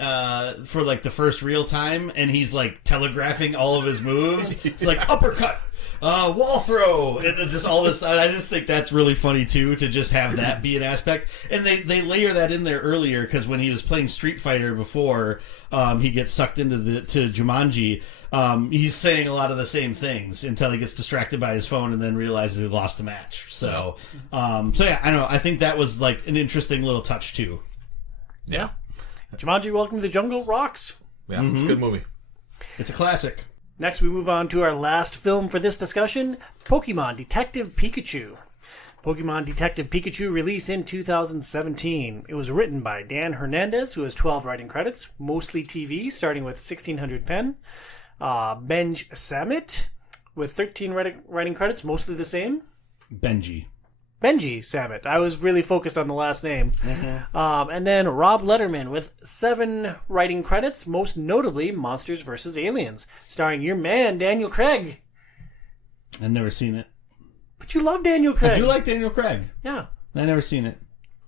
for like the first real time and he's like telegraphing all of his moves, it's like uppercut, wall throw, and just all this. I just think that's really funny too, to just have that be an aspect. And they layer that in there earlier, because when he was playing Street Fighter before he gets sucked into to Jumanji, he's saying a lot of the same things until he gets distracted by his phone and then realizes he lost the match. So yeah, I don't know. I think that was like an interesting little touch too. Yeah. Jumanji: Welcome to the Jungle rocks. Yeah, it's a good movie. It's a classic. Next, we move on to our last film for this discussion, Pokemon Detective Pikachu. Pokemon Detective Pikachu released in 2017. It was written by Dan Hernandez, who has 12 writing credits, mostly TV, starting with 1600 Pen. Benj Samit, with 13 writing credits, mostly the same. Benji Samit. I was really focused on the last name. Mm-hmm. And then Rob Letterman with 7 writing credits, most notably Monsters vs. Aliens, starring your man, Daniel Craig. I've never seen it. But you love Daniel Craig. I do like Daniel Craig. Yeah. I've never seen it.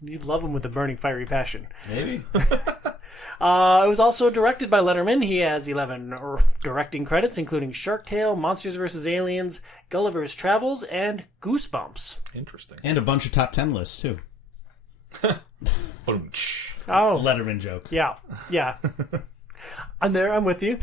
You love him with a burning, fiery passion. Maybe. It was also directed by Letterman. He has 11 directing credits, including Shark Tale, Monsters vs. Aliens, Gulliver's Travels, and Goosebumps. Interesting. And a bunch of top 10 lists, too. Letterman joke. Yeah. I'm there. I'm with you.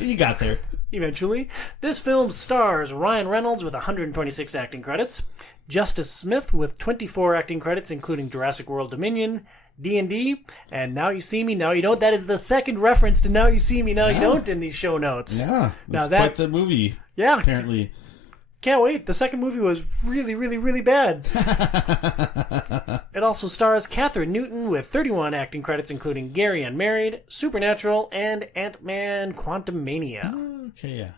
You got there. Eventually. This film stars Ryan Reynolds with 126 acting credits, Justice Smith with 24 acting credits, including Jurassic World Dominion, D&D, and Now You See Me, Now You Don't. That is the second reference to Now You See Me, Now You Don't in these show notes. Yeah. That's quite the movie. Yeah. Apparently. Can't wait. The second movie was really, really, really bad. It also stars Katherine Newton with 31 acting credits, including Gary Unmarried, Supernatural, and Ant-Man Quantumania. Okay, yeah.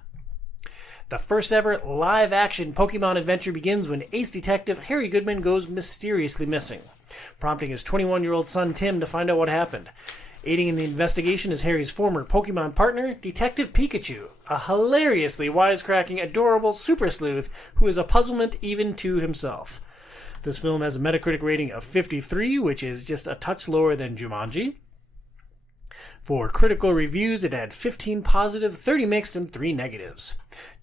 The first ever live-action Pokemon adventure begins when ace detective Harry Goodman goes mysteriously missing, prompting his 21-year-old son Tim to find out what happened. Aiding in the investigation is Harry's former Pokemon partner, Detective Pikachu, a hilariously wisecracking, adorable super sleuth who is a puzzlement even to himself. This film has a Metacritic rating of 53, which is just a touch lower than Jumanji. For critical reviews, it had 15 positive, 30 mixed, and 3 negatives.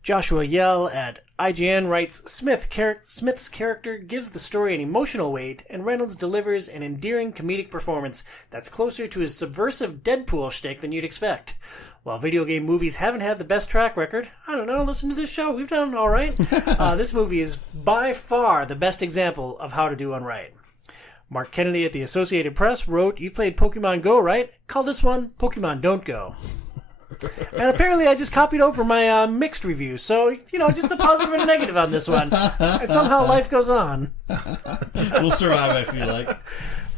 Joshua Yell at IGN writes, Smith's character gives the story an emotional weight, and Reynolds delivers an endearing comedic performance that's closer to his subversive Deadpool shtick than you'd expect. While video game movies haven't had the best track record, I don't know, listen to this show, we've done all right. This movie is by far the best example of how to do one right. Mark Kennedy at the Associated Press wrote, "You've played Pokemon Go, right? Call this one Pokemon Don't Go." And apparently I just copied over my mixed review, so, just a positive and a negative on this one. And somehow life goes on. We'll survive, I feel like.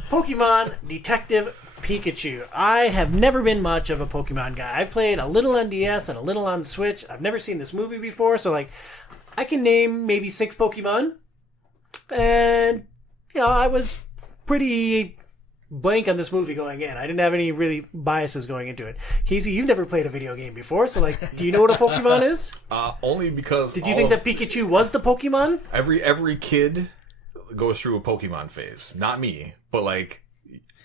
Pokemon Detective Pikachu. I have never been much of a Pokemon guy. I played a little on DS and a little on Switch. I've never seen this movie before, so like I can name maybe 6 Pokemon. And I was pretty blank on this movie going in. I didn't have any really biases going into it. Casey, you've never played a video game before, so like, do you know what a Pokemon is? Only because did you think that Pikachu was the Pokemon? Every kid goes through a Pokemon phase. Not me, but like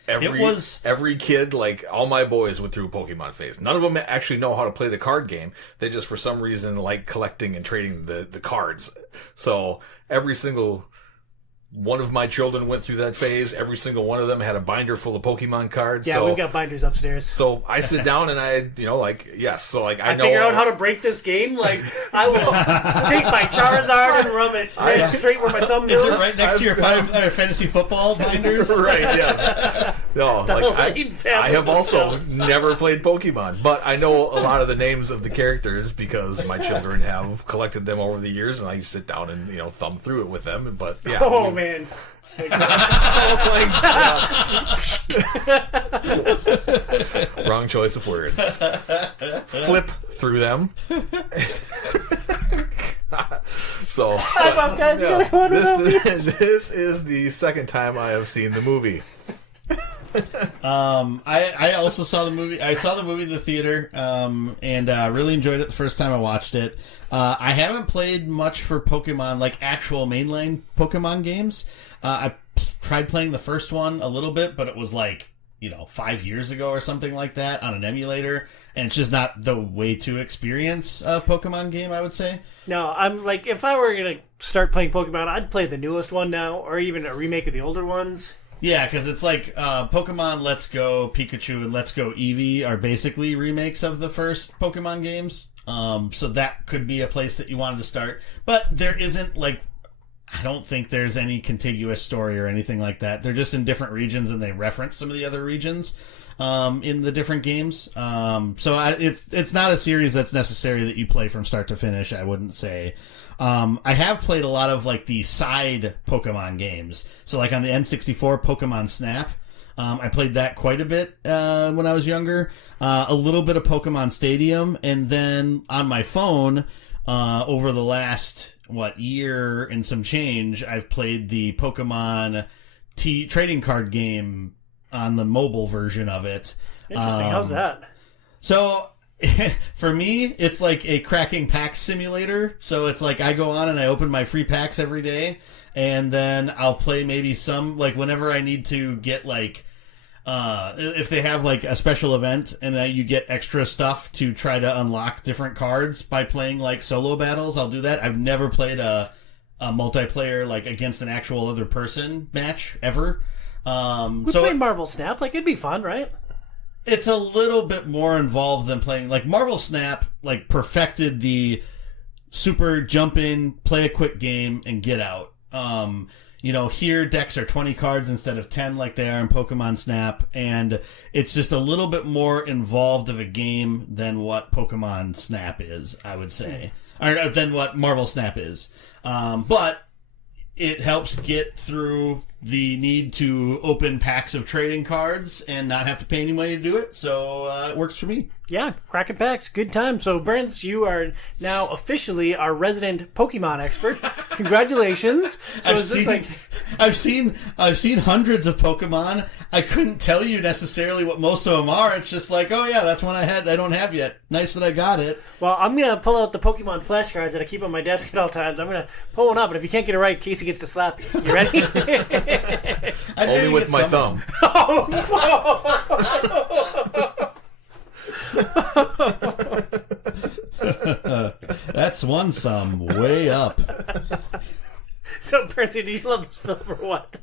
every kid, like all my boys went through a Pokemon phase. None of them actually know how to play the card game. They just for some reason like collecting and trading the cards. So every single one of my children went through that phase. Every single one of them had a binder full of Pokemon cards. Yeah, we've got binders upstairs. So I sit down and I know figure out how to break this game. Like, I will take my Charizard and rub it straight where my thumbnail is. Is it right next to your fantasy football binders? Right, yes. No, I have also never played Pokemon, but I know a lot of the names of the characters because my children have collected them over the years, and I sit down and thumb through it with them. But yeah, man. Wrong choice of words. Flip through them. So guys, this is the second time I have seen the movie. I also saw the movie. I saw the movie in the theater, and really enjoyed it the first time I watched it. I haven't played much for Pokemon, like actual mainline Pokemon games. I tried playing the first one a little bit, but it was like 5 years ago or something like that on an emulator, and it's just not the way to experience a Pokemon game, I would say. No, I'm like, if I were gonna start playing Pokemon, I'd play the newest one now, or even a remake of the older ones. Yeah, because it's like Pokemon Let's Go Pikachu and Let's Go Eevee are basically remakes of the first Pokemon games. So that could be a place that you wanted to start. But there isn't, like, I don't think there's any contiguous story or anything like that. They're just in different regions and they reference some of the other regions in the different games. It's not a series that's necessary that you play from start to finish, I wouldn't say. I have played a lot of like the side Pokemon games. So like on the N64, Pokemon Snap. I played that quite a bit when I was younger. A little bit of Pokemon Stadium. And then on my phone, over the last, year and some change, I've played the Pokemon trading card game on the mobile version of it. Interesting. How's that? So... for me, it's like a cracking packs simulator. So it's like I go on and I open my free packs every day, and then I'll play maybe some, like whenever I need to get like, if they have like a special event and that you get extra stuff to try to unlock different cards by playing like solo battles, I'll do that. I've never played a multiplayer like against an actual other person match ever. We play Marvel Snap, like it'd be fun, right? It's a little bit more involved than playing, like Marvel Snap, like perfected the super jump in, play a quick game, and get out. Here decks are 20 cards instead of 10 like they are in Pokemon Snap, and it's just a little bit more involved of a game than what Pokemon Snap is, I would say. Or than what Marvel Snap is. But it helps get through the need to open packs of trading cards and not have to pay any money to do it, so it works for me. Yeah, cracking packs, good time. So, Burns, you are now officially our resident Pokemon expert. Congratulations. So I've seen hundreds of Pokemon. I couldn't tell you necessarily what most of them are. It's just like, oh yeah, that's one I don't have yet. Nice that I got it. Well, I'm going to pull out the Pokemon flashcards that I keep on my desk at all times. I'm going to pull one up, and if you can't get it right, Casey gets to slap you. You ready? Only with my thumb. That's one thumb way up. So, Percy, do you love this film or what?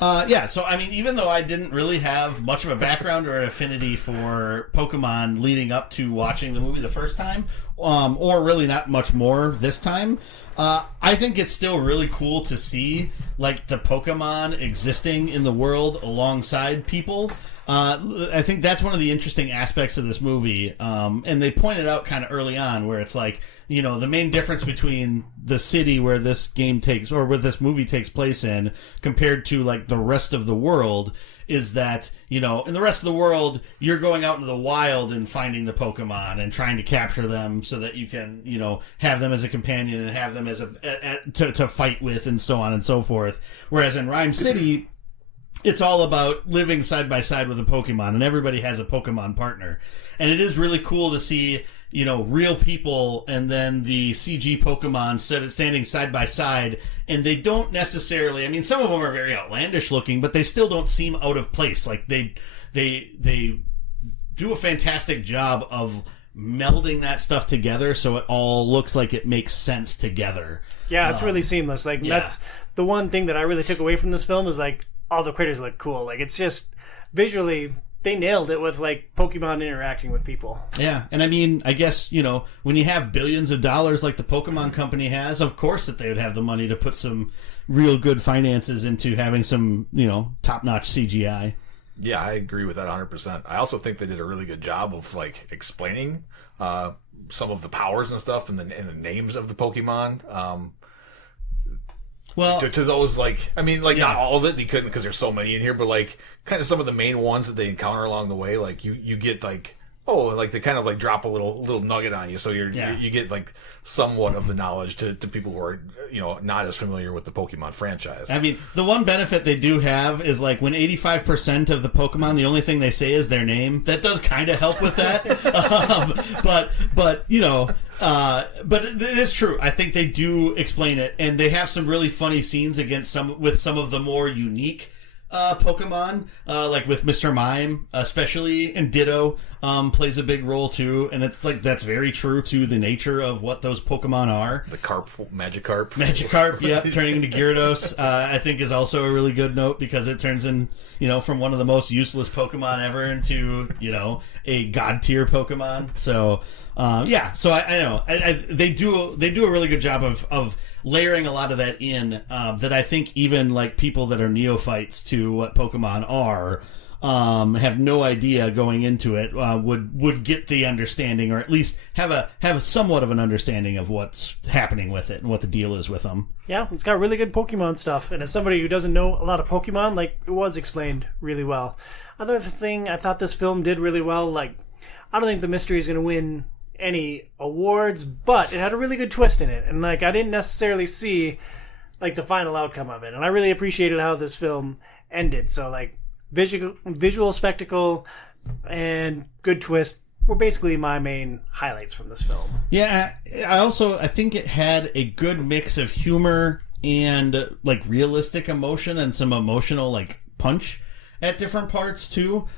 Yeah, so I mean, even though I didn't really have much of a background or affinity for Pokemon leading up to watching the movie the first time, or really not much more this time, I think it's still really cool to see like the Pokemon existing in the world alongside people. I think that's one of the interesting aspects of this movie. And they pointed out kind of early on where it's like, you know, the main difference between the city where this game takes, or where this movie takes place in, compared to like the rest of the world, is that, you know, in the rest of the world, you're going out into the wild and finding the Pokemon and trying to capture them so that you can, you know, have them as a companion and have them as to fight with and so on and so forth. Whereas in Rhyme City, it's all about living side by side with a Pokemon, and everybody has a Pokemon partner. And it is really cool to see, you know, real people and then the CG Pokemon standing side by side, and they don't necessarily, I mean, some of them are very outlandish looking, but they still don't seem out of place. Like, they do a fantastic job of melding that stuff together so it all looks like it makes sense together. Yeah, it's really seamless. Like, that's the one thing that I really took away from this film, is like, all the critters look cool. Like, it's just visually, they nailed it with like Pokemon interacting with people. Yeah, and I mean, I guess, you know, when you have billions of dollars like the Pokemon Company has, of course that they would have the money to put some real good finances into having some, you know, top-notch CGI. Yeah, I agree with that 100%. I also think they did a really good job of like explaining some of the powers and stuff and the names of the Pokemon. Well, to those, like, I mean, like, not all of it, they couldn't because there's so many in here, but like kind of some of the main ones that they encounter along the way, like you get like, oh, like they kind of like drop a little nugget on you, so you get like somewhat of the knowledge to people who are, you know, not as familiar with the Pokemon franchise. I mean, the one benefit they do have is like when 85% of the Pokemon, the only thing they say is their name. That does kind of help with that. But you know, but it is true. I think they do explain it, and they have some really funny scenes with some of the more unique Pokemon, like with Mr. Mime, especially, and Ditto plays a big role too, and it's like that's very true to the nature of what those Pokemon are. The Magikarp, yeah, turning into Gyarados, I think is also a really good note because it turns in, you know, from one of the most useless Pokemon ever into, you know, a god tier Pokemon. So, so I know they do a really good job of layering a lot of that in, that I think even like people that are neophytes to what Pokemon are, have no idea going into it, would get the understanding, or at least have somewhat of an understanding of what's happening with it and what the deal is with them. Yeah, it's got really good Pokemon stuff, and as somebody who doesn't know a lot of Pokemon, like, it was explained really well. Another thing I thought this film did really well, like, I don't think the mystery is going to win any awards, but it had a really good twist in it, and like I didn't necessarily see like the final outcome of it, and I really appreciated how this film ended. So like visual spectacle and good twist were basically my main highlights from this film. Yeah, I think it had a good mix of humor and like realistic emotion and some emotional like punch at different parts too,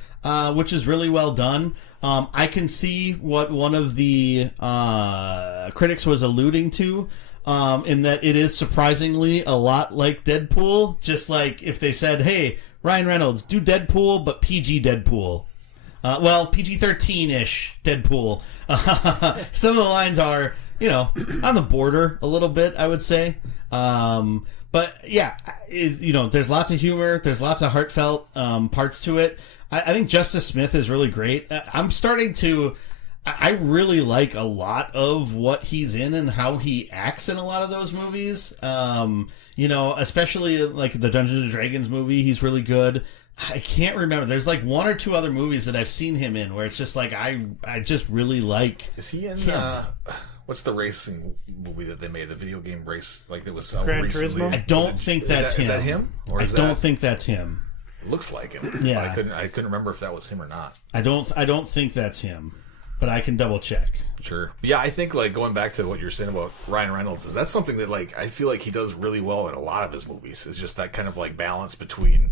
which is really well done. I can see what one of the critics was alluding to, in that it is surprisingly a lot like Deadpool. Just like if they said, hey, Ryan Reynolds, do Deadpool, but PG Deadpool. Well, PG-13-ish Deadpool. Some of the lines are, you know, on the border a little bit, I would say. But yeah, you know, there's lots of humor. There's lots of heartfelt parts to it. I think Justice Smith is really great. I really like a lot of what he's in and how he acts in a lot of those movies. You know, especially like the Dungeons and Dragons movie, he's really good. I can't remember. There's like one or two other movies that I've seen him in where it's just like I just really like. Is he in? What's the racing movie that they made? The video game race, like it was Gran recently. Turismo? I don't think that's him. Is that him? Or I don't think that's him. Looks like him. Yeah, I couldn't remember if that was him or not. I don't think that's him, but I can double check. Sure. Yeah, I think like going back to what you're saying about Ryan Reynolds, is that's something that like I feel like he does really well in a lot of his movies. Is just that kind of like balance between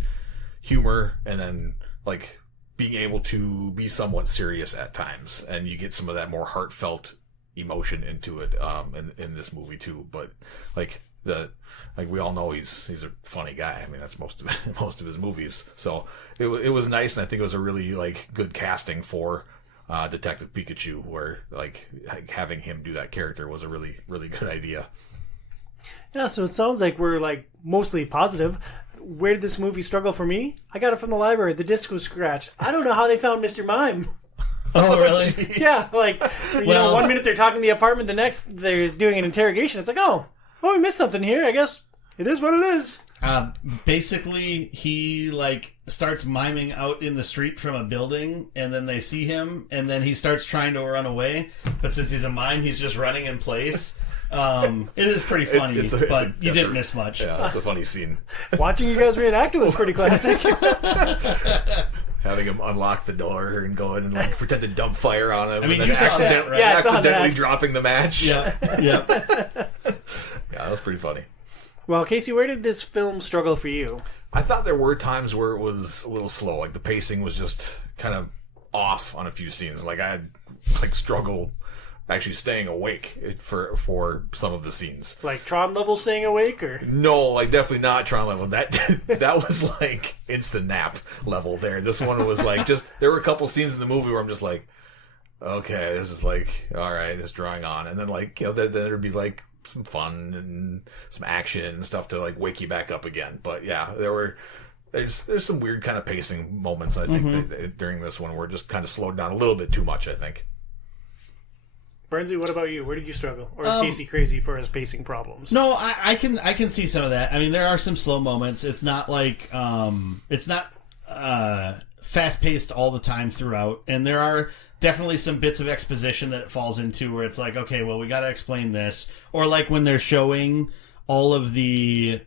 humor and then like being able to be somewhat serious at times, and you get some of that more heartfelt emotion into it in this movie too. But like we all know he's a funny guy. I mean, that's most of his movies. So it was nice, and I think it was a really like good casting for Detective Pikachu, where like having him do that character was a really, really good idea. Yeah, so it sounds like we're like mostly positive. where did this movie struggle for me? I got it from the library. The disc was scratched. I don't know how they found Mr. Mime. Oh, really? Yeah, like, you know, one minute they're talking in the apartment, the next they're doing an interrogation. It's like, oh, we missed something here. I guess it is what it is. Basically, he, like, starts miming out in the street from a building, and then they see him, and then he starts trying to run away. But since he's a mime, he's just running in place. It is pretty funny, but you didn't miss much. Yeah, that's a funny scene. Watching you guys reenact it was pretty classic. Having him unlock the door and go in and like pretend to dump fire on him. I mean, and you then saw that, right? Yeah, I saw accidentally that. dropping the match. Yeah. Yeah, that was pretty funny. Well, Casey, where did this film struggle for you? I thought there were times where it was a little slow. Like the pacing was just kind of off on a few scenes. Like I had like struggle actually staying awake for some of the scenes. Like Tron level staying awake, or No, like definitely not Tron level. That was like instant nap level there. This one was like just there were a couple scenes in the movie where I'm just like, okay, this is like all right, it's drawing on, and then like you know then there'd be like some fun and some action and stuff to like wake you back up again. But yeah, there's some weird kind of pacing moments I think that during this one where it just kind of slowed down a little bit too much. I think. Burnsy, what about you? Where did you struggle? Or is Casey crazy for his pacing problems? No, I can see some of that. I mean, there are some slow moments. It's not like it's not fast paced all the time throughout, and there are definitely some bits of exposition that it falls into where it's like, okay, well, we got to explain this, or like when they're showing all of the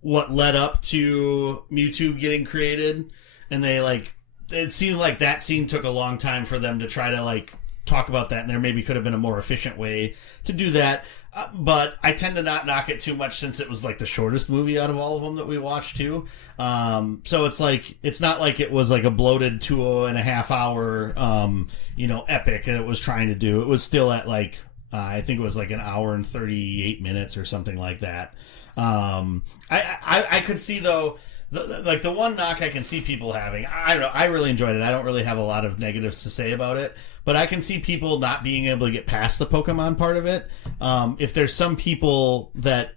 what led up to Mewtwo getting created, and they like it seems like that scene took a long time for them to try to like talk about that, and there maybe could have been a more efficient way to do that. But I tend to not knock it too much since it was like the shortest movie out of all of them that we watched too. So it's like, it's not like it was like a bloated 2.5 hour, epic that it was trying to do. It was still at like, I think it was like an hour and 38 minutes or something like that. I could see though, the one knock I can see people having, I don't know, I really enjoyed it. I don't really have a lot of negatives to say about it, but I can see people not being able to get past the Pokemon part of it. If there's some people that,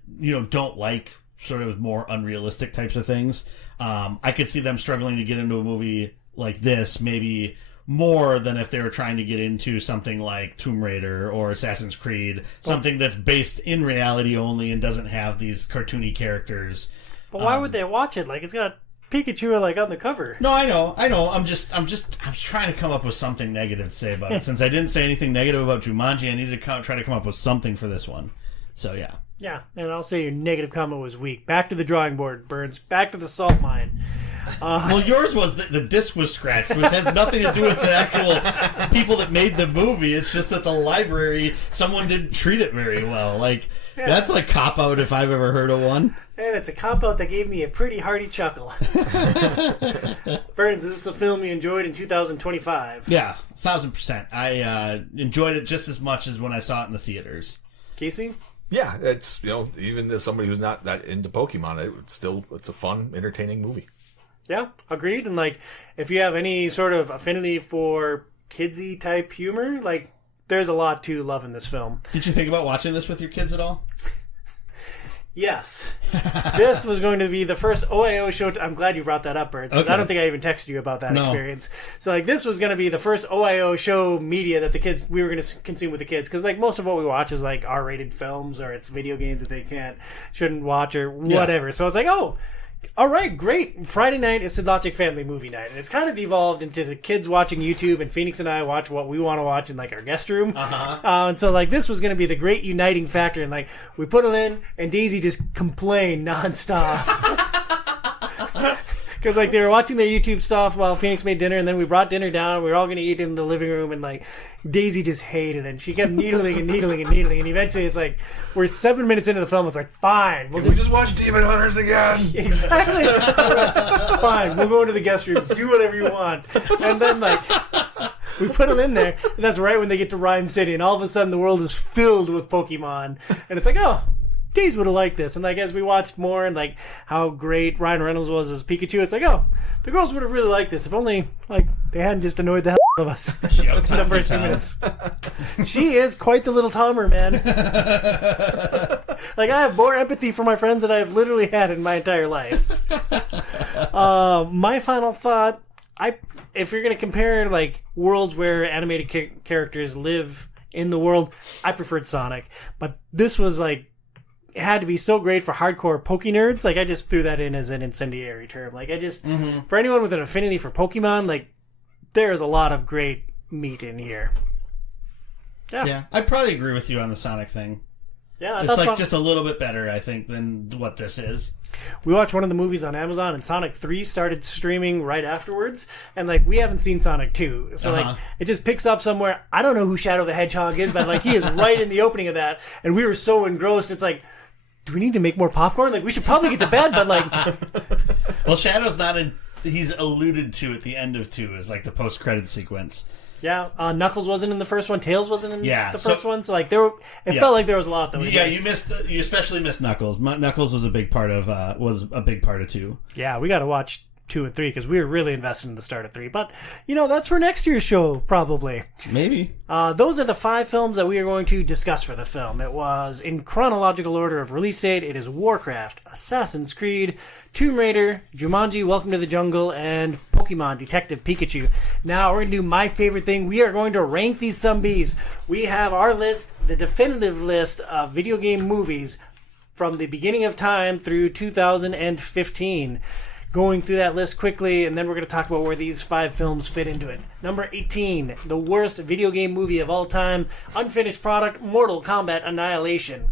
don't like sort of more unrealistic types of things, I could see them struggling to get into a movie like this, maybe more than if they were trying to get into something like Tomb Raider or Assassin's Creed, something that's based in reality only and doesn't have these cartoony characters. But why would they watch it? Like, it's got Pikachu like on the cover. No, I know. I was trying to come up with something negative to say about it. Since I didn't say anything negative about Jumanji, I needed to try to come up with something for this one. So yeah. Yeah, and I'll say your negative comment was weak. Back to the drawing board, Burns. Back to the salt mine. Well, yours was the disc was scratched, which has nothing to do with the actual people that made the movie. It's just that the library, someone didn't treat it very well. Like, that's like cop-out if I've ever heard of one. And it's a cop-out that gave me a pretty hearty chuckle. Burns, is this a film you enjoyed in 2025? Yeah, 1,000%. I enjoyed it just as much as when I saw it in the theaters. Casey? Yeah, it's, even as somebody who's not that into Pokemon, it's a fun, entertaining movie. Yeah, agreed. And like, if you have any sort of affinity for kidsy type humor, like, there's a lot to love in this film. Did you think about watching this with your kids at all? Yes. This was going to be the first OiO show. I'm glad you brought that up, Birds, because I don't think I even texted you about that experience. So, like, this was going to be the first OiO show media that we were going to consume with the kids. Because, like, most of what we watch is, like, R-rated films or it's video games that they shouldn't watch or whatever. Yeah. So, I was like, oh, all right, great. Friday night is Sadlogic family movie night. And it's kind of devolved into the kids watching YouTube, and Phoenix and I watch what we want to watch in, like, our guest room. And so, like, this was going to be the great uniting factor. And, like, we put it in, and Daisy just complained nonstop. Because, like, they were watching their YouTube stuff while Phoenix made dinner, and then we brought dinner down. We were all going to eat in the living room, and, like, Daisy just hated it. And she kept needling and needling and needling. And eventually it's like, we're 7 minutes into the film. It's like, fine. We'll just watch Demon Hunters again. Exactly. Fine. We'll go into the guest room. Do whatever you want. And then, like, we put them in there. And that's right when they get to Rhyme City. And all of a sudden the world is filled with Pokemon. And it's like, oh, Days would have liked this. And, like, as we watched more and, like, how great Ryan Reynolds was as Pikachu, it's like, oh, the girls would have really liked this if only, like, they hadn't just annoyed the hell out of us in the first few minutes. She is quite the little Tomer, man. Like, I have more empathy for my friends than I have literally had in my entire life. My final thought, if you're going to compare, like, worlds where animated characters live in the world, I preferred Sonic. But this was, like, it had to be so great for hardcore Poke nerds. Like, I just threw that in as an incendiary term. Like, I just, for anyone with an affinity for Pokemon, like, there is a lot of great meat in here. Yeah, I probably agree with you on the Sonic thing. Yeah, it's like just a little bit better, I think, than what this is. We watched one of the movies on Amazon, and Sonic 3 started streaming right afterwards, and, like, we haven't seen Sonic 2. So, like, it just picks up somewhere. I don't know who Shadow the Hedgehog is, but, like, he is right in the opening of that, and we were so engrossed. It's like, do we need to make more popcorn? Like, we should probably get to bed, but, like... Well, Shadow's not in... He's alluded to at the end of 2 as, like, the post-credit sequence. Yeah, Knuckles wasn't in the first one. Tails wasn't in the first one. So, like, felt like there was a lot that we missed. You especially missed Knuckles. Knuckles was a big part of 2. Yeah, we got to watch 2 and 3 because we were really invested in the start of 3. But, that's for next year's show, probably. Maybe. Those are the 5 films that we are going to discuss for the film. It was in chronological order of release date. It is Warcraft, Assassin's Creed, Tomb Raider, Jumanji, Welcome to the Jungle, and Pokemon Detective Pikachu. Now, we're going to do my favorite thing. We are going to rank these zombies. We have our list, the definitive list of video game movies from the beginning of time through 2015. Going through that list quickly, and then we're going to talk about where these 5 films fit into it. Number 18, the worst video game movie of all time, unfinished product, Mortal Kombat Annihilation.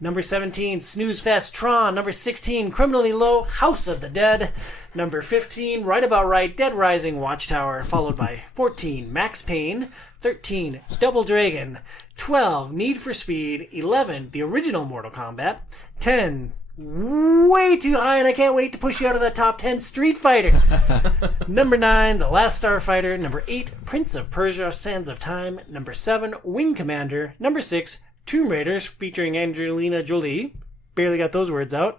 Number 17, Snooze Fest Tron. Number 16, Criminally Low, House of the Dead. Number 15, Right About Right, Dead Rising, Watchtower. Followed by 14, Max Payne. 13, Double Dragon. 12, Need for Speed. 11, the original Mortal Kombat. 10, way too high, and I can't wait to push you out of that top 10, Street Fighter. Number 9, The Last Starfighter. Number 8, Prince of Persia, Sands of Time. Number 7, Wing Commander. Number 6, Tomb Raiders featuring Angelina Jolie. Barely got those words out.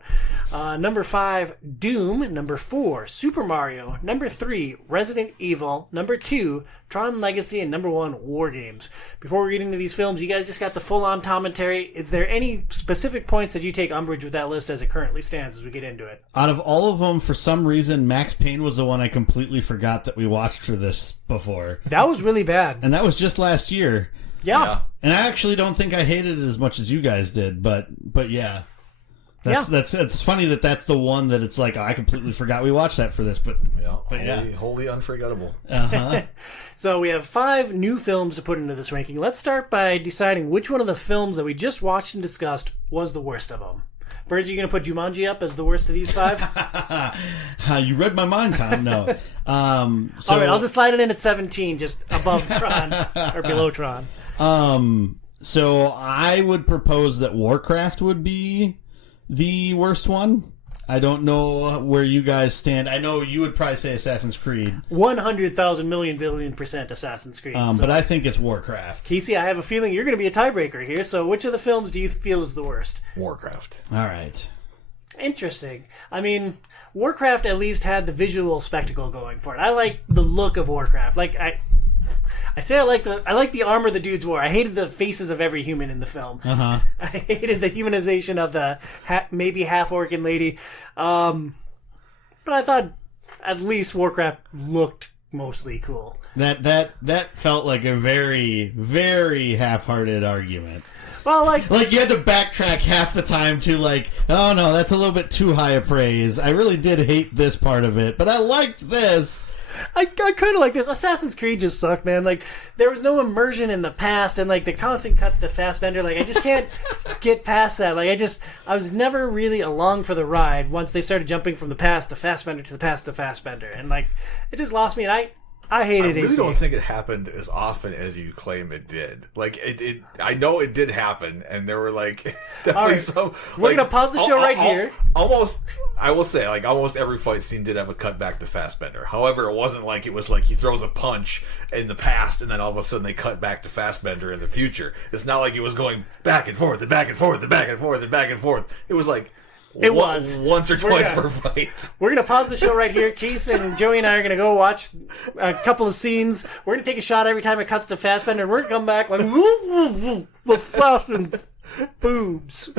Number 5, Doom. Number 4, Super Mario. Number 3, Resident Evil. Number 2, Tron Legacy. And number 1, War Games. Before we get into these films, you guys just got the full-on commentary. Is there any specific points that you take umbrage with that list as it currently stands as we get into it? Out of all of them, for some reason, Max Payne was the one I completely forgot that we watched for this before. That was really bad. And that was just last year. Yeah. And I actually don't think I hated it as much as you guys did, but yeah. It's funny that that's the one that it's like, I completely forgot we watched that for this, but wholly unforgettable. So we have 5 new films to put into this ranking. Let's start by deciding which one of the films that we just watched and discussed was the worst of them. Birds, are you going to put Jumanji up as the worst of these 5? You read my mind, Tom. No. All right, I'll just slide it in at 17, just above Tron, or below Tron. So I would propose that Warcraft would be the worst one. I don't know where you guys stand. I know you would probably say Assassin's Creed. 100,000 million billion % Assassin's Creed. But I think it's Warcraft. Casey, I have a feeling you're going to be a tiebreaker here. So which of the films do you feel is the worst? Warcraft. All right. Interesting. I mean, Warcraft at least had the visual spectacle going for it. I like the look of Warcraft. Like, I say I like the armor the dudes wore. I hated the faces of every human in the film. I hated the humanization of the maybe half-orc lady. But I thought at least Warcraft looked mostly cool. That felt like a very, very half-hearted argument. Well, like you had to backtrack half the time to oh no, that's a little bit too high a praise. I really did hate this part of it, but I liked this. I kind of like this. Assassin's Creed just sucked, man. Like, there was no immersion in the past, and, the constant cuts to Fassbender. I just can't get past that. I was never really along for the ride once they started jumping from the past to Fassbender to the past to Fassbender. And, it just lost me, and I hated it. I really don't think it happened as often as you claim it did. It I know it did happen, and there were definitely some. We're gonna pause the show right here. Almost, I will say, almost every fight scene did have a cut back to Fassbender. However, it wasn't it was he throws a punch in the past, and then all of a sudden they cut back to Fassbender in the future. It's not like it was going back and forth and back and forth and back and forth and back and forth. It was it was once or twice per fight. We're going to pause the show right here. Keith and Joey and I are going to go watch a couple of scenes. We're going to take a shot every time it cuts to Fassbender, and we're going to come back with flash and boobs.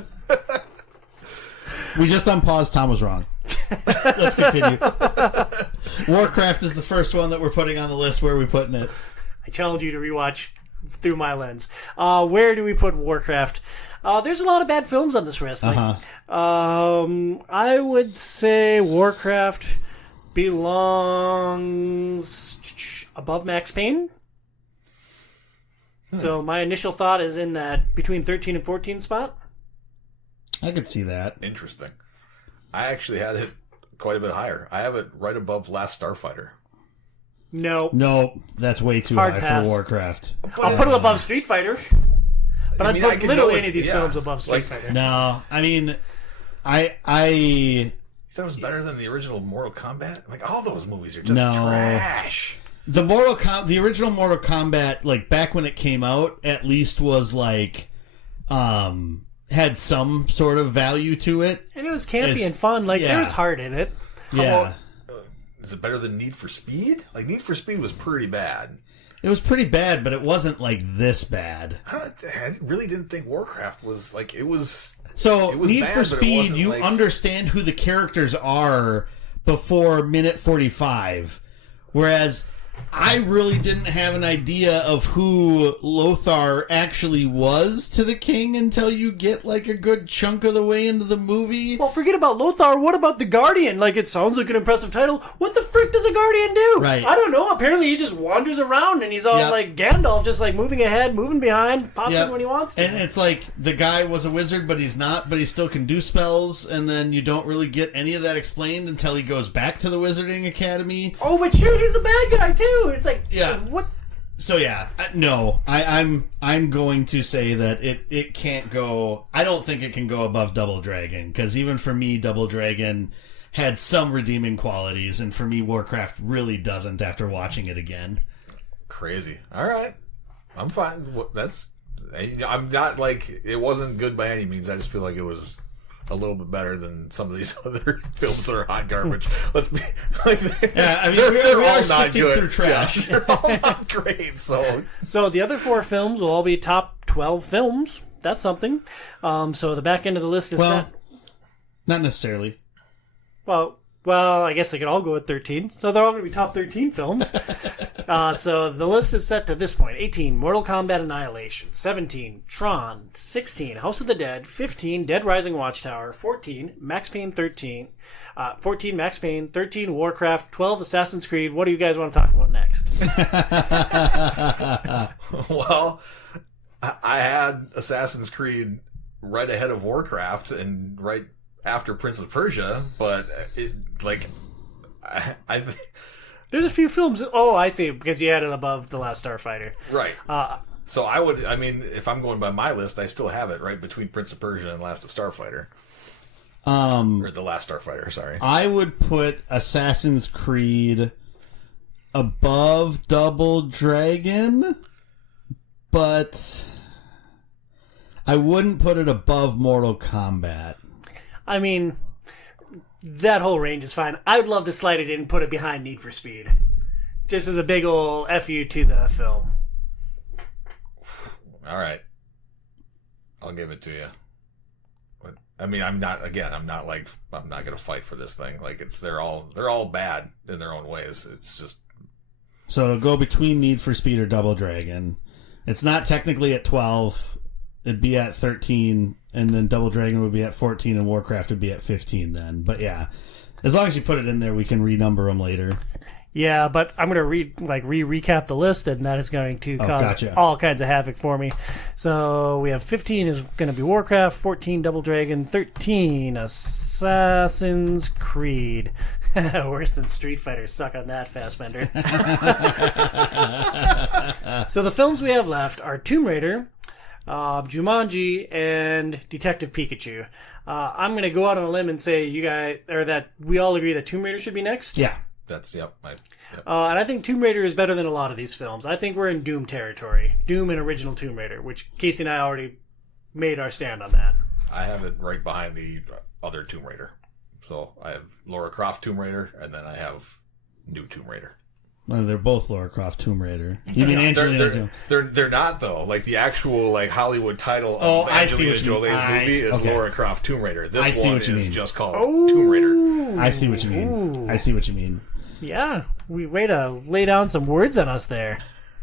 We just unpaused. Tom was wrong. Let's continue. Warcraft is the first one that we're putting on the list. Where are we putting it? I challenge you to rewatch through my lens. Where do we put Warcraft? There's a lot of bad films on this list. Like, I would say Warcraft belongs above Max Payne. So my initial thought is in that between 13 and 14 spot. I could see that. Interesting. I actually had it quite a bit higher. I have it right above Last Starfighter. No, that's way too Hard high pass. for Warcraft. I'll put it above Street Fighter. But I'd put literally any of these films above Street Fighter. No, I mean, I You thought it was better than the original Mortal Kombat? Like, all those movies are just trash. The original Mortal Kombat, like back when it came out, at least was like, had some sort of value to it. And it was campy and fun. Like, there was heart in it. Yeah. Is it better than Need for Speed? Like, Need for Speed was pretty bad. It was pretty bad, but it wasn't like this bad. I really didn't think Warcraft was like it was. So it was Need bad, for Speed, you like... understand who the characters are before minute 45, whereas I really didn't have an idea of who Lothar actually was to the king until you get like a good chunk of the way into the movie. Well, forget about Lothar. What about the Guardian? Like, it sounds like an impressive title. What the frick does a Guardian do? Right. I don't know. Apparently he just wanders around and he's all like Gandalf, just like moving ahead, moving behind, pops in when he wants to. And it's like the guy was a wizard, but he's not, but he still can do spells, and then you don't really get any of that explained until he goes back to the Wizarding Academy. Oh, but shoot, he's the bad guy too. It's like, what? So no, I'm going to say that it can't go. I don't think it can go above Double Dragon, because even for me, Double Dragon had some redeeming qualities, and for me, Warcraft really doesn't after watching it again. Crazy. All right, I'm fine. I'm not like it wasn't good by any means. I just feel like it was a little bit better than some of these other films that are hot garbage. Let's be like, I mean, they're we all are not sifting good. through trash. Yeah, they're all not great. So the other 4 films will all be top 12 films. That's something. So the back end of the list is set. Not necessarily. Well, I guess they could all go with 13. So they're all going to be top 13 films. So the list is set to this point. 18, Mortal Kombat Annihilation. 17, Tron. 16, House of the Dead. 15, Dead Rising Watchtower. 14, Max Payne 13. 14, Max Payne. 13, Warcraft. 12, Assassin's Creed. What do you guys want to talk about next? Well, I had Assassin's Creed right ahead of Warcraft and right after Prince of Persia, but I think there's a few films. Oh, I see, because you had it above The Last Starfighter. Right. So I mean, if I'm going by my list, I still have it right between Prince of Persia and Last of Starfighter. Or The Last Starfighter, sorry. I would put Assassin's Creed above Double Dragon, but I wouldn't put it above Mortal Kombat. I mean, that whole range is fine. I would love to slide it in and put it behind Need for Speed. Just as a big ol' FU to the film. All right. I'll give it to you. But, I mean, I'm not going to fight for this thing. Like, they're all bad in their own ways. It's just. So it'll go between Need for Speed or Double Dragon. It's not technically at 12. It'd be at 13, and then Double Dragon would be at 14, and Warcraft would be at 15 then. But yeah, as long as you put it in there, we can renumber them later. Yeah, but I'm going to recap the list, and that is going to cause all kinds of havoc for me. So we have 15 is going to be Warcraft, 14 Double Dragon, 13 Assassin's Creed. Worse than Street Fighter. Suck on that, Fassbender. So the films we have left are Tomb Raider, Jumanji, and Detective Pikachu. I'm going to go out on a limb and say that we all agree that Tomb Raider should be next. Yeah. That's, yep. And I think Tomb Raider is better than a lot of these films. I think we're in Doom territory. Doom and original Tomb Raider, which Casey and I already made our stand on that. I have it right behind the other Tomb Raider. So I have Lara Croft Tomb Raider, and then I have new Tomb Raider. Well, they're both Lara Croft Tomb Raider. You mean Angelina Jolie? They're not though. Like the actual Hollywood title Oh, of I see Angelina what you Jolie's mean. movie is Okay. Lara Croft Tomb Raider. This I see one what you is mean. just called Tomb Raider. I see what you mean. Ooh. I see what you mean. Yeah, we way to lay down some words on us there.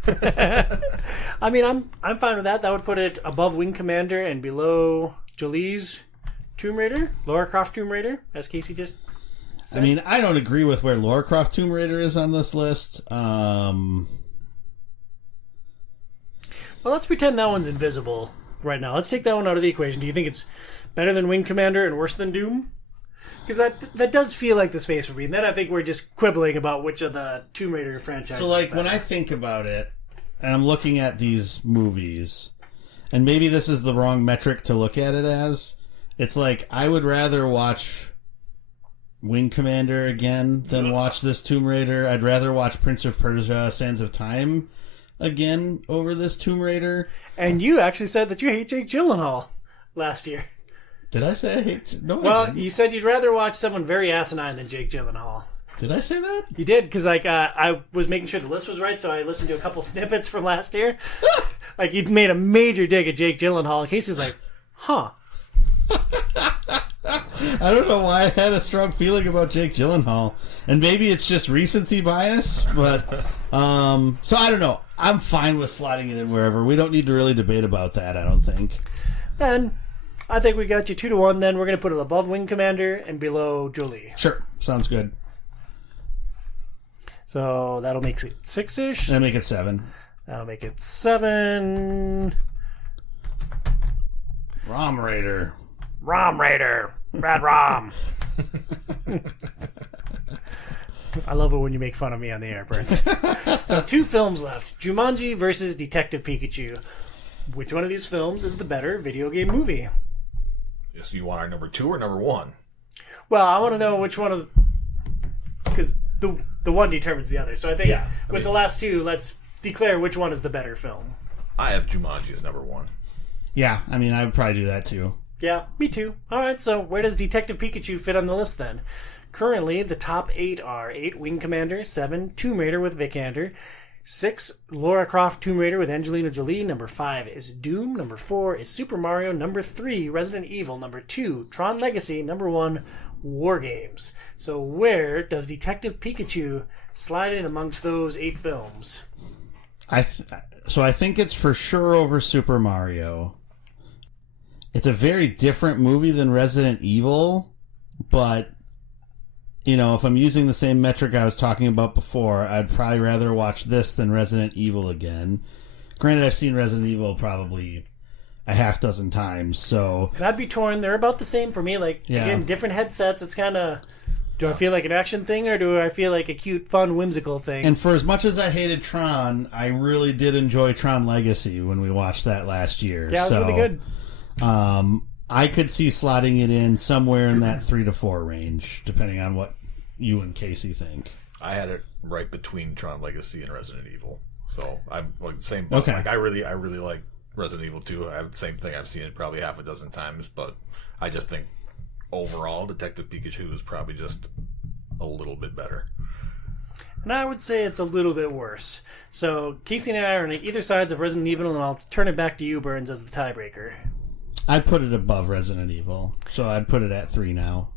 I mean, I'm fine with that. That would put it above Wing Commander and below Jolie's Tomb Raider, Lara Croft Tomb Raider, as Casey just said. I mean, I don't agree with where Lara Croft Tomb Raider is on this list. Well, let's pretend that one's invisible right now. Let's take that one out of the equation. Do you think it's better than Wing Commander and worse than Doom? Because that does feel like the space for me. And then I think we're just quibbling about which of the Tomb Raider franchises. So, like, is when better. I think about it, and I'm looking at these movies, and maybe this is the wrong metric to look at it as, it's like, I would rather watch Wing Commander again than watch this Tomb Raider. I'd rather watch Prince of Persia, Sands of Time again over this Tomb Raider. And you actually said that you hate Jake Gyllenhaal last year. Did I say I hate... No, I Well, didn't. you said you'd rather watch someone very asinine than Jake Gyllenhaal. Did I say that? You did, because I was making sure the list was right, so I listened to a couple snippets from last year. Like, you'd made a major dig at Jake Gyllenhaal. Casey's like, huh. I don't know why I had a strong feeling about Jake Gyllenhaal. And maybe it's just recency bias, but... so I don't know. I'm fine with sliding it in wherever. We don't need to really debate about that, I don't think. And I think we got you 2-1. Then we're going to put it above Wing Commander and below Jolie. Sure. Sounds good. So that'll make it 6-ish. Then make it 7. That'll make it 7. Rom Raider. Rom Raider. Rad Rom. I love it when you make fun of me on the air, Prince. So 2 films left. Jumanji versus Detective Pikachu. Which one of these films is the better video game movie? So you want our number 2 or number 1? Well, I want to know which one of... Because the one determines the other. So I think with the last 2, let's declare which one is the better film. I have Jumanji as number 1. Yeah, I mean, I would probably do that too. Yeah, me too. All right, so where does Detective Pikachu fit on the list then? Currently, the top 8 are 8 Wing Commander, 7 Tomb Raider with Vikander, 6 Lara Croft Tomb Raider with Angelina Jolie, number 5 is Doom, number 4 is Super Mario, number 3 Resident Evil, number 2 Tron Legacy, number 1 War Games. So where does Detective Pikachu slide in amongst those 8 films? So I think it's for sure over Super Mario. It's a very different movie than Resident Evil, but, you know, if I'm using the same metric I was talking about before, I'd probably rather watch this than Resident Evil again. Granted, I've seen Resident Evil probably a half dozen times, so... And I'd be torn. They're about the same for me. Like, again, different headsets. It's kind of... Do I feel like an action thing, or do I feel like a cute, fun, whimsical thing? And for as much as I hated Tron, I really did enjoy Tron Legacy when we watched that last year. Yeah, it was really good. I could see slotting it in somewhere in that 3 to 4 range, depending on what you and Casey think. I had it right between Tron Legacy and Resident Evil, so I'm like same. Okay. Like I really like Resident Evil 2. I have the same thing. I've seen it probably half a dozen times, but I just think overall Detective Pikachu is probably just a little bit better. And I would say it's a little bit worse. So Casey and I are on either sides of Resident Evil, and I'll turn it back to you, Burns, as the tiebreaker. I'd put it above Resident Evil, so I'd put it at 3 now,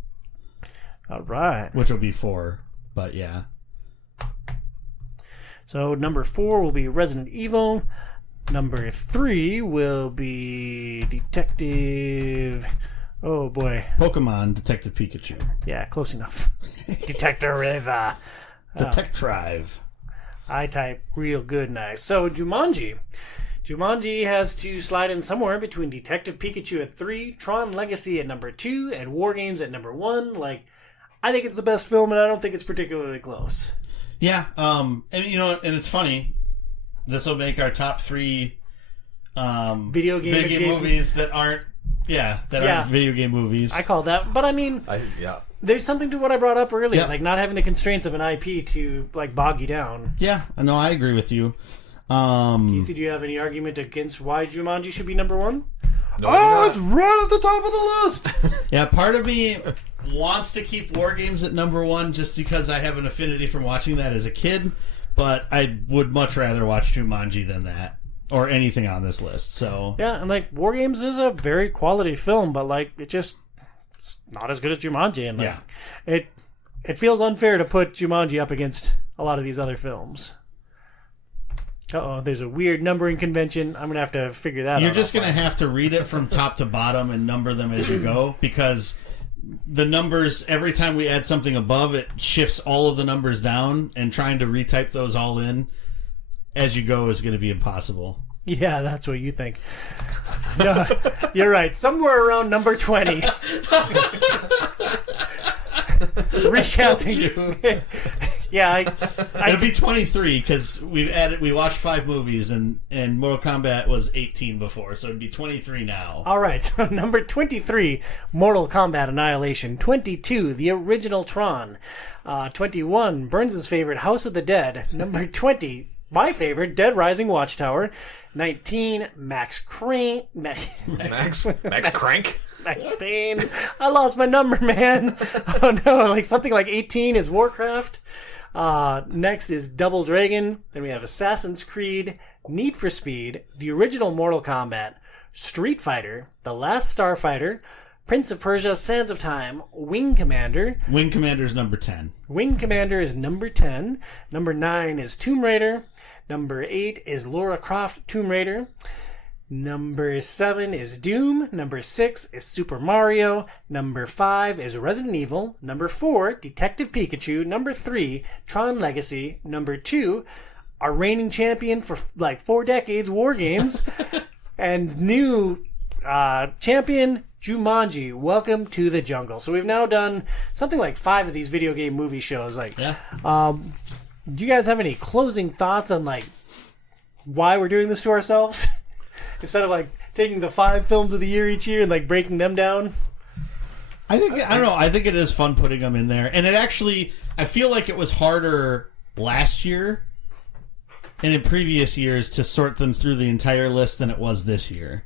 All right. which will be 4, but yeah. So number 4 will be Resident Evil. Number 3 will be Detective... Oh, boy. Pokemon Detective Pikachu. Yeah, close enough. Detective. Detective. I type real good nice. So Jumanji. Jumanji has to slide in somewhere between Detective Pikachu at 3, Tron Legacy at number 2, and War Games at number 1. Like, I think it's the best film, and I don't think it's particularly close. Yeah, and you know, and it's funny. This will make our top 3 Video game adjacent movies that aren't aren't video game movies. I call that, but I mean, there's something to what I brought up earlier, like not having the constraints of an IP to like bog you down. Yeah, no, I agree with you. Casey, do you have any argument against why Jumanji should be number 1? No, it's right at the top of the list. Yeah, part of me wants to keep War Games at number 1 just because I have an affinity from watching that as a kid. but I would much rather watch Jumanji than that. Or anything on this list, so... Yeah, and, like, War Games is a very quality film, but, like, it's not as good as Jumanji. And, like, it feels unfair to put Jumanji up against a lot of these other films. Uh-oh, there's a weird numbering convention. I'm going to have to figure that out. You're just going to have to read it from top to bottom and number them as you go, because the numbers, every time we add something above, it shifts all of the numbers down, and trying to retype those all in as you go is going to be impossible. Yeah, that's what you think. No, you're right. Somewhere around number 20. Recapping. Yeah, it'd be 23 because we watched 5 movies and Mortal Kombat was 18 before, so it'd be 23 now. All right, so number 23, Mortal Kombat Annihilation. 22, the original Tron. 21, Burns' favorite, House of the Dead. Number 20, my favorite, Dead Rising Watchtower. 19, Max Crank. Max Crank? Max Payne. I lost my number, man. Oh no, like something like 18 is Warcraft. Next is Double Dragon. Then we have Assassin's Creed, Need for Speed, the original Mortal Kombat, Street Fighter, The Last Starfighter, Prince of Persia, Sands of Time, Wing Commander. Wing Commander is number 10. Wing Commander is number 10. Number 9 is Tomb Raider. Number 8 is Lara Croft Tomb Raider. Number 7 is Doom. Number 6 is Super Mario. Number 5 is Resident Evil. Number 4, Detective Pikachu. Number 3, Tron Legacy. Number 2, our reigning champion for like 4 decades, War Games. And new champion, Jumanji, Welcome to the Jungle. So we've now done something like 5 of these video game movie shows. Like, do you guys have any closing thoughts on like why we're doing this to ourselves? Instead of like taking the 5 films of the year each year and like breaking them down? I don't know. I think it is fun putting them in there. And it actually, I feel like it was harder last year and in previous years to sort them through the entire list than it was this year.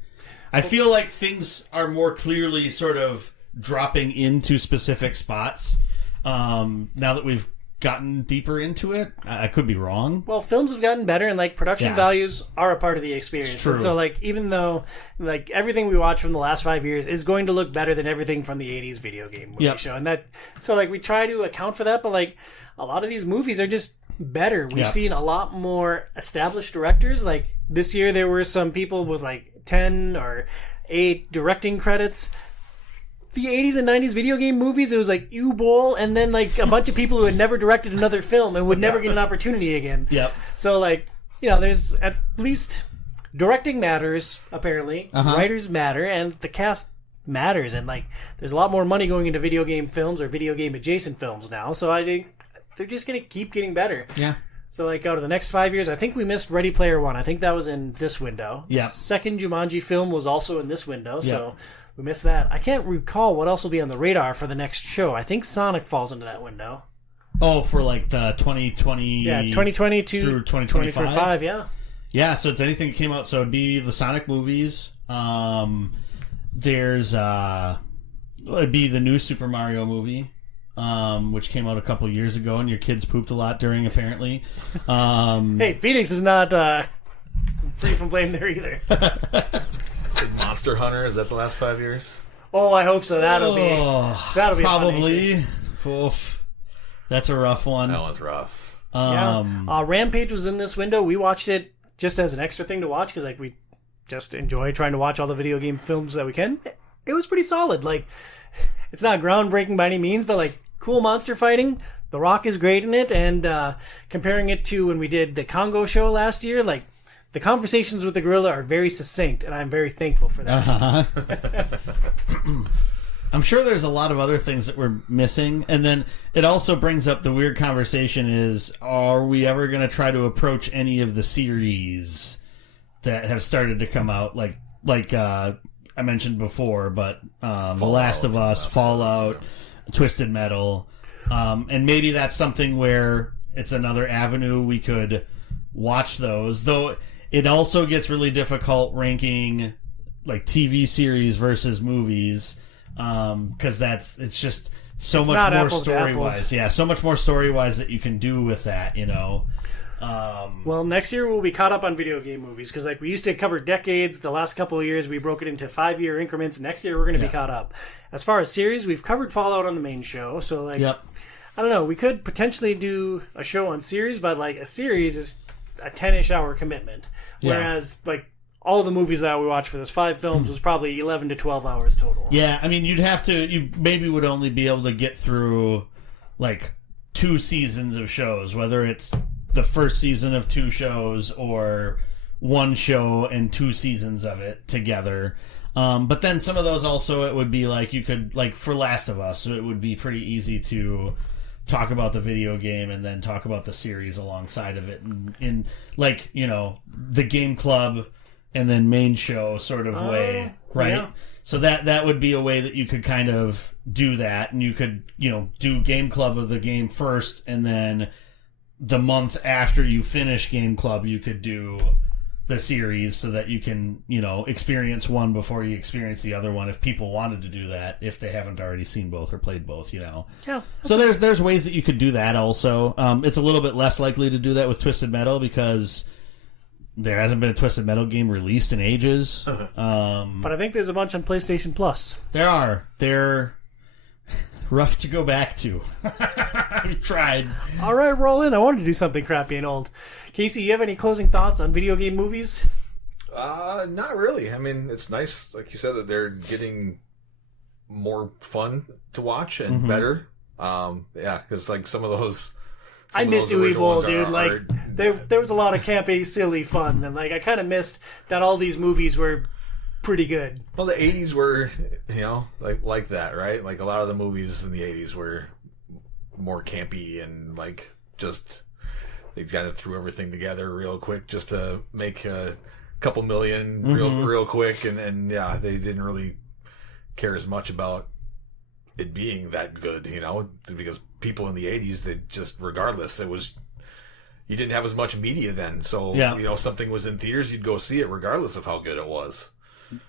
I feel like things are more clearly sort of dropping into specific spots now that we've gotten deeper into it. I could be wrong. Well, films have gotten better, and like production values are a part of the experience. True. And so like even though like everything we watch from the last 5 years is going to look better than everything from the 80s video game movie show, and that so like we try to account for that, but like a lot of these movies are just better. We've seen a lot more established directors. Like this year there were some people with like 10 or 8 directing credits. The 80s and 90s video game movies, it was like U-Bowl and then like a bunch of people who had never directed another film and would never get an opportunity again. Yep. So like, you know, there's at least directing matters, apparently. Writers matter, and the cast matters. And like, there's a lot more money going into video game films or video game adjacent films now. So I think they're just going to keep getting better. Yeah. So like out of the next 5 years, I think we missed Ready Player One. I think that was in this window. Yeah. The second Jumanji film was also in this window. So we missed that. I can't recall what else will be on the radar for the next show. I think Sonic falls into that window. Oh, for like the 2020... Yeah, 2022 through 2025? Yeah. Yeah, so it's anything that came out. So it'd be the Sonic movies. There's... it'd be the new Super Mario movie, which came out a couple years ago, and your kids pooped a lot during, apparently. Hey, Phoenix is not free from blame there either. Monster Hunter, is that the last 5 years? Oh, I hope so. That'll be probably. Oof. That's a rough one. That one's rough. Rampage was in this window. We watched it just as an extra thing to watch because like we just enjoy trying to watch all the video game films that we can. It was pretty solid. Like, it's not groundbreaking by any means, but like cool monster fighting. The Rock is great in it, and comparing it to when we did the Congo show last year, like the conversations with the gorilla are very succinct, and I'm very thankful for that. I'm sure there's a lot of other things that we're missing, and then it also brings up the weird conversation is, are we ever going to try to approach any of the series that have started to come out, like I mentioned before, but The Last of Us, Fallout, Twisted Metal, and maybe that's something where it's another avenue we could watch those, though it also gets really difficult ranking like TV series versus movies, because it's just so much more story-wise. Yeah, so much more story-wise that you can do with that, you know. Well, next year we'll be caught up on video game movies because, like, we used to cover decades. The last couple of years we broke it into 5-year increments. Next year we're going to be caught up. As far as series, we've covered Fallout on the main show. So, like, I don't know. We could potentially do a show on series, but like a series is a 10-ish hour commitment, whereas like all the movies that we watched for those 5 films was probably 11 to 12 hours total. Yeah, I mean, you maybe would only be able to get through like 2 seasons of shows, whether it's the first season of 2 shows or 1 show and 2 seasons of it together. But then some of those also, it would be like you could, like for Last of Us, it would be pretty easy to talk about the video game and then talk about the series alongside of it in like, you know, the game club and then main show sort of way, right? Yeah. So that would be a way that you could kind of do that, and you could, you know, do game club of the game first, and then the month after you finish game club, you could do the series so that you can, you know, experience one before you experience the other one if people wanted to do that, if they haven't already seen both or played both, you know. Yeah. So there's ways that you could do that also. It's a little bit less likely to do that with Twisted Metal because there hasn't been a Twisted Metal game released in ages. But I think there's a bunch on PlayStation Plus. There are. They're rough to go back to. I've tried. All right, roll in. I wanted to do something crappy and old. Casey, you have any closing thoughts on video game movies? Not really. I mean, it's nice, like you said, that they're getting more fun to watch and better. Yeah, because like some of those. I missed Ouija, dude. There was a lot of campy, silly fun, and like I kind of missed that all these movies were pretty good. Well, the 80s were, you know, like that, right? Like a lot of the movies in the 80s were more campy and like just they kind of threw everything together real quick just to make a couple million real quick, and yeah, they didn't really care as much about it being that good, you know, because people in the 80s, they just, regardless, it was, you didn't have as much media then, so you know, something was in theaters, you'd go see it regardless of how good it was.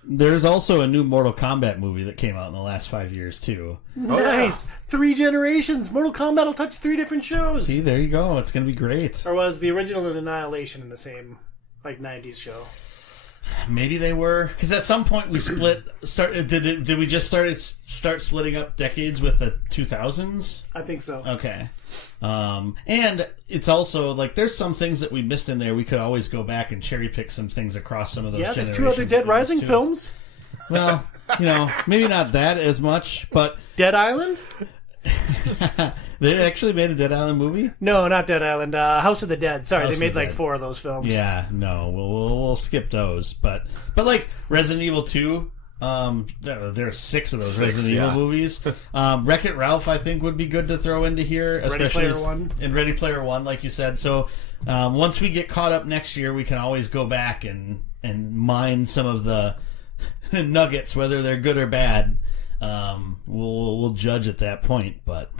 There's also a new Mortal Kombat movie that came out in the last 5 years, too. Nice! Yeah. 3 generations! Mortal Kombat will touch 3 different shows! See, there you go. It's going to be great. Or was the original and Annihilation in the same, like, 90s show? Maybe they were, because at some point we did we just start splitting up decades with the 2000s? I think so. Okay. And it's also like there's some things that we missed in there. We could always go back and cherry pick some things across some of those generations. Yeah, there's 2 other Dead Rising films. Well, you know, maybe not that as much, but Dead Island? They actually made a Dead Island movie? No, not Dead Island. House of the Dead. Sorry, they made like 4 of those films. Yeah, no, we'll skip those. But like Resident Evil 2, there are 6 of those Resident Evil movies. Wreck-It Ralph, I think, would be good to throw into here, especially in Ready Player One, like you said. So once we get caught up next year, we can always go back and mine some of the nuggets, whether they're good or bad. We'll judge at that point, but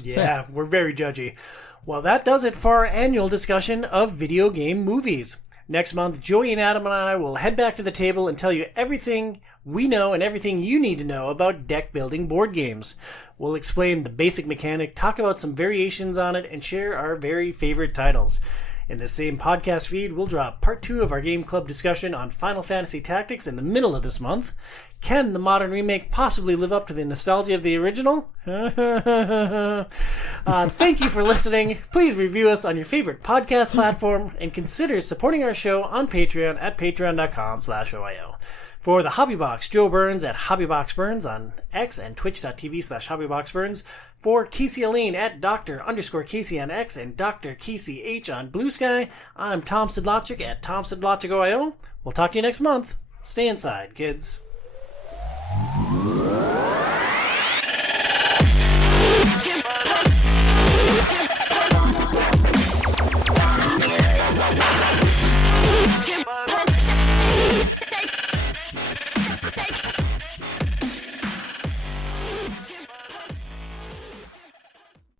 yeah, we're very judgy. Well, that does it for our annual discussion of video game movies. Next month, Joey and Adam and I will head back to the table and tell you everything we know and everything you need to know about deck-building board games. We'll explain the basic mechanic, talk about some variations on it, and share our very favorite titles. In the same podcast feed, we'll drop part 2 of our Game Club discussion on Final Fantasy Tactics in the middle of this month. Can the modern remake possibly live up to the nostalgia of the original? Thank you for listening. Please review us on your favorite podcast platform and consider supporting our show on Patreon at patreon.com/OiO. For the Hobbybox, Joe Burns at HobbyboxBurns on X and twitch.tv/HobbyboxBurns. For Casey Aline at Dr_Casey on X and Dr. Casey H on Blue Sky, I'm Tom Sidlogic at TomSidlogicOIO. We'll talk to you next month. Stay inside, kids.